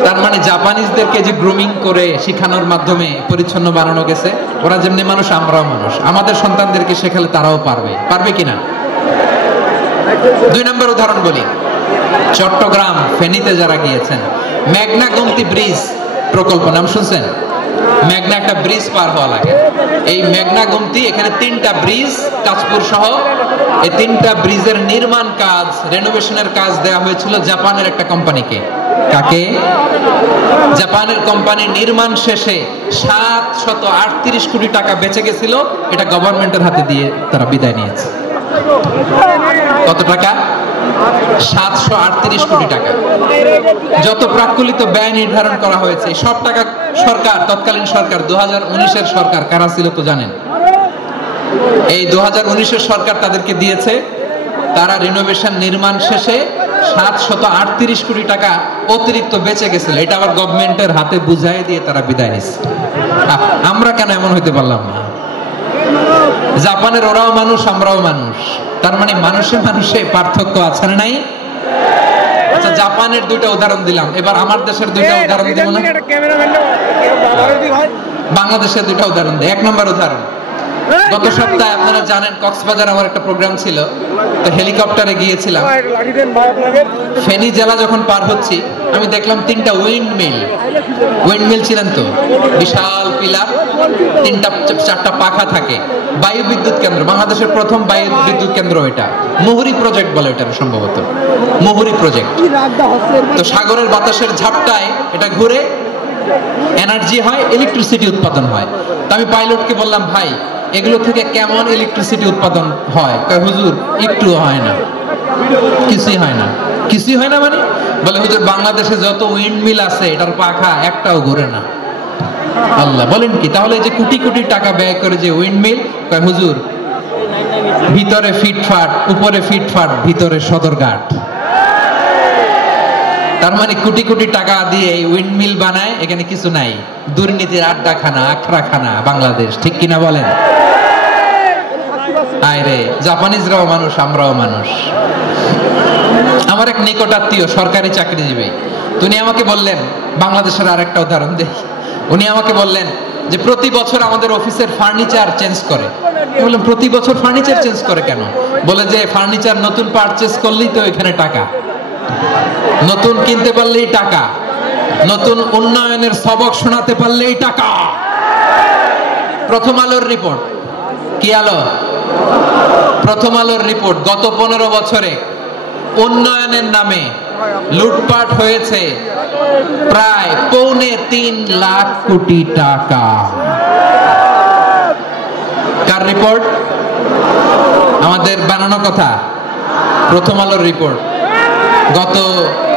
তার মানে জাপানিজদেরকে যে গ্রুমিং করে শিখানোর মাধ্যমে পরিচ্ছন্ন বানানো গেছে। ওরা যেমনি মানুষ, আমরাও মানুষ। আমাদের সন্তানদেরকে শেখালে তারাও পারবে, পারবে কিনা? 2 নম্বর উদাহরণ বলি। চট্টগ্রাম ফেনীতে যারা গিয়েছেন, মেঘনা গোমতী ব্রিজ প্রকল্প নাম শুনছেন? মেঘনা একটা ব্রিজ পার হওয়া লাগে। এই মেঘনা গোমতী, এখানে 3টা ব্রিজ, কাঁচপুর সহ এই 3টা ব্রিজের নির্মাণ কাজ, রেনোভেশনের কাজ দেওয়া হয়েছিল জাপানের একটা কোম্পানিকে। কাকে? জাপানের কোম্পানি। নির্মাণ শেষে 738 কোটি টাকা বেঁচে গেছিল, এটা গভর্নমেন্টের হাতে দিয়ে তারা বিদায় নিয়েছে। কত টাকা? 738 কোটি টাকা। যত প্রাক্কলিত ব্যয় নির্ধারণ করা হয়েছে সব টাকা সরকার, তৎকালীন সরকার 2019-এর সরকার কারা ছিল তো জানেন? এই 2019-এর সরকার তাদেরকে দিয়েছে। তারা রিনোভেশন নির্মাণ শেষে 738 কোটি টাকা অতিরিক্ত বেঁচে গেছিল, এটা আবার গভর্নমেন্টের হাতে বুঝাই দিয়ে তারা বিদায় নিচ্ছে। আমরা কেন এমন হইতে পারলাম না? জাপানের ওরাও মানুষ, আমরাও মানুষ। তার মানে মানুষে মানুষে পার্থক্য আছে না নাই? আচ্ছা, জাপানের 2টা উদাহরণ দিলাম, এবার আমার দেশের 2টা উদাহরণ দিব না? বাংলাদেশের 2টা উদাহরণ দিই। 1 নম্বর উদাহরণ, গত সপ্তাহে আপনারা জানেন কক্সবাজার আমার একটা প্রোগ্রাম ছিল, তো হেলিকপ্টারে গিয়েছিলাম। ফেনী জেলা যখন পার হচ্ছি আমি দেখলাম 3টা উইন্ডমিল ছিলেন, তো বিশাল পিলার, 4টা পাখা থাকে। বায়ু বিদ্যুৎ কেন্দ্র, বাংলাদেশের প্রথম বায়ু বিদ্যুৎ কেন্দ্র এটা। মুহুরী প্রজেক্ট বলে এটা সম্ভবত, মুহুরী প্রজেক্ট। তো সাগরের বাতাসের ঝাপটায় এটা ঘুরে এনার্জি হয়, ইলেকট্রিসিটি উৎপাদন হয়। তো আমি পাইলটকে বললাম, ভাই এগুলো থেকে কেমন ইলেকট্রিসিটি উৎপাদন হয়? কয় হুজুর একটু হয় না, কিছুই হয় না। কিছুই হয় না মানে? বলে হুজুর বাংলাদেশে যত উইন্ডমিল আছে এটার পাখা একটাও ঘুরে না। আল্লাহ, বলেন কি? তাহলে যে কোটি কোটি টাকা ব্যয় করে যে উইন্ডমিল, কয় হুজুর ভিতরে ফিটফাট, উপরে ফিটফাট, ভিতরে সদরঘাট। তার মানে কোটি কোটি টাকা দিয়ে এই উইন্ডমিল বানায়, এখানে কিছু নাই, দুর্নীতির আড্ডাখানা, আখড়াখানা বাংলাদেশ, ঠিক কিনা বলেন? আরে জাপানিজরাও মানুষ, আমরাও মানুষ। আমার এক নিকট আত্মীয় সরকারি চাকরিজীবী, উনি আমাকে বললেন, বাংলাদেশের আরেকটা উদাহরণ দেখি, উনি আমাকে বললেন যে প্রতি বছর আমাদের অফিসের ফার্নিচার চেঞ্জ করে। বললাম প্রতি বছর ফার্নিচার চেঞ্জ করে কেন? বলে যে ফার্নিচার নতুন পারচেজ করলেই তো এখানে টাকা, নতুন কিনতে পারলেই টাকা, নতুন উন্নয়নের সবক শোনাতে পারলেই টাকা। প্রথম আলোর রিপোর্ট, কি আলো? প্রথম আলোর রিপোর্ট, গত 15 বছরে উন্নয়নের নামে লুটপাট হয়েছে প্রায় 3.25 লাখ কোটি টাকা। কার রিপোর্ট? আমাদের বানানো কথা, প্রথম আলোর রিপোর্ট। গত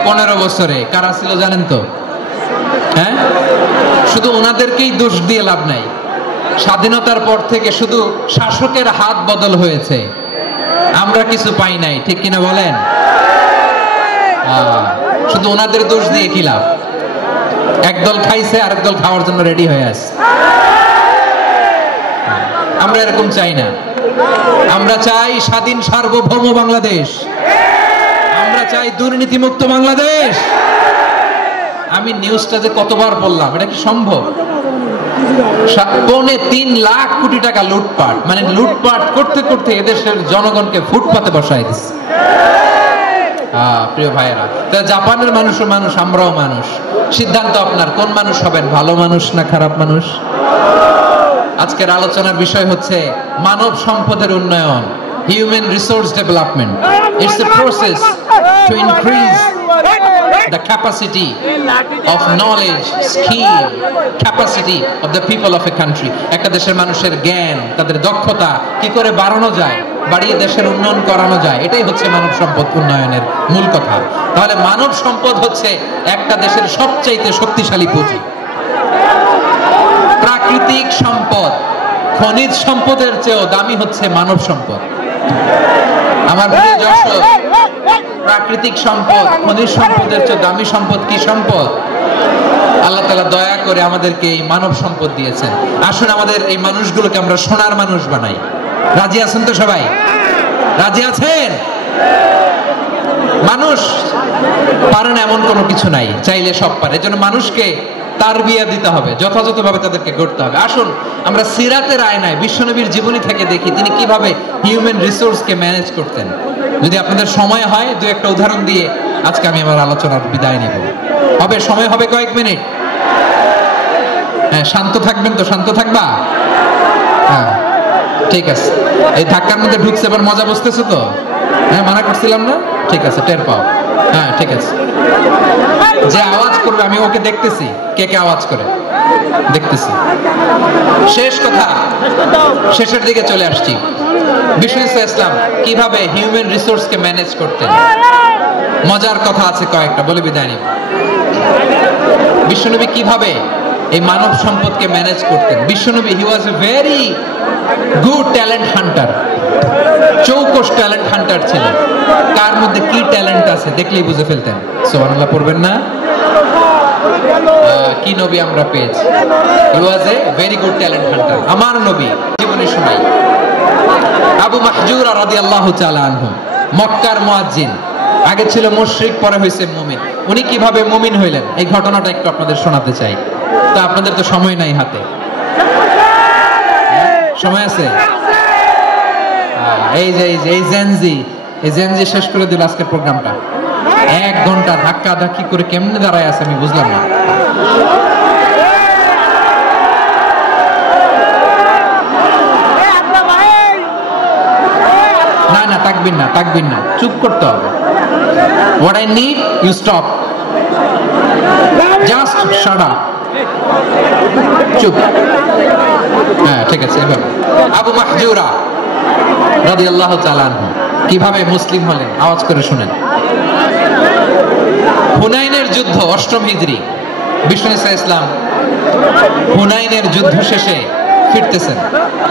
15 বছরে কারা ছিল জানেন তো? হ্যাঁ, শুধু ওনাদেরকেই দোষ দিয়ে লাভ নাই। স্বাধীনতার পর থেকে শুধু শাসকের হাত বদল হয়েছে, আমরা কিছু পাই নাই, ঠিক কিনা বলেন? শুধু ওনাদের দোষ দিয়ে কি লাভ? একদল খাইছে, আরেক দল খাওয়ার জন্য রেডি হয়ে আছে। আমরা এরকম চাই না। আমরা চাই স্বাধীন সার্বভৌম বাংলাদেশ, আমরা চাই দুর্নীতিমুক্ত বাংলাদেশ। আমি নিউজটা যে কতবার বললাম, এটা কি সম্ভব? 3.25 লাখ কোটি টাকা লুটপাট, মানে লুটপাট করতে করতে এদেশের জনগণকে ফুটপাতে বসাই দিচ্ছে। প্রিয় ভাইয়েরা, জাপানের মানুষও মানুষ, আমরাও মানুষ। সিদ্ধান্ত আপনার, কোন মানুষ হবেন, ভালো মানুষ না খারাপ মানুষ? আজকের আলোচনার বিষয় হচ্ছে মানব সম্পদের উন্নয়ন, human resource development. It's a process to increase the capacity of knowledge, skill, capacity of the people of a country. একটা দেশের মানুষের জ্ঞান, তাদের দক্ষতা কি করে বাড়ানো যায়, বাড়িয়ে দেশের উন্নয়ন করানো যায়, এটাই হচ্ছে মানব সম্পদ উন্নয়নের মূল কথা। তাহলে মানব সম্পদ হচ্ছে একটা দেশের সবচাইতে শক্তিশালী পুঁজি। প্রাকৃতিক সম্পদ, খনিজ সম্পদের চেয়েও দামি হচ্ছে মানব সম্পদ। আমার প্রিয় দর্শক, প্রাকৃতিক সম্পদ, খনিজ সম্পদের চেয়ে দামি সম্পদ কি সম্পদ? আল্লাহ তাআলা দয়া করে আমাদেরকে এই মানব সম্পদ দিয়েছেন। আসুন আমাদের এই মানুষগুলোকে আমরা সোনার মানুষ বানাই। রাজি আছেন তো সবাই? রাজি আছেন? মানুষ পারে না এমন কোনো কিছু নাই, চাইলে সব পারে। এজন্য মানুষকে তারবিয়া দিতে হবে, যথাযথভাবে তাদেরকে গড়তে হবে। আসুন আমরা সিরাতের আয়নায় বিশ্বনবীর জীবনী থেকে দেখি তিনি কিভাবে হিউম্যান রিসোর্সকে ম্যানেজ করতেন। যদি আপনাদের সময় হয়, দু একটা উদাহরণ দিয়ে আজকে আমি আমার আলোচনার বিদায় নেব। হবে সময় হবে কয়েক মিনিট? হ্যাঁ, শান্ত থাকবেন তো? শান্ত থাকবা? হ্যাঁ, ঠিক আছে। এই ধাক্কার মধ্যে ঢুকছে, এবার মজা বুঝতেছো তো? হ্যাঁ, মানা করছিলাম না? ঠিক আছে, টের পাও। হ্যাঁ, ঠিক আছে। যে আওয়াজ করবে আমি ওকে দেখতেছি, কে কে আওয়াজ করে দেখতেছি। শেষ কথা, শেষের দিকে চলে আসছি। বিষ্ণু ইসলাম কিভাবে হিউম্যান রিসোর্সকে ম্যানেজ করতেন, মজার কথা আছে কয়েকটা, বলে বিদায় নিব। বিশ্বনবী কিভাবে এই মানব সম্পদকে ম্যানেজ করতেন। বিশ্বনবী, he was a very good talent hunter, চৌকস ট্যালেন্ট হান্টার ছিলেন। কার মধ্যে কি ট্যালেন্ট আছে দেখলেই বুঝে ফেলতেন। সুবহানাল্লাহ পড়বেন না? কি নবী আমরা পেয়েছি। He was a very good talent hunter. আমার নবী জীবনী শোনাই। আবু মাহজুরা রাদিয়াল্লাহু তাআলা আনহু, মক্কার মুয়াজ্জিন, আগে ছিল মুশরিক, পরে হয়েছে মুমিন। উনি কিভাবে মুমিন হইলেন এই ঘটনাটা একটু আপনাদের শোনাতে চাই। তো আপনাদের তো সময় নাই হাতে, সময় আছে? এই যে এই জেনজি শেষ করে দিল আজকের প্রোগ্রামটা। 1 ঘন্টা ধাক্কা ধাক্কি করে কেমনে দাঁড়ায় আছে আমি বুঝলাম না। না না, তাকবির না, চুপ করতে হবে। What I need, you stop. Just shut up. চুপ। হ্যাঁ, ঠিক আছে। এবার আবু মাহজুরা রাদিয়াল্লাহু তাআলা আনহু কিভাবে মুসলিম হলেন, আওয়াজ করে শুনেন। হুনাইনের যুদ্ধ, 8ম হিজরি। বিষ্ণু ইসলাম হুনাইনের যুদ্ধ শেষে ফিরতেছেন,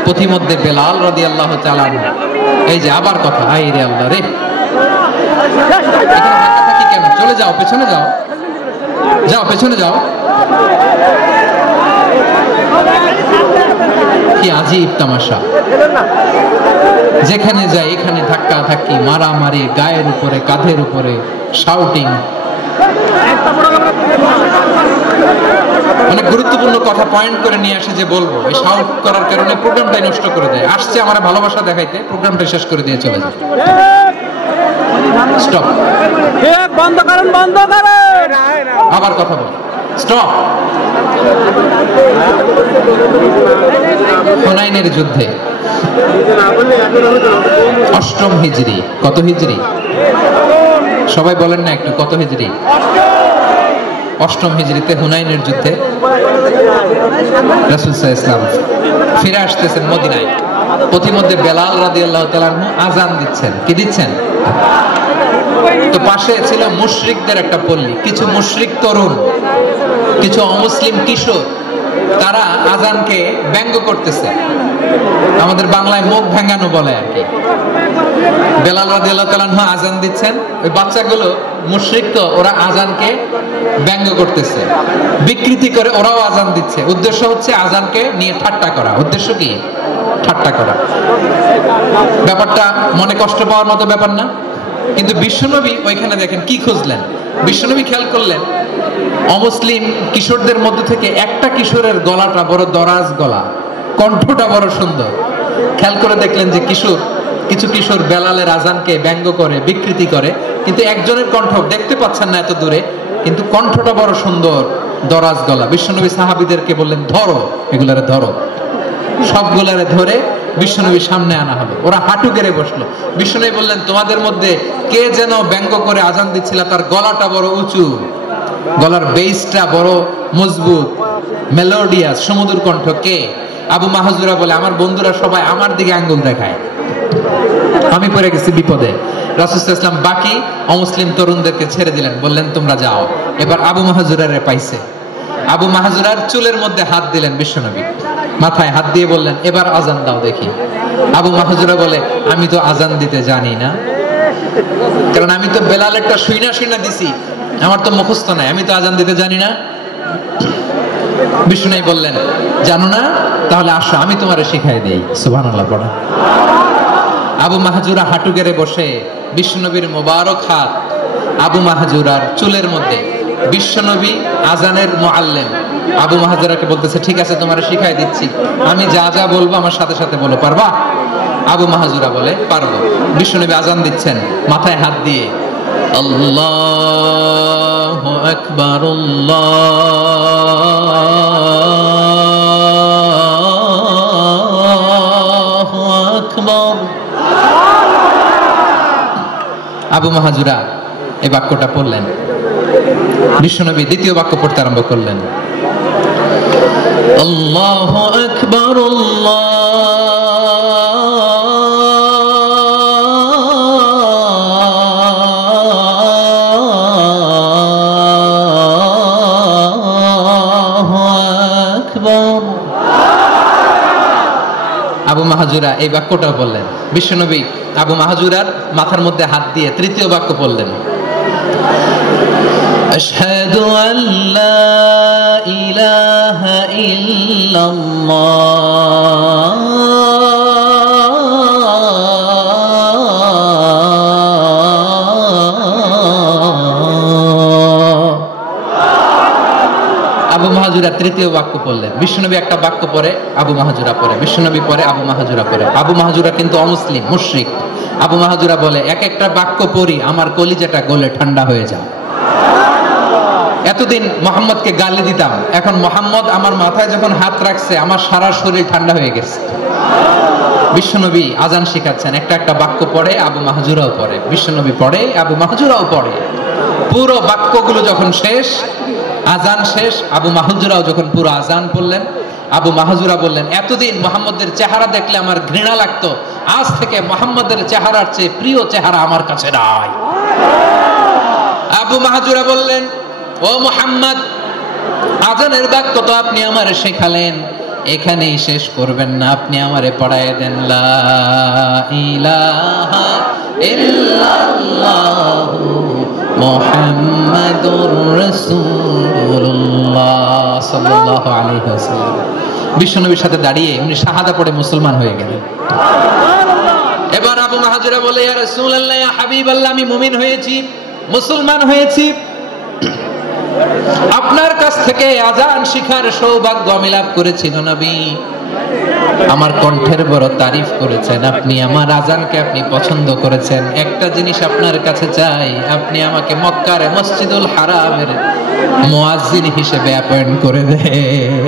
পথিমধ্যে বেলাল রাদিয়াল্লাহু তাআলা আনহু, এই যে আবার কথা, আই রে আল্লাহ রে, এখানে ধাক্কা থাকি কেন? চলে যাও, পেছনে যাও, যাও পেছনে যাও। কি আজীব তামাশা! যেখানে যাই এখানে ধাক্কা ধাক্কি, মারামারি, গায়ের উপরে, কাঁধের উপরে, শাউটিং। অনেক গুরুত্বপূর্ণ কথা পয়েন্ট করে নিয়ে আসে যে বলবো, এই শাউট করার কারণে প্রোগ্রামটাই নষ্ট করে দেয়। আসছে আমার ভালোবাসা দেখাইতে, প্রোগ্রামটা শেষ করে দিয়ে চলে যায়। স্টপ, বন্ধ করেন, বন্ধ করেন। আবার কথা বল, স্টপ। হুনাইনের যুদ্ধে 8ম হিজরি, কত হিজরি? সবাই বলেন না একটু, কত হিজরি? 8ম হিজরিতে হুনাইনের যুদ্ধে রাসূল সাল্লাল্লাহু আলাইহি ওয়াসাল্লাম ফিরে আসতেছেন মদিনায়। পথিমধ্যে বেলাল রাদিয়াল্লাহু তাআলা আনহু আযান দিচ্ছেন। কি দিচ্ছেন? তো পাশে ছিল মুশরিকদের একটা পল্লী, কিছু মুশরিক তরুণ, কিছু অমুসলিম কিশোর, তারা আযানকে ব্যঙ্গ করতেছে। আমাদের বাংলায় মুখ ভেঙানো বলে আর কি। বেলাল রাদিয়াল্লাহু তাআলা আনহু আযান দিচ্ছেন, ওই বাচ্চাগুলো মুশরিক, তো ওরা আযানকে ব্যঙ্গ করতেছে, বিকৃতি করে ওরাও আযান দিচ্ছে। উদ্দেশ্য হচ্ছে আযানকে নিয়ে ঠাট্টা করা। উদ্দেশ্য কি? ঠাট্টা করা। ব্যাপারটা মনে কষ্ট পাওয়ার মতো ব্যাপার না? কিন্তু বিশ্বনবী ওইখানে দেখেন কি খুঁজলেন। বিশ্বনবী খেয়াল করলেন অমুসলিম কিশোরদের মধ্য থেকে একটা কিশোরের গলাটা বড় দরাজ গলা, কণ্ঠটা বড় সুন্দর। খেয়াল করে দেখলেন যে কিছু কিশোর বেলালের আযানকে ব্যঙ্গ করে, বিকৃতি করে, কিন্তু একজনের কণ্ঠ দেখতে পাচ্ছেন না এত দূরে, কিন্তু কণ্ঠটা বড় সুন্দর, দরাজ গলা। বিশ্বনবী সাহাবীদেরকে বললেন, ধরো এগুলারে, ধরো। সবগুলারে ধরে বিশ্বনবীর সামনে আনা হলো। ওরা হাঁটু গেড়ে বসলো। বিশ্বনবী বললেন, তোমাদের মধ্যে কে যেন ব্যঙ্গ করে আযান দিচ্ছিল, তার গলাটা বড় উঁচু, গলার বেসটা বড় মজবুত, মেলোডিয়াস, সুমধুর কণ্ঠ। কে? আবু মাহজুরা বলে, আমার বন্ধুরা সবাই আমার দিকে আঙ্গুল দেখায়, আমি পড়ে গেছি বিপদে। রাসূল সাল্লাল্লাহু আলাইহি ওয়াসাল্লাম বাকি অমুসলিম তরুণদেরকে ছেড়ে দিলেন, বললেন তোমরা যাও। এবার আবু মাহজুরারে পাইছে। আবু মাহজুরার চুলের মধ্যে হাত দিলেন বিশ্বনবী, মাথায় হাত দিয়ে বললেন, এবার আযান দাও দেখি। আবু মাহজুরা বলে, আমি তো আযান দিতে জানি না, কারণ আমি তো বেলালেরটা শুইনা দিছি, আমার তো মুখস্থ নাই, আমি তো আযান দিতে জানি না। বিষ্ণু বললেন, জানো না? তাহলে আসো, আমি তোমারে শিখাই দেই। সুবহানাল্লাহ পড়া। আবু মাহজুরা হাঁটু গেড়ে বসে, বিশ্বনবীর মোবারক হাত আবু মাহজুরার চুলের মধ্যে। বিশ্বনবী আযানের মুআল্লিম আবু মাহজুরাকে বলতেছে, ঠিক আছে তোমারে শিখাই দিচ্ছি, আমি যা যা বলবো আমার সাথে সাথে বলো, পারবা? আবু মাহজুরা বলে, পারবো। বিশ্বনবী আযান দিচ্ছেন মাথায় হাত দিয়ে, আল্লাহু আকবার, আল্লাহু আকবার। আবু মাহজুরা এই বাক্যটা পড়লেন। বিশ্বনবী দ্বিতীয় বাক্য পড়তে আরম্ভ করলেন, আল্লাহু আকবার, আল্লাহু আকবার। আবু মাহজুরা এই বাক্যটাও বললেন। বিশ্বনবী আবু মাহজুরার মাথার মধ্যে হাত দিয়ে তৃতীয় বাক্য বললেন, আশহাদু আল্লা ইলাহা ইল্লাল্লাহ, আবু মাহজুরা তৃতীয় বাক্য পড়লেন। বিশ্বনবী একটা বাক্য পরে আবু মাহজুরা পড়ে, বিশ্বনবী পরে আবু মাহজুরা পড়ে। আবু মাহজুরা কিন্তু অমুসলিম, মুশরিক। আবু মাহজুরা বলে, এক একটা বাক্য পড়ি আমার কলিজাটা গলে ঠান্ডা হয়ে যায়। এতদিন মোহাম্মদকে গালি দিতাম, এখন মোহাম্মদ আমার মাথায় যখন হাত রাখছে আমার সারা শরীর ঠান্ডা হয়ে গেছে। বিশ্বনবী আযান শিখাচ্ছেন, একটা একটা বাক্য পড়ে আবু মাহজুরাও পড়ে, বিশ্বনবী পড়ে আবু মাহজুরাও পড়ে। পুরো বাক্যগুলো যখন শেষ, আযান শেষ, আবু মাহজুরাও যখন পুরো আযান পড়লেন, আবু মাহজুরা বললেন, এতদিন মুহাম্মদের চেহারা দেখলে আমার ঘৃণা লাগতো, আজ থেকে মুহাম্মদের চেহারার চেয়ে প্রিয় চেহারা আমার কাছে নাই। আবু মাহজুরা বললেন, ও মুহাম্মদ, আযানের বাক্য তো আপনি আমারে শেখালেন, এখানেই শেষ করবেন না, আপনি আমারে পড়ায় দেন লা ইলাহা ইল্লাল্লাহু মুহাম্মাদুর রাসূলুল্লাহ সাল্লাল্লাহু আলাইহি ওয়াসাল্লাম। বিশ্বনবীর সাথে দাঁড়িয়ে উনি শাহাদা পড়ে মুসলমান হয়ে গেলেন। এবার আবু মাহজুরা বলে, ইয়া রাসূলুল্লাহ, ইয়া হাবিবাল্লাহ, আমি মুমিন হয়েছি, মুসলমান হয়েছি, আপনার কাছ থেকে আযান শিখার সৌভাগ্য আমি লাভ করেছি নবী। আমার কণ্ঠের বড় তারিফ করেছেন আপনি, আমার আযানকে আপনি পছন্দ করেছেন। একটা জিনিস আপনার কাছে চাই, আপনি আমাকে মক্কার মসজিদুল হারামের মুয়াজ্জিন হিসেবে অ্যাপয়েন্ট করে দেন।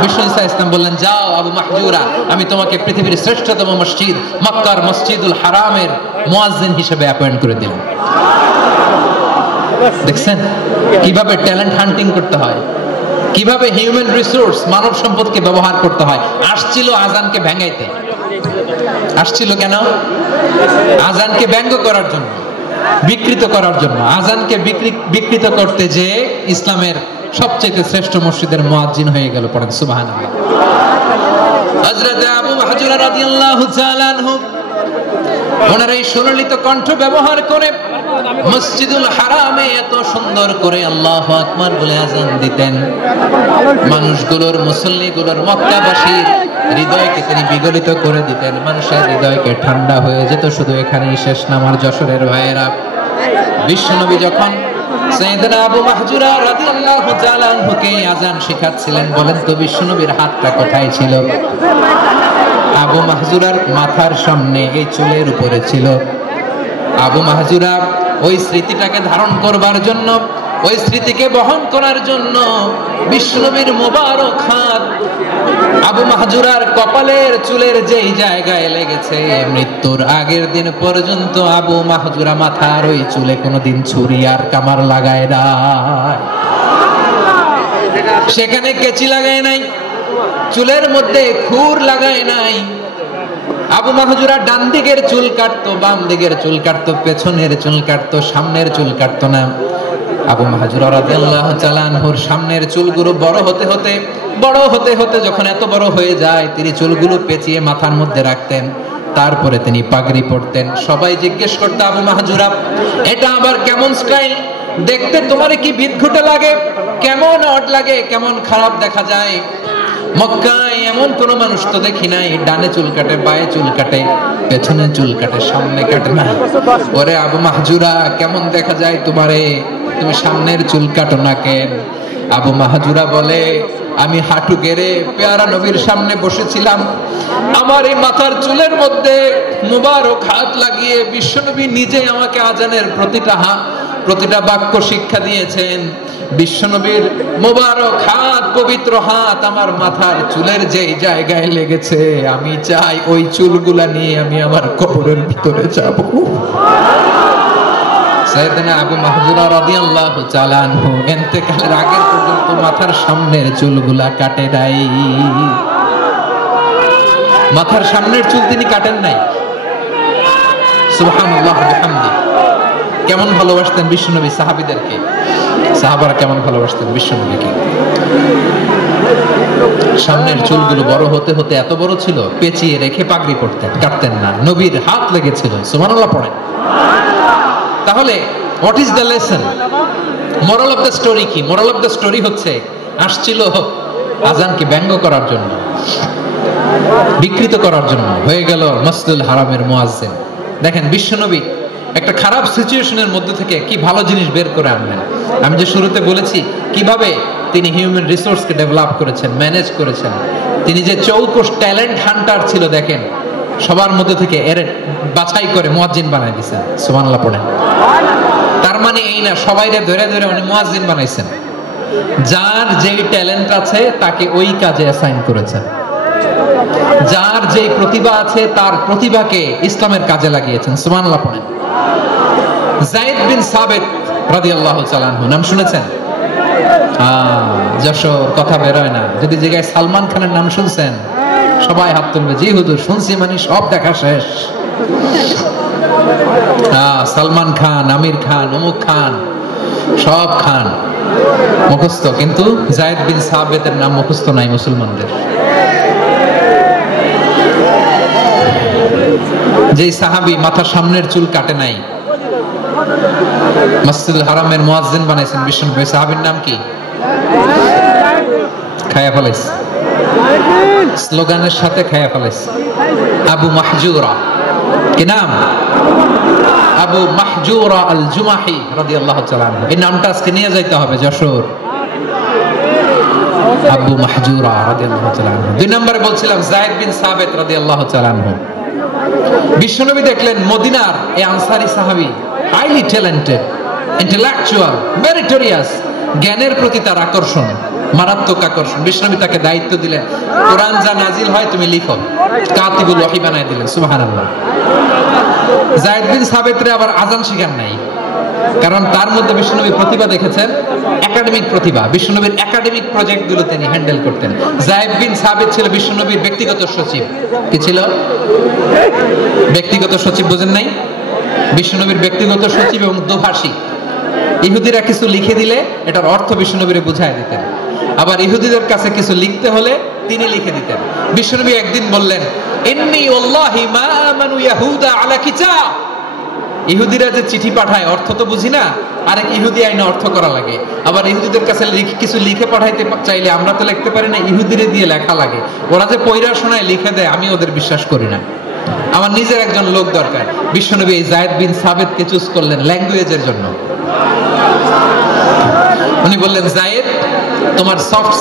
বিষ্ণু ইসলাম বললেন, যাও আবু মাহজুরা, আমি তোমাকে পৃথিবীর শ্রেষ্ঠতম মসজিদ মক্কার মসজিদুল হারামের মুয়াজ্জিন হিসেবে অ্যাপয়েন্ট করে দিলাম। দেখছেন কিভাবে ট্যালেন্ট হান্টিং করতে হয়, কিভাবে হিউম্যান রিসোর্স মানব সম্পদকে ব্যবহার করতে হয়। আসছিল আযানকে ভেঙাইতে, আসছিল কেন? আযানকে ব্যঙ্গ করার জন্য, বিকৃত করার জন্য। আযানকে বিকৃত করতে যে ইসলামের সবচেয়ে শ্রেষ্ঠ মসজিদের মুয়াজ্জিন হয়ে গেল। পড়েন সুবহানাল্লাহ। হযরত আবু মাহজুরা রাদিয়াল্লাহু তাআলা আনহু ওনার এই সুললিত কণ্ঠ ব্যবহার করে মসজিদুল হারামে এত সুন্দর করে আল্লাহু আকবার বলে আযান দিতেন। মানুষগুলোর, মুসল্লিগুলোর, মক্কাবাসীর হৃদয়কে তিনি বিগলিত করে দিতেন। মানুষের হৃদয়কে ঠান্ডা হয়ে যেত। শুধু এখানেই শেষ না আমার যশোরের ভাইয়েরা। বিশ্বনবী যখন সাইয়েদনা আবু মাহজুরা রাদিয়াল্লাহু তাআলা আনহুকে আযান শেখাচ্ছিলেন, বলেন তো বিশ্বনবীর হাতটা কোথায় ছিল? আবু মাহজুরার মাথার সামনে, এই চুলের উপরে ছিল। আবু মাহজুরা ওই স্মৃতিটাকে ধারণ করবার জন্য, ওই স্মৃতিকে বহন করার জন্য বিশ্বনবীর মোবারক হাত আবু মাহজুরার কপালের চুলের যেই জায়গায় লেগেছে, মৃত্যুর আগের দিন পর্যন্ত আবু মাহজুরা মাথার ওই চুলে কোনোদিন ছুরি আর কামার লাগায় নাই, সেখানে কেচি লাগায় নাই, চুলের মধ্যে খুর লাগায় নাই। আবু মাহজুরা ডান দিকের চুল কাটতো, বাম দিকের চুল কাটতো, পেছনের চুল কাটতো, সামনের চুল কাটতো না। আবু মাহজুরা রাদিয়াল্লাহু তাআলা আনহুর সামনের চুলগুলো বড় হতে হতে যখন এত বড় হয়ে যায়, তিনি চুলগুলো পেঁচিয়ে মাথার মধ্যে রাখতেন। তারপরে তিনি পাগড়ি পরতেন। সবাই জিজ্ঞেস করতো, আবু মাহজুরা, এটা আবার কেমন স্টাইল? দেখতে তোমার কি বিদঘুটে লাগে? কেমন অড লাগে? কেমন খারাপ দেখা যায়? মক্কায় এমন কোন মানুষ তো দেখি নাই, ডানে চুল কাটে, বায়ে চুল কাটে, পেছনে চুল কাটে, সামনে কাটে না। ওরে আবু মাহজুরা, কেমন দেখা যায় তোমারে? তুমি সামনের চুল কাটো না কেন? আবু মাহজুরা বলে, আমি হাঁটু গেড়ে পেয়ারা নবীর সামনে বসেছিলাম, আমার এই মাথার চুলের মধ্যে মুবারক হাত লাগিয়ে বিশ্বনবী নিজে আমাকে আযানের প্রতিটা বাক্য শিক্ষা দিয়েছেন। বিশ্বনবীর মোবারক হাত, পবিত্র হাত আমার মাথার চুলের যে জায়গায় লেগেছে, আমি চাই ওই চুলগুলা নিয়ে আমি আমার কবরের ভিতরে যাব। সাইয়েদনা আবু মাহজুরা রাদিয়াল্লাহু তাআলা আনহু ইন্তেকালের আগে পর্যন্ত মাথার সামনের চুলগুলা কাটে নাই। মাথার সামনের চুল তিনি কাটেন নাই। সুবহানাল্লাহ ওয়া বিহামদি। কেমন ভালোবাসতেন বিশ্বনবী সাহাবীদেরকে, সাহাবারা কেমন ভালোবাসতেন বিশ্বনবীকে। সামনের চুলগুলো বড় হতে হতে এত বড় ছিল, পেঁচিয়ে রেখে পাগড়ি পরতেন, কাটতেন না। নবীর হাত লেগেছিল। সুবহানাল্লাহ পড়েন। তাহলে what is the lesson? Moral of the story কি? মোরাল অফ দ্য স্টোরি হচ্ছে, আসছিল আযানকে ব্যঙ্গ করার জন্য, বিকৃত করার জন্য, হয়ে গেল মসজিদুল হারামের মুয়াজ্জিন। দেখেন বিশ্বনবী একটা খারাপ সিচুয়েশনের মধ্যে থেকে কি ভালো জিনিস বের করে আনলেন। আমি যে শুরুতে বলেছি কিভাবে তিনি হিউম্যান রিসোর্সকে ডেভেলপ করেছেন, ম্যানেজ করেছেন। তিনি যে চৌকস ট্যালেন্ট হান্টার ছিল, দেখেন সবার মধ্যে থেকে এর বাছাই করে মুয়াজ্জিন বানাই দিয়েছেন। সুবহানাল্লাহ পড়েন। তার মানে এই না সবাইরে ধরে ধরে উনি মুয়াজ্জিন বানাইছেন। যার যেই ট্যালেন্ট আছে তাকে ওই কাজে অ্যাসাইন করেছেন। যার যেই প্রতিভা আছে তার প্রতিভাকে ইসলামের কাজে লাগিয়েছেন। সুবহানাল্লাহ পড়েন। যায়েদ বিন সাবিত রাদিয়াল্লাহু তাআলা আনহু নাম শুনেছেন? যশোর কথা বের হয় না। যদি জায়গায় সালমান খানের নাম শুনছেন, সবাই হাত তুলবে, জি হুজুর শুনছি, মানে সব দেখা শেষ। সালমান খান, আমির খান, অমুক খান, সব খান মুখস্থ, কিন্তু যায়েদ বিন সাবিতের নাম মুখস্থ নাই মুসলমানদের। যে সাহাবী মাথার সামনের চুল কাটে নাই, মসজিদুল হারামের মুয়াজ্জিন বানাইছেন বিশ্বনবী, সাহাবীর নাম কি? খায়া ফেলাইছে, স্লোগানের সাথে খায়া ফেলাইছে। আবু মাহজুরা, কি নাম? আবু মাহজুরা আল জুমাহি রাদিয়াল্লাহু তাআলা আনহু। এই নামটা আজকে নিয়ে যাইতে হবে যশোর। আবু মাহজুরা রাদিয়াল্লাহু তাআলা আনহু। দুই নম্বরে বলছিলাম যায়েদ বিন সাবিত রাদিয়াল্লাহু তাআলা আনহু। বিশ্বনবী দেখলেন মদিনার এই আনসারী সাহাবী হাইলি ট্যালেন্টেড, ইন্টেলেকচুয়াল, মেরিটোরিয়াস, জ্ঞানের প্রতি তার আকর্ষণ, মারাত্মক আকর্ষণ। বিশ্বনবী তাকে দায়িত্ব দিলেন, কোরআন যা নাজিল হয় তুমি লিখো, কাতিবুল ওহী বানায় দিলেন। সুবহানাল্লাহ। যায়েদ বিন সাবিতরে আবার আযান শিখান নাই, কারণ তার মধ্যে বিশ্বনবী প্রতিভা দেখেছেন, একাডেমিক প্রতিভা। বিশ্বনবীর একাডেমিক প্রজেক্ট গুলো তিনি হ্যান্ডেল করতেন। যায়েদ বিন সাবিত ছিল বিশ্বনবীর ব্যক্তিগত সচিব। কি ছিল? ব্যক্তিগত সচিব। বুঝেন নাই? বিশ্বনবীর ব্যক্তিগত সচিব এবং দোভাষী। ইহুদিরা কিছু লিখে দিলে এটার অর্থ বিশ্বনবীরে বুঝায় দিতেন, আবার ইহুদিদের কাছে কিছু লিখতে হলে তিনি লিখে দিতেন। বিশ্বনবী একদিন বললেন, ইন্নী ওয়াল্লাহি মা আমানু ইয়াহুদা আলা কিতাব। ইহুদিরা যে চিঠি পাঠায় অর্থ তো বুঝি না, আরেক ইহুদি আইনে অর্থ করা লাগে। আবার ইহুদিদের কাছে কিছু লিখে পাঠাইতে চাইলে আমরা তো লিখতে পারি না, ইহুদিরে দিয়ে লেখা লাগে। ওরা যে পয়রা শোনায় লিখে দেয়, আমি ওদের বিশ্বাস করি না। আমার নিজের একজন লোক দরকার। বিশ্বনবী এই যায়েদ বিন সাবিতকে চুজ করলেন ল্যাঙ্গুয়েজের জন্য। উনি বললেন, যায়েদ তোমার সফট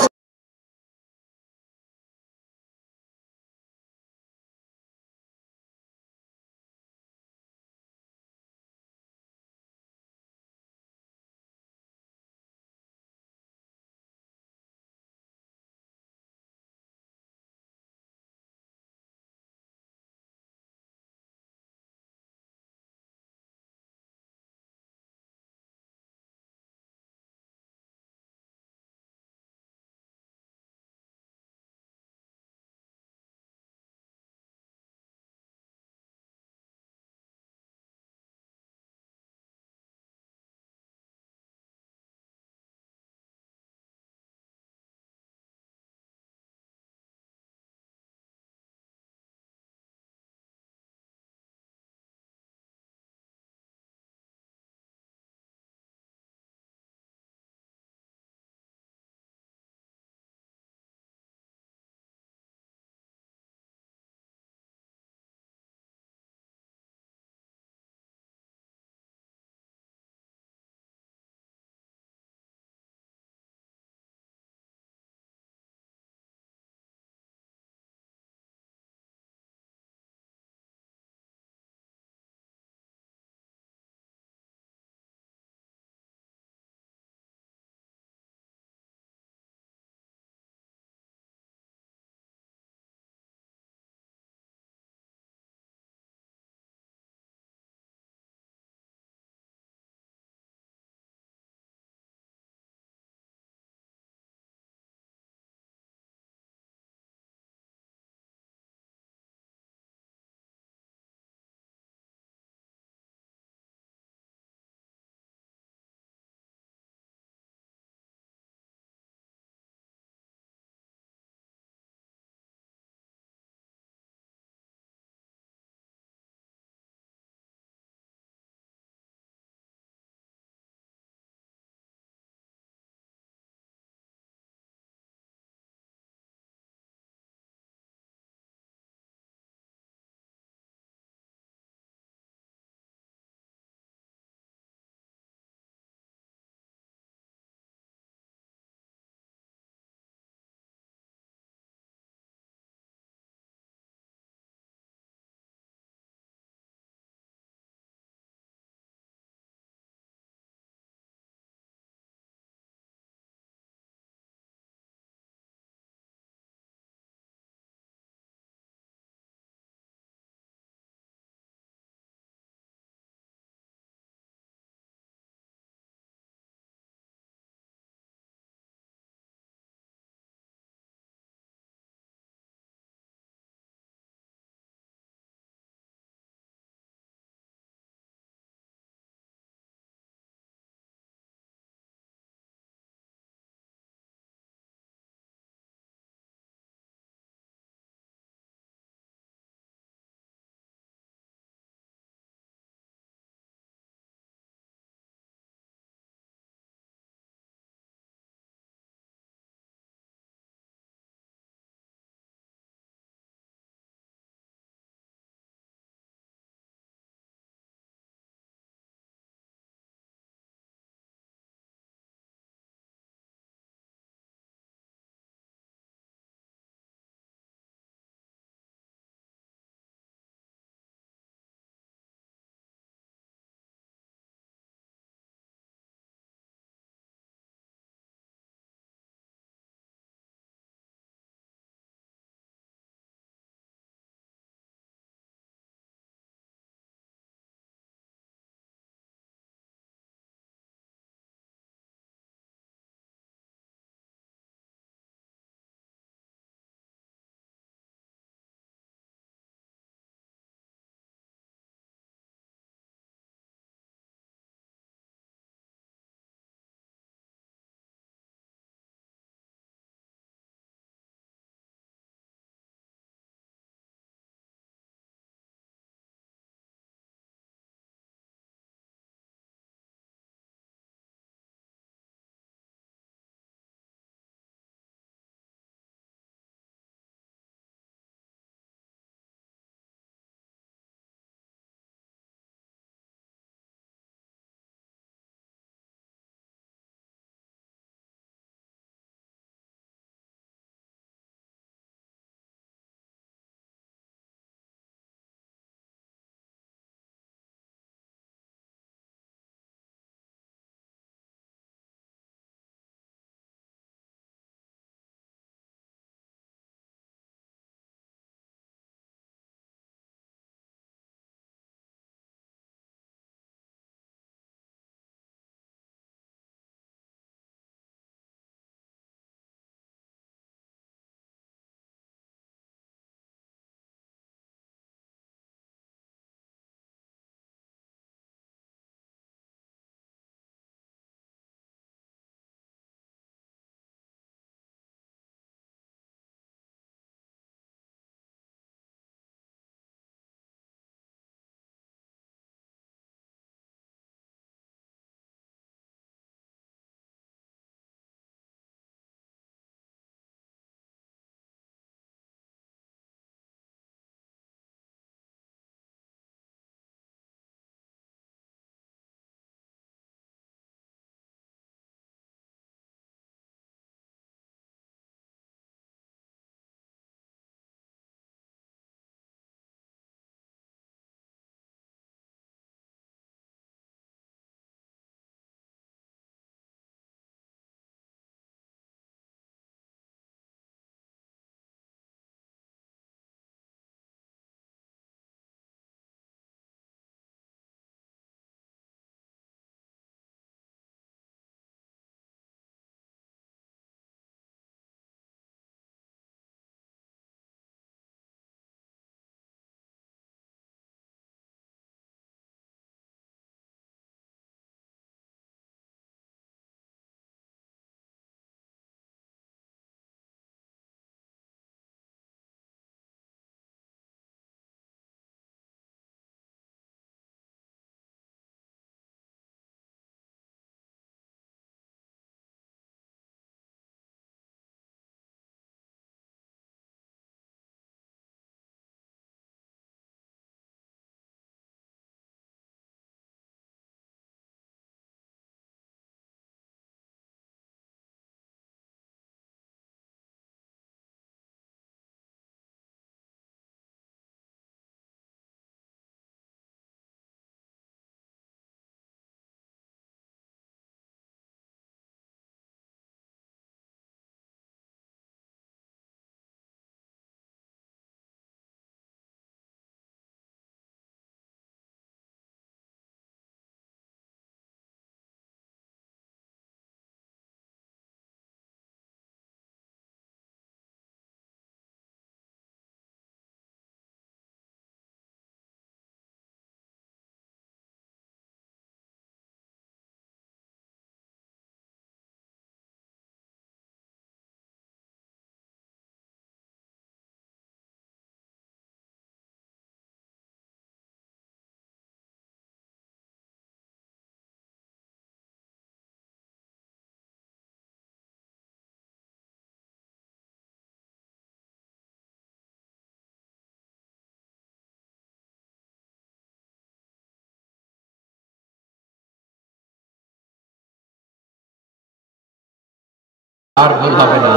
আর ভুল হবে না।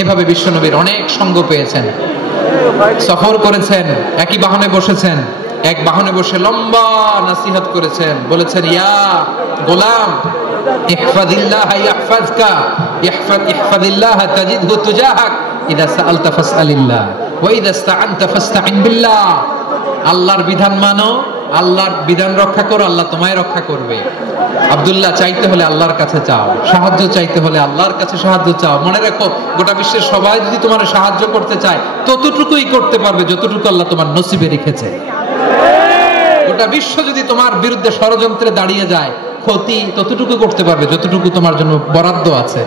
এভাবে বিশ্বনবীর অনেক সঙ্গ পেয়েছেন, সফর করেছেন, একই বাহনে বসেছেন, এক বাহনে বসে লম্বা নসিহত করেছেন, বলেছেন ইয়া গোলাম ইহফাজিল্লাহ ইয়াহফাজকা ইহফাজিল্লাহ তাজিদহু তুজাহাক ইযা সাআলতা ফাসআলিল্লাহ ওয়া ইযা ইসতাআনতা ফাসতাইন বিল্লাহ। আল্লাহর বিধান মানো, আল্লাহর বিধান রক্ষা করো, আল্লাহ তোমায় রক্ষা করবে। আব্দুল্লাহ, চাইতে হলে আল্লাহর কাছে চাও, সাহায্য চাইতে হলে আল্লাহর কাছে সাহায্য চাও। মনে রাখো, গোটা বিশ্বের সবাই যদি তোমার সাহায্য করতে চায় ততটুকুই করতে পারবে যতটুকু আল্লাহ তোমার নসিবে রেখেছে। গোটা বিশ্ব যদি তোমার বিরুদ্ধে ষড়যন্ত্রে দাঁড়িয়ে যায়, ক্ষতি ততটুকু করতে পারবে যতটুকু তোমার জন্য বরাদ্দ আছে,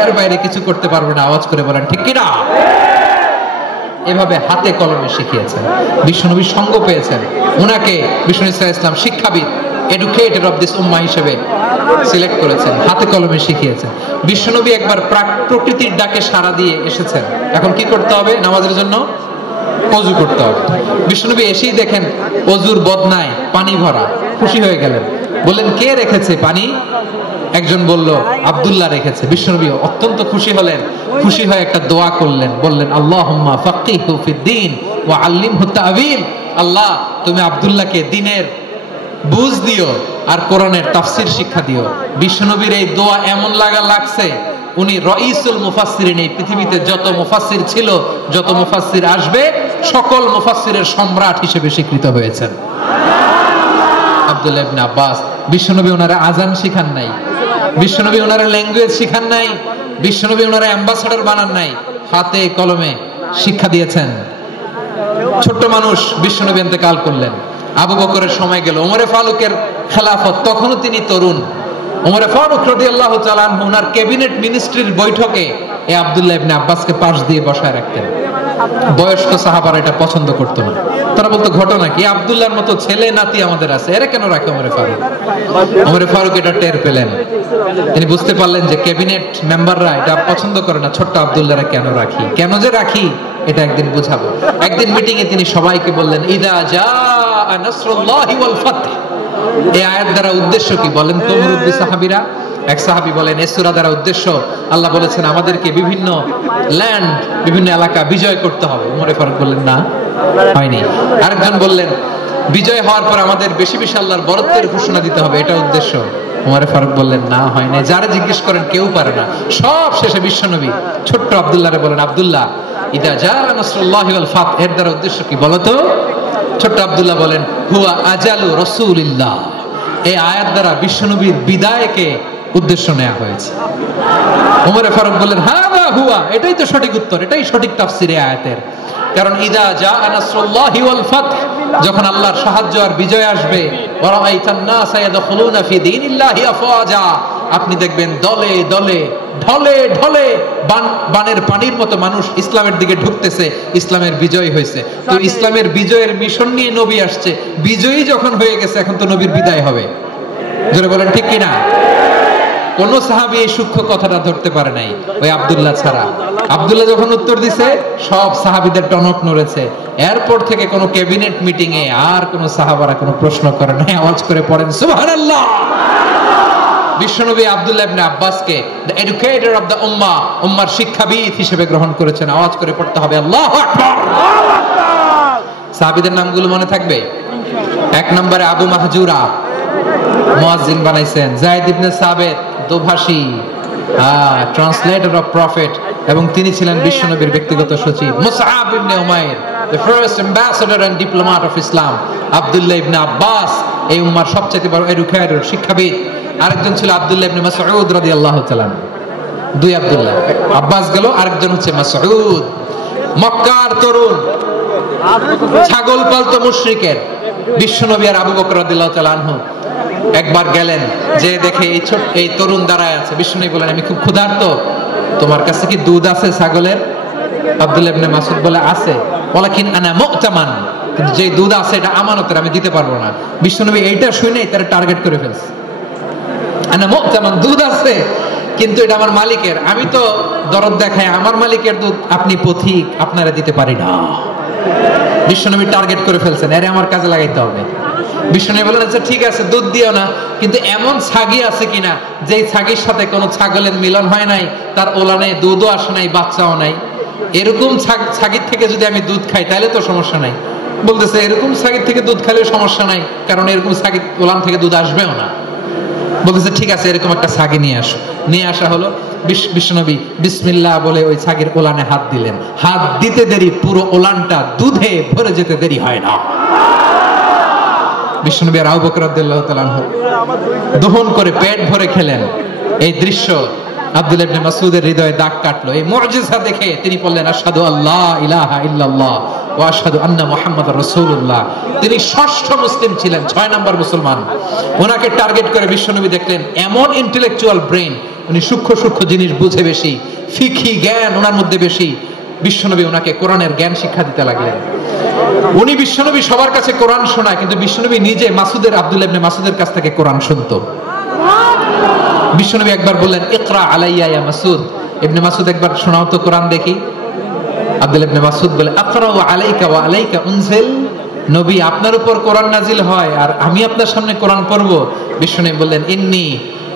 এর বাইরে কিছু করতে পারবে না। আওয়াজ করে বলেন ঠিক কিনা? এভাবে হাতে কলমে শিখিয়েছেন, বিশ্বনবীর সঙ্গ পেয়েছেন। উনাকে বিষ্ণু ইসলাম শিক্ষাবিদ, এডুকেটর অফ দিস উম্মাহ হিসেবে সিলেক্ট করেছেন, হাতে কলমে শিখিয়েছেন। বিশ্বনবী একবার প্রকৃতির ডাকে সাড়া দিয়ে এসেছেন, এখন কি করতে হবে? নামাজের জন্য ওযু করতে হবে। বিশ্বনবী এসেই দেখেন ওযুর বদনায় পানি ভরা, খুশি হয়ে গেলেন, বললেন কে রেখেছে পানি? একজন বলল আব্দুল্লাহ রেখেছে। বিশ্বনবী অত্যন্ত খুশি হলেন, খুশি হয়ে একটা দোয়া করলেন, বললেন আল্লাহুম্মা ফাক্কিহু ফিদ্দীন ওয়া আল্লিমহু তা'ওয়ীল। আল্লাহ, তুমি আব্দুল্লাহকে দ্বীনের বুঝ দিও আর কোরআনের তাফসীর শিক্ষা দিও। বিশ্বনবীর এই দোয়া এমন লাগছে উনি রাইসুল মুফাসসিরিন, এই পৃথিবীতে যত মুফাসসির ছিল, যত মুফাসসির আসবে, সকল মুফাসসিরের সম্রাট হিসেবে স্বীকৃত হয়েছেন আব্দুল্লাহ ইবনে আব্বাস। বিশ্বনবী ওনারা আজান শিখান নাই, বিশ্বনবী ওনারা ল্যাঙ্গুয়েজ শিখান নাই, বিশ্বনবী ওনারা অ্যাম্বাসাডর বানান নাই, হাতে কলমে শিক্ষা দিয়েছেন। ছোট্ট মানুষ বিশ্বনবী ইন্তেকাল করলেন, আবু বকরের সময় গেল, ওমরে ফারুকের খেলাফত, তখনও তিনি তরুণ। ওমরে ফারুক রাদিয়াল্লাহু তাআলা আনহু ওনার ক্যাবিনেট মিনিস্ট্রির বৈঠকে এই আব্দুল্লাহ ইবনে আব্বাসকে পাশ দিয়ে বসায় রাখতেন। বয়স্ক সাহাবারা এটা পছন্দ করতো না, তারা বলতো ঘটনা কি, আব্দুল্লাহর মতো ছেলে নাতি আমাদের আছে, এরা কেন রাখে ওমরে ফারুক? ওমরে ফারুক এটা টের পেলেন, তিনি বুঝতে পারলেন যে ক্যাবিনেট মেম্বাররা এটা পছন্দ করে না, ছোট্ট আব্দুল্লাহরা কেন রাখি, কেন যে রাখি এটা একদিন বুঝাবো। একদিন মিটিং এ তিনি সবাইকে বললেন ইদা জাআ নাসরুল্লাহি ওয়াল ফাতহ। এই আয়াত দ্বারা উদ্দেশ্য কি বলেন তো মুরব্বি সাহাবীরা? এক সাহাবী বলেন এই সূরা দ্বারা উদ্দেশ্য, আল্লাহ বলেছেন আমাদেরকে বিভিন্ন ল্যান্ড, বিভিন্ন এলাকা বিজয় করতে হবে। ওমরে ফারুক বললেন না, হয়নি। আরেকজন বললেন বিজয় হওয়ার পর আমাদের বেশি বেশি আল্লাহর বরত্বের ঘোষণা দিতে হবে, এটা উদ্দেশ্য। ওমরে ফারুক বললেন না, হয় না। যারা জিজ্ঞেস করেন কেউ পারে না। সব শেষে বিশ্বনবী ছোট্ট আব্দুল্লাহরে বলেন আব্দুল্লাহ ইদা জাআ নাসরুল্লাহি ওয়াল ফাতহ, এর দ্বারা উদ্দেশ্য কি বলো তো? ছোট্ট আব্দুল্লাহ বলেন হুয়া আজালু রাসূলিল্লাহ। এই আয়াত দ্বারা বিশ্বনবীর বিদায়কে উদ্দেশ্য নেওয়া হয়েছে। ওমরে ফারুক বললেন হাদা হুয়া, এটাই তো সঠিক উত্তর, এটাই সঠিক তাফসীর এই আয়াতের। কারণ ইদা জাআ নাসরুল্লাহি ওয়াল ফাতহ, যখন আল্লাহর সাহায্য আর বিজয় আসবে, ওয়া রাআইতান নাসা ইয়াদখুলুনা ফি দীনিল্লাহি আফওয়াজা, আপনি দেখবেন দলে দলে ঢলে ঢলে বানের পানির মতো মানুষ ইসলামের দিকে ঢুকতেছে, ইসলামের বিজয় হয়েছে। তো ইসলামের বিজয়ের মিশন নিয়ে নবী আসছে, বিজয়ী যখন হয়ে গেছে এখন তো নবীর বিদায় হবে। জোরে বলেন ঠিক কিনা? কোন সাহাবী এই সূক্ষ্ম কথাটা ধরতে পারে নাই, ওই আব্দুল্লাহ ছাড়া। আব্দুল্লাহ যখন উত্তর দিছে সব সাহাবীদের টনক নড়েছে। এরপর থেকে কোন ক্যাবিনেট মিটিং এ আর কোন সাহাবারা কোনো প্রশ্ন করে নাই, আওয়াজ করে পড়েন সুবহানাল্লাহ। বিশ্বনবী আব্দুল্লাহ ইবনে আব্বাসকে দ্য এডুকেটর অফ দ্য উম্মাহ, উম্মার শিক্ষাবিদ হিসেবে গ্রহণ করেছেন। আওয়াজ করে পড়তে হবে আল্লাহু আকবার। সাহাবীদের নামগুলো মনে থাকবে? এক নম্বরে আবু মাহজুরা, মুয়াজ্জিন বানাইছেন। যায়েদ ইবনে সাবিত, দোভাষী, ট্রান্সলেটর অফ প্রফেট, এবং তিনি ছিলেন বিশ্বনবীর ব্যক্তিগত সচিব। মুসআব ইবনে Umair, the first ambassador and diplomat of Islam. Abdullah ইবনে আব্বাস, এই উম্মার সবচেয়ে বড় এডুকেটর, শিক্ষাবিদ। আরেকজন ছিল আব্দুল্লাহ ইবনে মাসউদ রাদিয়াল্লাহু তাআলা। দুই আব্দুল্লাহ, আব্বাস গেল, আরেকজন হচ্ছে মাসউদ। মক্কার তরুণ, ছাগল পালতো মুশরিকের। বিশ্বনবী আর আবু বকর রাদিয়াল্লাহু তাআলা আনহু একবার গেলেন, যে দেখে এই তরুণ দাঁড়ায় আছে। বিশ্বনবী বলেন আমি খুব ক্ষুধার্ত, তোমার কাছে কি দুধ আছে ছাগলের? আব্দুল্লাহ ইবনে মাসউদ বলে আছে। ওয়ালাকিন আনা মু'তামান, কিন্তু যে দুধ আছে এটা আমানতের, আমি দিতে পারবো না। বিশ্বনবী এইটা শুনেই তার টার্গেট করে ফেলছে। আনা মু'তামান, দুধ আছে কিন্তু এটা আমার মালিকের, আমি তো দরদ দেখাই, আমার মালিকের দুধ আপনি পথিক, আপনারা দিতে পারি না। বিশ্বনবী টার্গেট করে ফেলছেন, এরে আমার কাজে লাগাইতে হবে। বিষ্ণু বললেন আচ্ছা ঠিক আছে দুধ দিও না, কিন্তু এমন ছাগি আছে কিনা যেই ছাগির সাথে কোনো ছাগলের মিলন হয় নাই, তার ওলানে দুধও আসে নাই, বাচ্চাও নাই, এরকম ছাগির থেকে যদি আমি দুধ খাই তাহলে তো সমস্যা নাই। বলতেছে এরকম ছাগির থেকে দুধ খাইলেও সমস্যা নাই, কারণ এরকম ছাগির ওলান থেকে দুধ আসবেও না। বলতেছে ঠিক আছে এরকম একটা ছাগি নিয়ে আসো। নিয়ে আসা হলো। বিশ্বনবী বিসমিল্লাহ বলে ওই ছাগির ওলানে হাত দিলেন। হাত দিতে দেরি, পুরো ওলানটা দুধে ভরে যেতে দেরি হয় না। বিশ্বনবী আর আবু বকর রাদিয়াল্লাহু তাআলা আনহু দহন করে পেট ভরে খেলেন। এই দৃশ্য আব্দুল্লাহ ইবনে মাসউদের হৃদয়ে দাগ কাটলো। এই মুজিজা দেখে তিনি বললেন আশহাদু আল্লা ইলাহা ইল্লাল্লাহ ওয়া আশহাদু আন্না মুহাম্মাদার রাসূলুল্লাহ। তিনি ষষ্ঠ মুসলিম ছিলেন, 6 নম্বর মুসলমান। ওনাকে টার্গেট করে বিশ্বনবী দেখলেন এমন ইন্টেলেকচুয়াল ব্রেন, উনি সূক্ষ্ম সূক্ষ্ম জিনিস বুঝে বেশি, ফিকহি জ্ঞান ওনার মধ্যে বেশি। বিশ্বনবী ওনাকে কোরআনের জ্ঞান শিক্ষা দিতে লাগলেন। উনি বিশ্বনবী সবার কাছে কোরআন শোনায়, কিন্তু বিশ্বনবী নিজে আব্দুল্লাহ ইবনে মাসউদের কাছ থেকে কোরআন শুনতো। বিশ্বনবী একবার বললেন ইকরা আলাইয়া ইয়া মাসউদ। ইবনে মাসউদ একবার শোনাও তো কোরআন দেখি। আব্দুল্লাহ ইবনে মাসউদ বলে আকরাউ আলাইকা ওয়া আলাইকা উনজিল। নবী আপনার উপর কোরআন নাজিল হয় আর আমি আপনার সামনে কোরআন পড়ব। বিশ্বনবী বললেন ইন্নী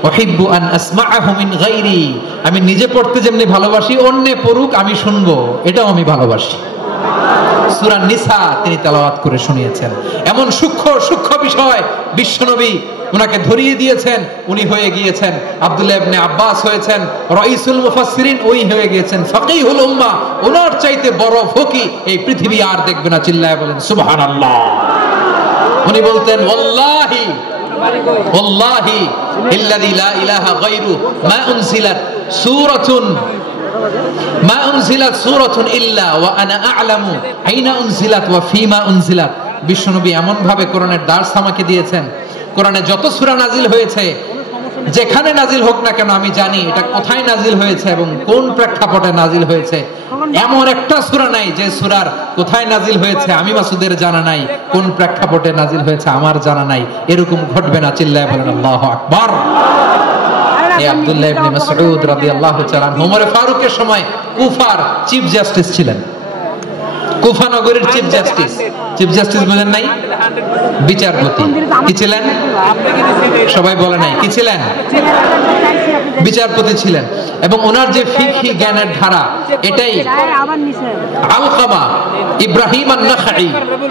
উহিব্বু আন আসমাআহু মিন গায়রি। আমি নিজে পড়তে যেমনি ভালোবাসি, অন্যে পড়ুক আমি শুনবো, এটাও আমি ভালোবাসি। সূরা নিসা তিনি তেলাওয়াত করে শুনিয়েছেন। এমন সূক্ষ্ম সূক্ষ্ম বিষয় বিশ্বনবী উনাকে ধরিয়ে দিয়েছেন। উনি হয়ে গিয়েছেন আব্দুল্লাহ ইবনে আব্বাস, হয়েছেন রাইসুল মুফাসসিরিন, ওই হয়ে গিয়েছেন ফাকিহুল উম্মাহ। ওনার চাইতে বড় ফকি এই পৃথিবী আর দেখবে না। চিল্লায় বলেন সুবহানাল্লাহ। উনি বলতেন ওয়াল্লাহি ওয়াল্লাহি ইল্লাযী লা ইলাহা গায়রু মা উনজিলাত সূরাতুন ইল্লা ওয়া আনা আ'লামু আইনা উনজিলাত ওয়া ফীমা উনজিলাত। বিশ্বনবী এমন ভাবে কোরআনের দার্স আমাকে দিয়েছেন, কোরআনে যত সূরা নাজিল হয়েছে, যেখানে নাজিল হোক না কেন আমি জানি এটা কোথায় নাজিল হয়েছে এবং কোন প্রেক্ষাপটে নাজিল হয়েছে। এমন একটা সূরা নাই যে সূরার কোথায় নাজিল হয়েছে আমি মাসুদের জানা নাই, কোন প্রেক্ষাপটে নাজিল হয়েছে আমার জানা নাই। এরকম ঘটবে না। চিল্লায় বলেন আল্লাহু আকবার। আব্দুল্লাহ ইবনে মাসউদ রাদিয়াল্লাহু তাআলা আনহু ওমর ফারুকের সময় কুফার চিফ জাস্টিস ছিলেন। কুফা নগরীর চিফ জাস্টিস। চিফ জাস্টিস বলেন নাই, বিচারপতি। কি ছিলেন? সবাই বলে নাই কি ছিলেন? বিচারপতি ছিলেন। এবং ওনার যে ফিকহি জ্ঞানের ধারা, এটাই আলকামা, ইব্রাহিম আন-নাখাই,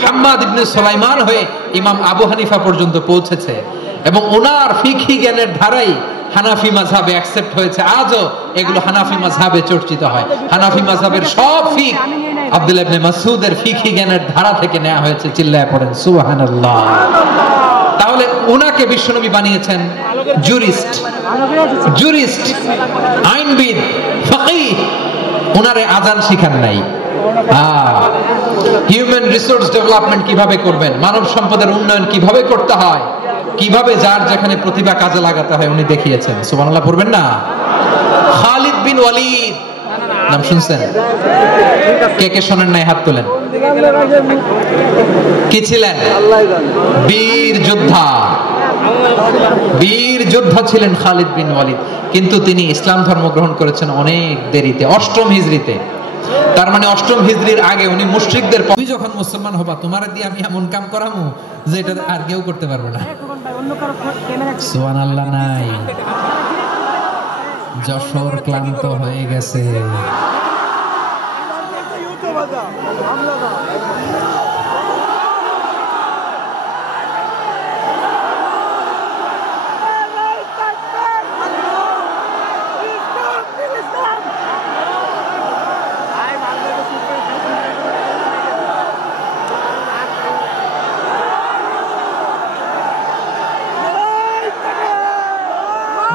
হাম্মাদ ইবনে সুলাইমান হয়ে ইমাম আবু হানিফা পর্যন্ত পৌঁছেছে। এবং ওনার ফিকহি জ্ঞানের ধারাই হানাফি মাযহাবে অ্যাকসেপ্ট হয়েছে। আজও এগুলো হানাফি মাযহাবে চর্চিত হয়। হানাফি মাযহাবের সব ফিক আব্দুল্লাহ ইবনে মাসউদের ফিকহি জ্ঞানের ধারা থেকে নেওয়া হয়েছে। চিল্লায় পড়েন সুবহানাল্লাহ। তাহলে ওনাকে বিশ্বনবী বানিয়েছেন জুরিস্ট, আইনবিদ, ফাকিহ। ওনারে আযান শিখান নাই। হিউম্যান রিসোর্স ডেভেলপমেন্ট কিভাবে করবেন, মানব সম্পদের উন্নয়ন কিভাবে করতে হয়, কিভাবে যার যেখানে প্রতিভা কাজে লাগাতে হয় উনি দেখিয়েছেন। সুবহানাল্লাহ পড়বেন না? খালিদ বিন ওয়ালিদ নাম শুনছেন? কে কে শোনেন নাই হাত তোলেন। কি ছিলেন? বীর যোদ্ধা ছিলেন খালিদ বিন ওয়ালিদ। কিন্তু তিনি ইসলাম ধর্ম গ্রহণ করেছেন অনেক দেরিতে, 8ম হিজরিতে। তার মানে 8ম হিজরির আগে উনি মুশরিকদের, তুমি যখন মুসলমান হবা তোমারে দিয়ে আমি এমন কাম করামু যে এটা আর কেউ করতে পারবে না। সুবহানাল্লাহ নাই। যশোর ক্লান্ত হয়ে গেছে।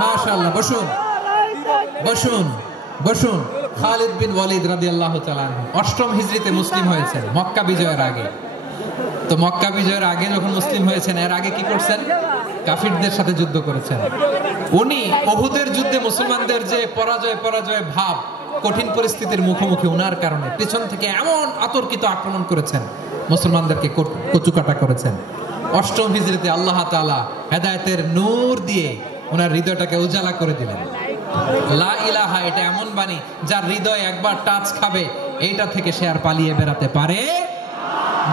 মাশাআল্লাহ, বসুন বসুন বসুন। খালিদ বিন ওয়ালিদ রাদিয়াল্লাহু তাআলা 8ম হিজরিতে মুসলিম হয়েছেন, মক্কা বিজয়ের আগে। তো মক্কা বিজয়ের আগে যখন মুসলিম হয়েছেন, এর আগে কি করছেন? কাফিরদের সাথে যুদ্ধ করেছেন। উনি উহুদের যুদ্ধে মুসলমানদের যে পরাজয় ভাব, কঠিন পরিস্থিতির মুখোমুখি ওনার কারণে পেছন থেকে এমন আতর্কিত আক্রমণ করেছেন, মুসলমানদেরকে কচুকাটা করেছেন। 8ম হিজরিতে আল্লাহ তাআলা হেদায়েতের নূর দিয়ে ওনার হৃদয়টাকে উজালা করে দিলেন। লা ইলাহা এটা এমন বাণী যার হৃদয় একবার টাচ খাবে, এইটা থেকে সে আর পালিয়ে বেরাতে পারে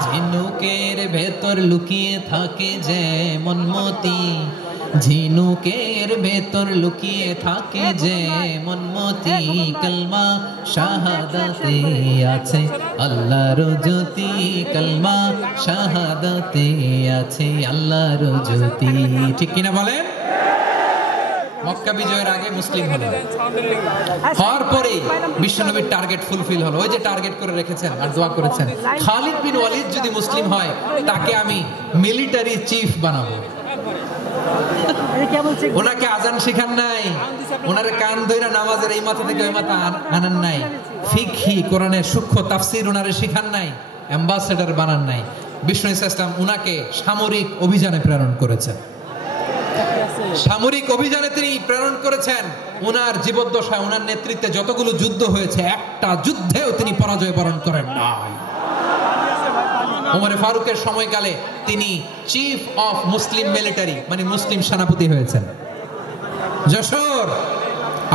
ঝিনুকের ভেতর লুকিয়ে থাকে যেমন মতি, ঝিনুকের ভেতর লুকিয়ে থাকে যেমন মতি, কালমা শাহাদাতে আছে আল্লাহর জ্যোতি, কালমা শাহাদাতে আছে আল্লাহর জ্যোতি। ঠিক কিনা বলেন? মক্কা বিজয়ের আগে মুসলিম হলেন, হওয়ার পরে বিশ্বনবীর টার্গেট ফুলফিল হলো। ওই যে টার্গেট করে রেখেছেন আর দোয়া করেছেন, খালিদ বিন ওয়ালিদ যদি মুসলিম হয় তাকে আমি মিলিটারি চিফ বানাবো। ওনাকে আজান শিখান নাই, ওনারে কান ধইরা নামাজের এই মাথা থেকে ওই মাথা আনান নাই, ফিকহি কোরআনের সূক্ষ্ম তাফসীর ওনারে শিখান নাই, অ্যাম্বাসেডর বানান নাই। বিষ্ণু ইসলাম উনাকে সামরিক অভিযানে প্রেরণ করেছেন, সামরিক অভিযানে তিনি প্রেরণ করেছেন। উনার জীবদ্দশায় উনার নেতৃত্বে যতগুলো যুদ্ধ হয়েছে একটা যুদ্ধেও তিনি পরাজয় বরণ করেন নাই। ওমর ফারুকের সময়কালে তিনি চিফ অফ মুসলিম মিলিটারি মানে মুসলিম সেনাপতি হয়েছেন। যশোর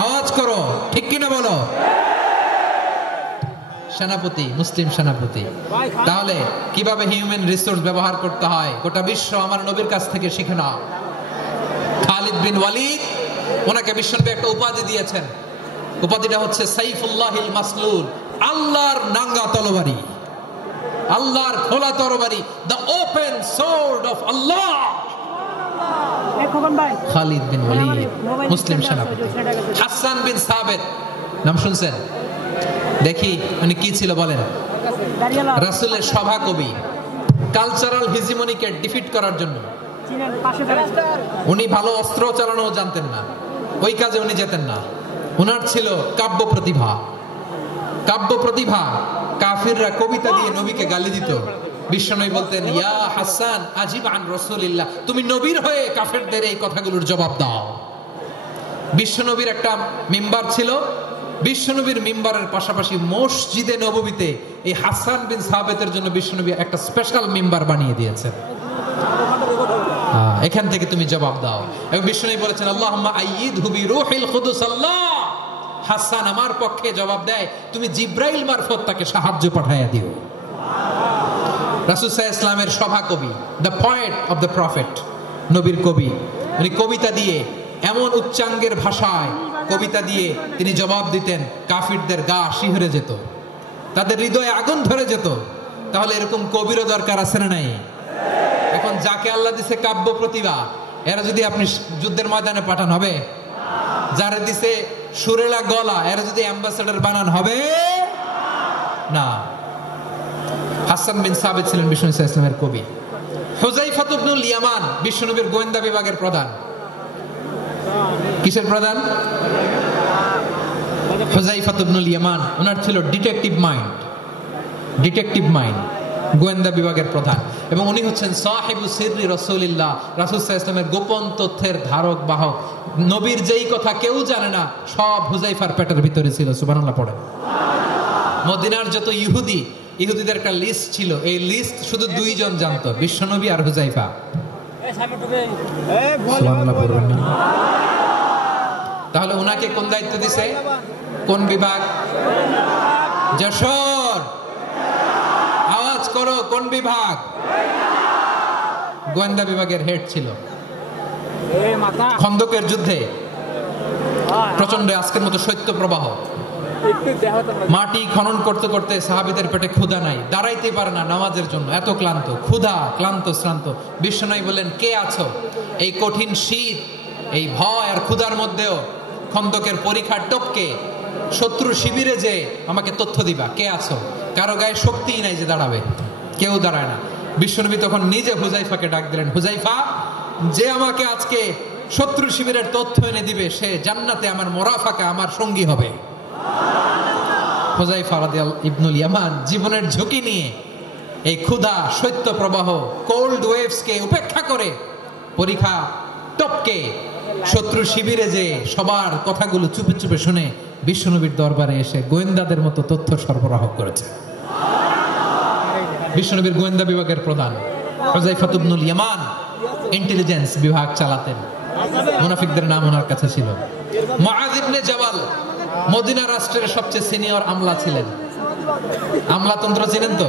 আওয়াজ করো, ঠিক কিনা বলো? সেনাপতি, মুসলিম সেনাপতি। তাহলে কিভাবে হিউম্যান রিসোর্স ব্যবহার করতে হয় গোটা বিশ্ব আমার নবীর কাছ থেকে শিখে নাও। খালিদ বিন ওয়ালিদ, ওনাকে বিশ্বনবী একটা উপাধি দিয়েছেন। উপাধিটা হচ্ছে সাইফুল্লাহিল মাসলুল, আল্লাহর নাঙ্গা তরবারি, আল্লাহর খোলা তরবারি, দ্য ওপেন সোর্ড অফ আল্লাহ। খালিদ বিন ওয়ালিদ মুসলিম সেনাপতি। হাসান বিন সাবিত নাম শুনছেন? দেখি উনি কি ছিল বলেন? রাসূলের সভা কবি, কালচারাল হিজিমনিকে ডিফিট করার জন্য। উনি ভালো অস্ত্র চালানো জানতেন না, ওই কাজে উনি যেতেন না। উনার ছিল কাব্য প্রতিভা। কাব্য প্রতিভা, কাফিররা কবিতা দিয়ে নবীকে গালি দিত। বিশ্বনবী বলতেন, ইয়া হাসান আজিব আন রাসূলিল্লাহ, তুমি নবীর হয়ে কাফেরদের এই কথাগুলোর জবাব দাও। বিশ্বনবীর একটা মিম্বার ছিল, বিশ্বনবীর মিম্বারের পাশাপাশি মসজিদে নববীতে এই হাসান বিন সাবিতের জন্য বিশ্বনবী একটা স্পেশাল মিম্বার বানিয়ে দিয়েছেন। এখান থেকে তুমি জবাব দাও। এবং বিশ্বনবী বলেছেন, আল্লাহুম্মা আইয়িদহু বিরূহিল কুদুস। আল্লাহ হাসান আমার পক্ষে জবাব দেয়, তুমি জিব্রাইল মারফত তাকে সাহায্য পাঠাইয়া দিও। রাসূল সাল্লাল্লাহু আলাইহি ওয়াসাল্লামের সভা কবি, the poet of the prophet, নবীর কবি। উনি কবিতা দিয়ে এমন উচ্চাঙ্গের ভাষায় কবিতা দিয়ে তিনি জবাব দিতেন, কাফিরদের গা শিহরে যেত, তাদের হৃদয়ে আগুন ধরে যেত। তাহলে এরকম কবিরও দরকার আছে না নাই? এখন যাকে আল্লাহ দিছে কাব্য প্রতিভা, এরা যদি আপনি যুদ্ধের ময়দানে পাঠান হবে? যারা দিছে সুরেলা গলা, এরা যদি অ্যাম্বাসেডর বানান হবে না। হাসান বিন সাবিত ছিলেন বিষ্ণু ইসলামের কবি। হুযায়ফা ইবনুল ইয়ামান বিশ্বনবীর গোয়েন্দা বিভাগের প্রধান। কিসের প্রধান? হুযায়ফা ইবনুল ইয়ামান। ওনার ছিল ডিটেকটিভ মাইন্ড, ডিটেকটিভ মাইন্ড, গোয়েন্দা বিভাগের প্রধান। এবং উনি হচ্ছেন সাহিবু সিররি রাসূলিল্লাহ, রাসূল সাল্লাল্লাহু আলাইহি ওয়াসাল্লামের গোপন তথ্যের ধারক বাহক। নবীর যেই কথা কেউ জানে না, সব হুযায়ফার পেটের ভিতরে ছিল। সুবহানাল্লাহ পড়েন। মদিনার যত ইহুদি, ইহুদিদের একটা লিস্ট ছিল, এই লিস্ট শুধু দুইজন জানতো, বিশ্বনবী আর হুযায়ফা। সুবহানাল্লাহ পড়বেন না? তাহলে ওনাকে কোন দায়িত্ব দিছে? কোন বিভাগ? যশোর আওয়াজ করো, কোন বিভাগ? গোয়েন্দা বিভাগের হেড ছিল। খন্দকের যুদ্ধে প্রচন্ড আজকের মতো শৈত্য প্রবাহ, মাটি খনন করতে করতে সাহাবীদের পেটে ক্ষুধা নাই, দাঁড়াইতে পারে না নামাজের জন্য, এত ক্লান্ত, ক্ষুধা, ক্লান্ত, শ্রান্ত। বিশ্বনবী বললেন, কে আছো? এই কঠিন শীত, এই ভয় আর ক্ষুধার মধ্যেও খন্দকের পরীক্ষার টপকে শত্রু শিবিরে যে আমাকে তথ্য দিবা, কে আছো? কারো গায়ে শক্তিই নাই যে দাঁড়াবে, কেউ দাঁড়ায় না। বিশ্বনবী তখন নিজে হুযায়ফাকে ডাক দিলেন, হুযায়ফা, যে আমাকে আজকে শত্রু শিবিরের তথ্য এনে দিবে, সে জান্নাতে আমার মোরাফাকা, আমার সঙ্গী হবে। হুযায়ফা রাদিয়াল্লাহু ইবনুল ইয়ামান জীবনের ঝুঁকি নিয়ে এই ক্ষুধা, শৈত্য প্রবাহ, কোল্ড ওয়েভসকে উপেক্ষা করে পরীক্ষা টপকে শত্রু শিবিরে যে সবার কথাগুলো চুপে চুপে শুনে বিশ্বনবীর দরবারে এসে গোয়েন্দাদের মতো তথ্য সরবরাহ করেছে। বিশ্বনবীর গোয়েন্দা বিভাগের প্রধান হুযায়ফা ইবনুল ইয়ামান ইন্টেলিজেন্স বিভাগ চালাতেন। মুনাফিকদের নাম ওনার কাছে ছিল। মুআয ইবনে জাবাল মদিনা রাষ্ট্রের সবচেয়ে সিনিয়র আমলা ছিলেন। আমলাতন্ত্র চেনেন তো?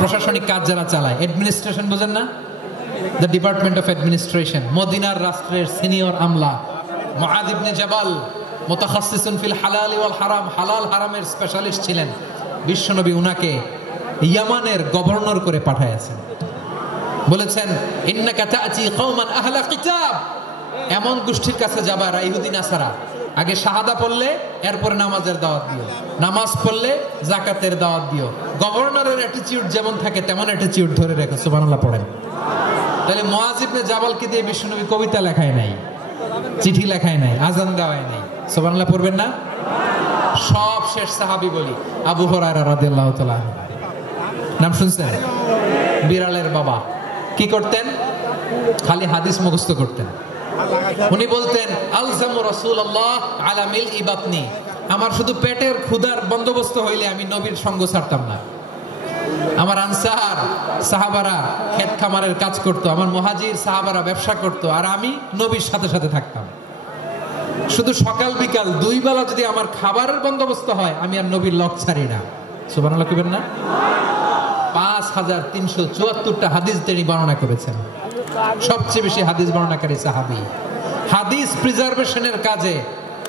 প্রশাসনিক কাজ যারা চালায়, অ্যাডমিনিস্ট্রেশন বোঝেন না? The department of administration. মদিনার রাষ্ট্রের সিনিয়র আমলা মুআয ইবনে জাবাল মুতাখাসসিসুন ফিল হালাল ওয়াল হারাম, হালাল হারামের স্পেশালিস্ট ছিলেন। বিশ্বনবী উনাকে ইয়ামানের গভর্নর করে পাঠাইছেন। বলেছেন ইন্নাকা তা'তি কওমান আহলা কিতাব, এমন গোষ্ঠীর কাছে যাবা যারা ইহুদি নাসারা। আগে শাহাদা পড়লে এরপরে নামাজের দাওয়াত দিও, নামাজ পড়লে যাকাতের দাওয়াত দিও। গভর্নরের অ্যাটিটিউড যেমন থাকে তেমন অ্যাটিটিউড ধরে রেখো। সুবহানাল্লাহ পড়েন। তাহলে মুআয ইবনে জাবালকে দিয়ে বিশ্বনবী কবিতা লেখায় নাই, চিঠি লেখায় নাই, আজান দেওয়ায় নাই। সুবহানাল্লাহ পড়বেন না? সব শেষ সাহাবী বলি আবু হুরায়রা রাদিয়াল্লাহু তাআলা, নাম শুনছেন? বিড়ালের বাবা। কি করতেন? খালি হাদিস মুখস্থ করতেন। উনি বলতেন আলজামু রাসূলুল্লাহ আলা মিলই বাতনি, আমার শুধু পেটের ক্ষুধার বন্দোবস্ত হইলে আমি নবীর সঙ্গ ছাড়তাম না। আমার আনসার সাহাবারা ক্ষেত খামারের কাজ করত, আমার মুহাজির সাহাবারা ব্যবসা করত, আর আমি নবীর সাথে সাথে থাকতাম। শুধু সকাল বিকাল দুই বেলা যদি আমার খাবারের বন্দোবস্ত হয় আমি আর নবীর লক ছাড়ি না। সুবহানাল্লাহ কইবেন না? 5374টা হাদিস তিনি বর্ণনা করেছেন। সবচেয়ে বেশি হাদিস বর্ণনাকারী সাহাবী। হাদিস প্রিজার্ভেশনের কাজে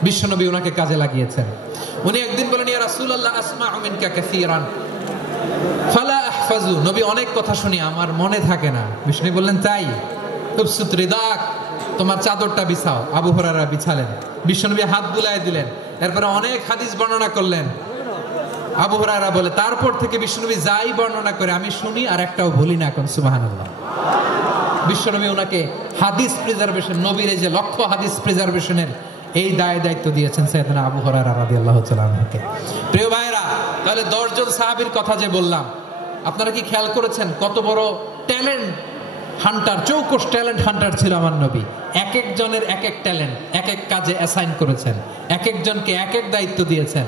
বিশ্বনবী ওনাকে কাজে লাগিয়েছেন। উনি একদিন বলেন ইয়া রাসূলুল্লাহ আসমাউ মিনকা কাসীরান ফালা আহফাজু, নবী অনেক কথা শুনি আমার মনে থাকে না। বিশ্বনবী বললেন তাই? উবসুত রিদাক, তোমার চাদরটা বিছাও। আবু হুরায়রা বিছালেন, বিশ্বনবী হাত বুলায় দিলেন, এরপরে অনেক হাদিস বর্ণনা করলেন। আবু হুরায়রা বলে তারপর থেকে বিশ্বনবী যাই বর্ণনা করে আমি শুনি আর একটাও ভুলি না। এখন সুবহানাল্লাহ। বিশ্বনবী ওনাকে হাদিস প্রিজার্ভেশন, নবীর এই যে লক্ষ্য হাদিস প্রিজার্ভেশনের এই দায়িত্ব দিয়েছেন সাইয়েদনা আবু হুরায়রা রাদিয়াল্লাহু তাআলা আনহুকে। প্রিয় ভাইরা, তাহলে 10 জন সাহাবীর কথা যে বললাম, আপনারা কি খেয়াল করেছেন কত বড় ট্যালেন্ট হান্টার, চৌকস ট্যালেন্ট হান্টার ছিল আমার নবী। এক একজনের এক এক ট্যালেন্ট এক এক কাজে অ্যাসাইন করেছেন, এক একজনকে এক এক দায়িত্ব দিয়েছেন,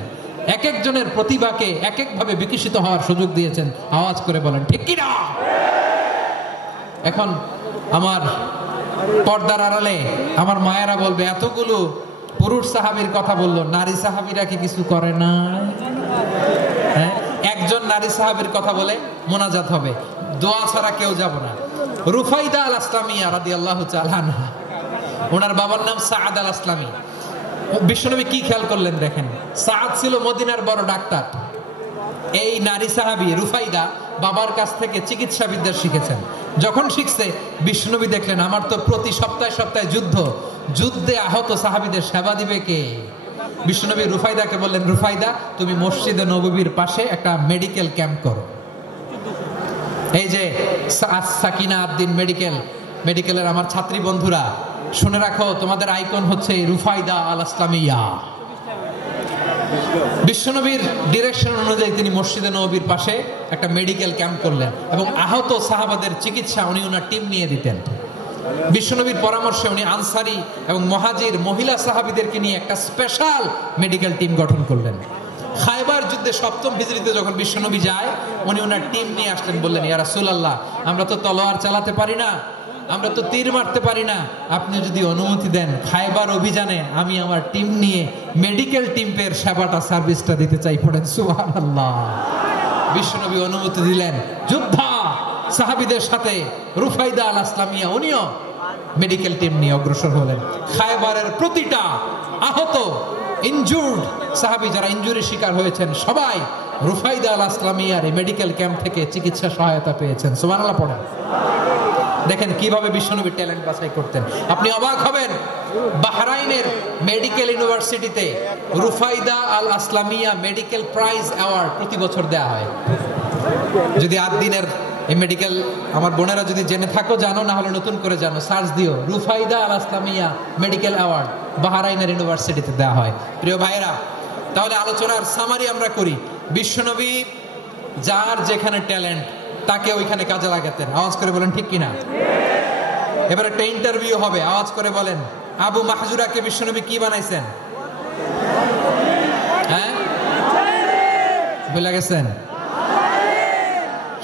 এক একজনের প্রতিভাকে এক এক ভাবে বিকশিত হওয়ার সুযোগ দিয়েছেন। আওয়াজ করে বলেন ঠিক কি না? এখন আমার পর্দার আড়ালে আমার মায়েরা বলবে এতগুলো পুরুষ সাহাবীর কথা বললো, নারী সাহাবীরা কি কিছু করে না? হ্যাঁ, একজন নারী সাহাবীর কথা বলে মোনাজাত হবে, দোয়া ছাড়া কেউ যাব না। রুফাইদা আল আসলামিয়া রাদিয়াল্লাহু তাআলা আনহা, ওনার বাবার নাম সাআদ আল আসলামি। বিশ্বনবী কি খেয়াল করলেন দেখেন, সাআদ ছিল মদিনার বড় ডাক্তার। এই নারী সাহাবী রুফাইদা বাবার কাছ থেকে চিকিৎসা বিদ্যা শিখেছেন। যখন শিখছে বিশ্বনবী দেখলেন আমার তো প্রতি সপ্তাহে সপ্তাহে যুদ্ধে আহত সাহাবীদের সেবা দিবে কে? বিশ্বনবী রুফাইদাকে বললেন রুফাইদা তুমি মসজিদে নববীর পাশে একটা মেডিকেল ক্যাম্প করো। এই যে সাকিনা আদ্দিন মেডিকেলের আমার ছাত্রী বন্ধুরা শুনে রাখো, তোমাদের আইকন হচ্ছে রুফাইদা আল আসলামিয়া। বিশ্বনবীর ডিরেকশন অনুযায়ী তিনি মসজিদে নববীর পাশে একটা মেডিকেল ক্যাম্প করলেন এবং আহত সাহাবাদের চিকিৎসা উনি ওনার টিম নিয়ে দিতেন। বিশ্বনবীর পরামর্শে উনি আনসারি এবং মুহাজির মহিলা সাহাবীদেরকে নিয়ে একটা স্পেশাল মেডিকেল টিম গঠন করলেন। খায়বার যুদ্ধে 7ম হিজরিতে যখন বিশ্বনবী যায় উনি ওনার টিম নিয়ে আসলেন, বললেন ইয়া রাসূলুল্লাহ আমরা তো তলোয়ার চালাতে পারি না, আমরা তো তীর মারতে পারি না, আপনি যদি অনুমতি দেন খায়বার অভিযানে আমি আমার টিম নিয়ে মেডিকেল টিমের সেবাটা সার্ভিসটা দিতে চাই। পড়েন সুবহানাল্লাহ। বিশ্বনবী অনুমতি দিলেন, যোদ্ধা সাহাবীদের সাথে রুফাইদা আল আসলামিয়া উনিও মেডিকেল টিম নিয়ে অগ্রসর হলেন। খায়বারের প্রতিটা আহত ইনজুর্ড সাহাবী যারা ইনজুরি শিকার হয়েছেন সবাই রুফাইদা আল আসলামিয়ার এই মেডিকেল ক্যাম্প থেকে চিকিৎসা সহায়তা পেয়েছেন। সুবহানাল্লাহ পড়েন। দেখেন কিভাবে বিশ্বনবী ট্যালেন্ট বাছাই করতেন। আপনি অবাক হবেন, বাহরাইনের মেডিকেল ইউনিভার্সিটিতে রুফাইদা আল আসলামিয়া মেডিকেল প্রাইজ অ্যাওয়ার্ড প্রতি বছর দেয়া হয়। যদি 8 দিনের এই মেডিকেল আমার বোনেরা যদি জেনে থাকো জানো, না হলে নতুন করে জানো, সার্চ দিও রুফাইদা আল আসলামিয়া মেডিকেল অ্যাওয়ার্ড বাহরাইনের ইউনিভার্সিটিতে দেয়া হয়। প্রিয় ভাইয়েরা, তাহলে আলোচনার সামারি আমরা করি। বিশ্বনবী যার যেখানে ট্যালেন্ট তাকে ওইখানে কাজে লাগাতেন। আওয়াজ করে বলেন ঠিক কিনা? এবার একটা ইন্টারভিউ হবে, আওয়াজ করে বলেন আবু মাহজুরাকে বিশ্বনবী কি বানাইছেন? হ্যাঁ বলে গেছেন?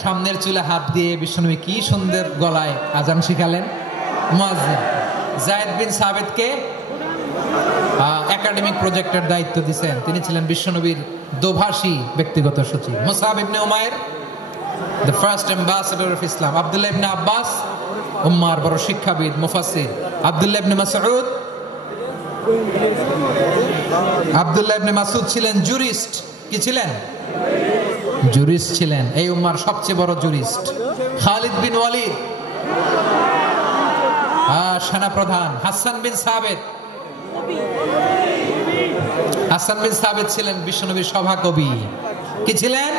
সামনের চুলে হাত দিয়ে বিশ্বনবী কি সুন্দর গলায় আজান শিখালেন। মুয়াজ্জিন। যায়েদ বিন সাবিতকে একাডেমিক প্রজেক্টের দায়িত্ব দিয়েছেন। তিনি ছিলেন বিশ্বনবীর দোভাষী ব্যক্তিগত সচিব। মুসআব ইবনে Umair, the first ambassador of Islam. Abdullah ইবনে আব্বাস, উম্মার বড় শিক্ষাবিদ, মুফাসসির। আব্দুল্লাহ ইবনে মাসউদ, আব্দুল্লাহ ইবনে মাসউদ ছিলেন জুরিস্ট। কি ছিলেন? জুরিস্ট ছিলেন, এই উম্মার সবচেয়ে বড় জুরিস্ট। খালিদ বিন ওয়ালিদ, সেনাপ্রধান। হাসান বিন সাবিত, হাসান বিন সাবিত ছিলেন বিশ্বনবীর সভাকবি। কি ছিলেন?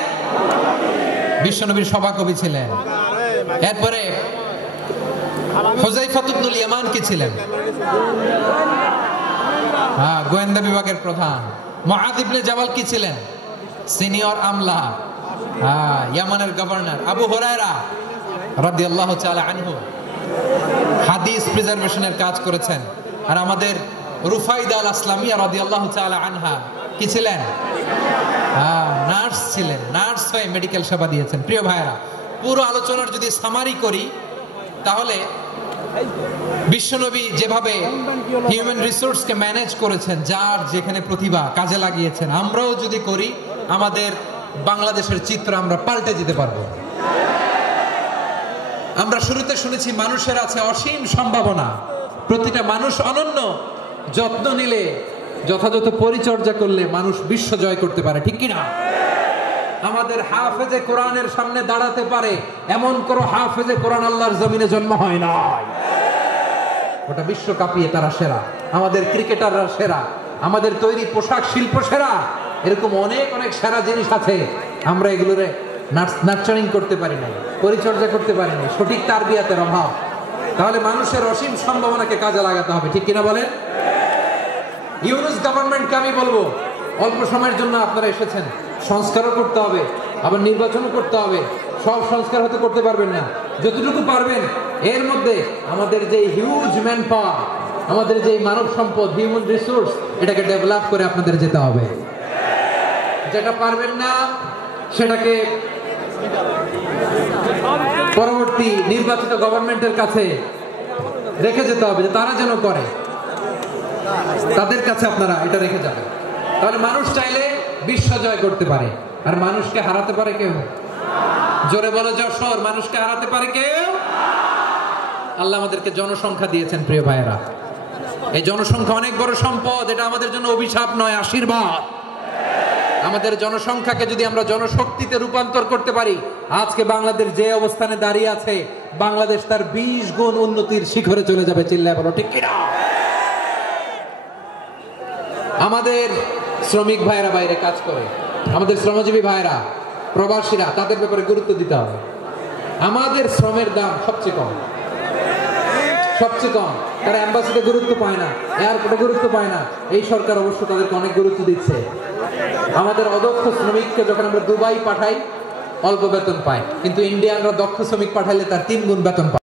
বিশ্বনবীর সভাকবি ছিলেন। এরপরে হুযায়ফা ইবনুল ইয়ামান কি ছিলেন? গোয়েন্দা বিভাগের প্রধান। মুআয ইবনে জাবাল কি ছিলেন? সিনিয়র আমলা, ইয়ামানের গভর্নর। আবু হুরায়রা রাদিয়াল্লাহু তাআলা আনহু হাদিস প্রিজার্ভেশনের কাজ করেছেন। আর আমাদের রুফাইদা আল আসলামিয়া রাদিয়াল্লাহু তাআলা আনহা কি ছিলেন? নার্স ছিলেন। নার্স হয়ে মেডিকেল সেবা দিয়েছেন। প্রিয় ভাইরা, পুরো আলোচনার যদি সামারি করি তাহলে বিশ্বনবী যেভাবে হিউম্যান রিসোর্সকে ম্যানেজ করেছেন, যার যেখানে প্রতিভা কাজে লাগিয়েছেন, আমরাও যদি করি আমাদের বাংলাদেশের চিত্র আমরা পাল্টে দিতে পারবো। আমরা শুরুতে শুনেছি মানুষের আছে অসীম সম্ভাবনা, প্রতিটা মানুষ অনন্য, যত্ন নিলে, যথাযথ পরিচর্যা করলে মানুষ বিশ্ব জয় করতে পারে। ঠিক কিনা? আমাদের হাফেজে কোরআনের সামনে দাঁড়াতে পারে এমন কোন হাফেজে কোরআন আল্লাহর জমিনে জন্ম হয় না। ওটা বিশ্ব কাঁপিয়ে তারা সেরা। আমাদের ক্রিকেটাররা সেরা, আমাদের তৈরি পোশাক শিল্প সেরা। এরকম অনেক অনেক সেরা জিনিস আছে, আমরা এগুলোরে নার্চারিং করতে পারি নাই, পরিচর্যা করতে পারি নাই, সঠিক তারবিয়াতের অভাব। তাহলে মানুষের অসীম সম্ভাবনাকে কাজে লাগাতে হবে। ঠিক কিনা বলেন? ইউনুস গভর্নমেন্টকে আমি বলবো, অল্প সময়ের জন্য আপনারা এসেছেন, সংস্কারও করতে হবে, আবার নির্বাচনও করতে হবে। সব সংস্কার হয়তো করতে পারবেন না, যতটুকু পারবেন এর মধ্যে আমাদের যে হিউজ ম্যান পাওয়ার, আমাদের যে মানব সম্পদ, হিউম্যান রিসোর্স, এটাকে ডেভেলপ করে আপনাদের যেতে হবে। যেটা পারবেন না সেটাকে পরবর্তী নির্বাচিত গভর্নমেন্টের কাছে রেখে যেতে হবে, যে তারা যেন করে, তাদের কাছে আপনারা এটা রেখে যাবেন। তাহলে মানুষ চাইলে বিশ্ব জয় করতে পারে। আর মানুষকে হারাতে পারে কেউ? জোরে বলো যশোর, মানুষকে হারাতে পারে কেউ? আল্লাহ আমাদেরকে জনসংখ্যা দিয়েছেন প্রিয় ভাইয়েরা। এই জনসংখ্যা অনেক বড় সম্পদ, এটা আমাদের জন্য অভিশাপ নয়, আশীর্বাদ। আমাদের জনসংখ্যাকে যদি আমরা জনশক্তিতে রূপান্তর করতে পারি, আজকে বাংলাদেশ যে অবস্থানে দাঁড়িয়ে আছে, বাংলাদেশ তার 20 গুণ উন্নতির শিখরে চলে যাবে। চিল্লায় বলো ঠিক কিনা? আমাদের শ্রমিক ভাইরা বাইরে কাজ করে, আমাদের শ্রমজীবী ভাইরা, প্রবাসীরা, তাদের ব্যাপারে গুরুত্ব দিতে হবে। আমাদের শ্রমের দাম সবচেয়ে কম, সবচেয়ে কম। তারা এম্বাসিতে গুরুত্ব পায় না, এয়ারপোর্টে গুরুত্ব পায় না। এই সরকার অবশ্য তাদেরকে অনেক গুরুত্ব দিচ্ছে। আমাদের অদক্ষ শ্রমিককে যখন আমরা দুবাই পাঠাই অল্প বেতন পায়, কিন্তু ইন্ডিয়ানরা দক্ষ শ্রমিক পাঠাইলে তার 3 গুণ বেতন পায়।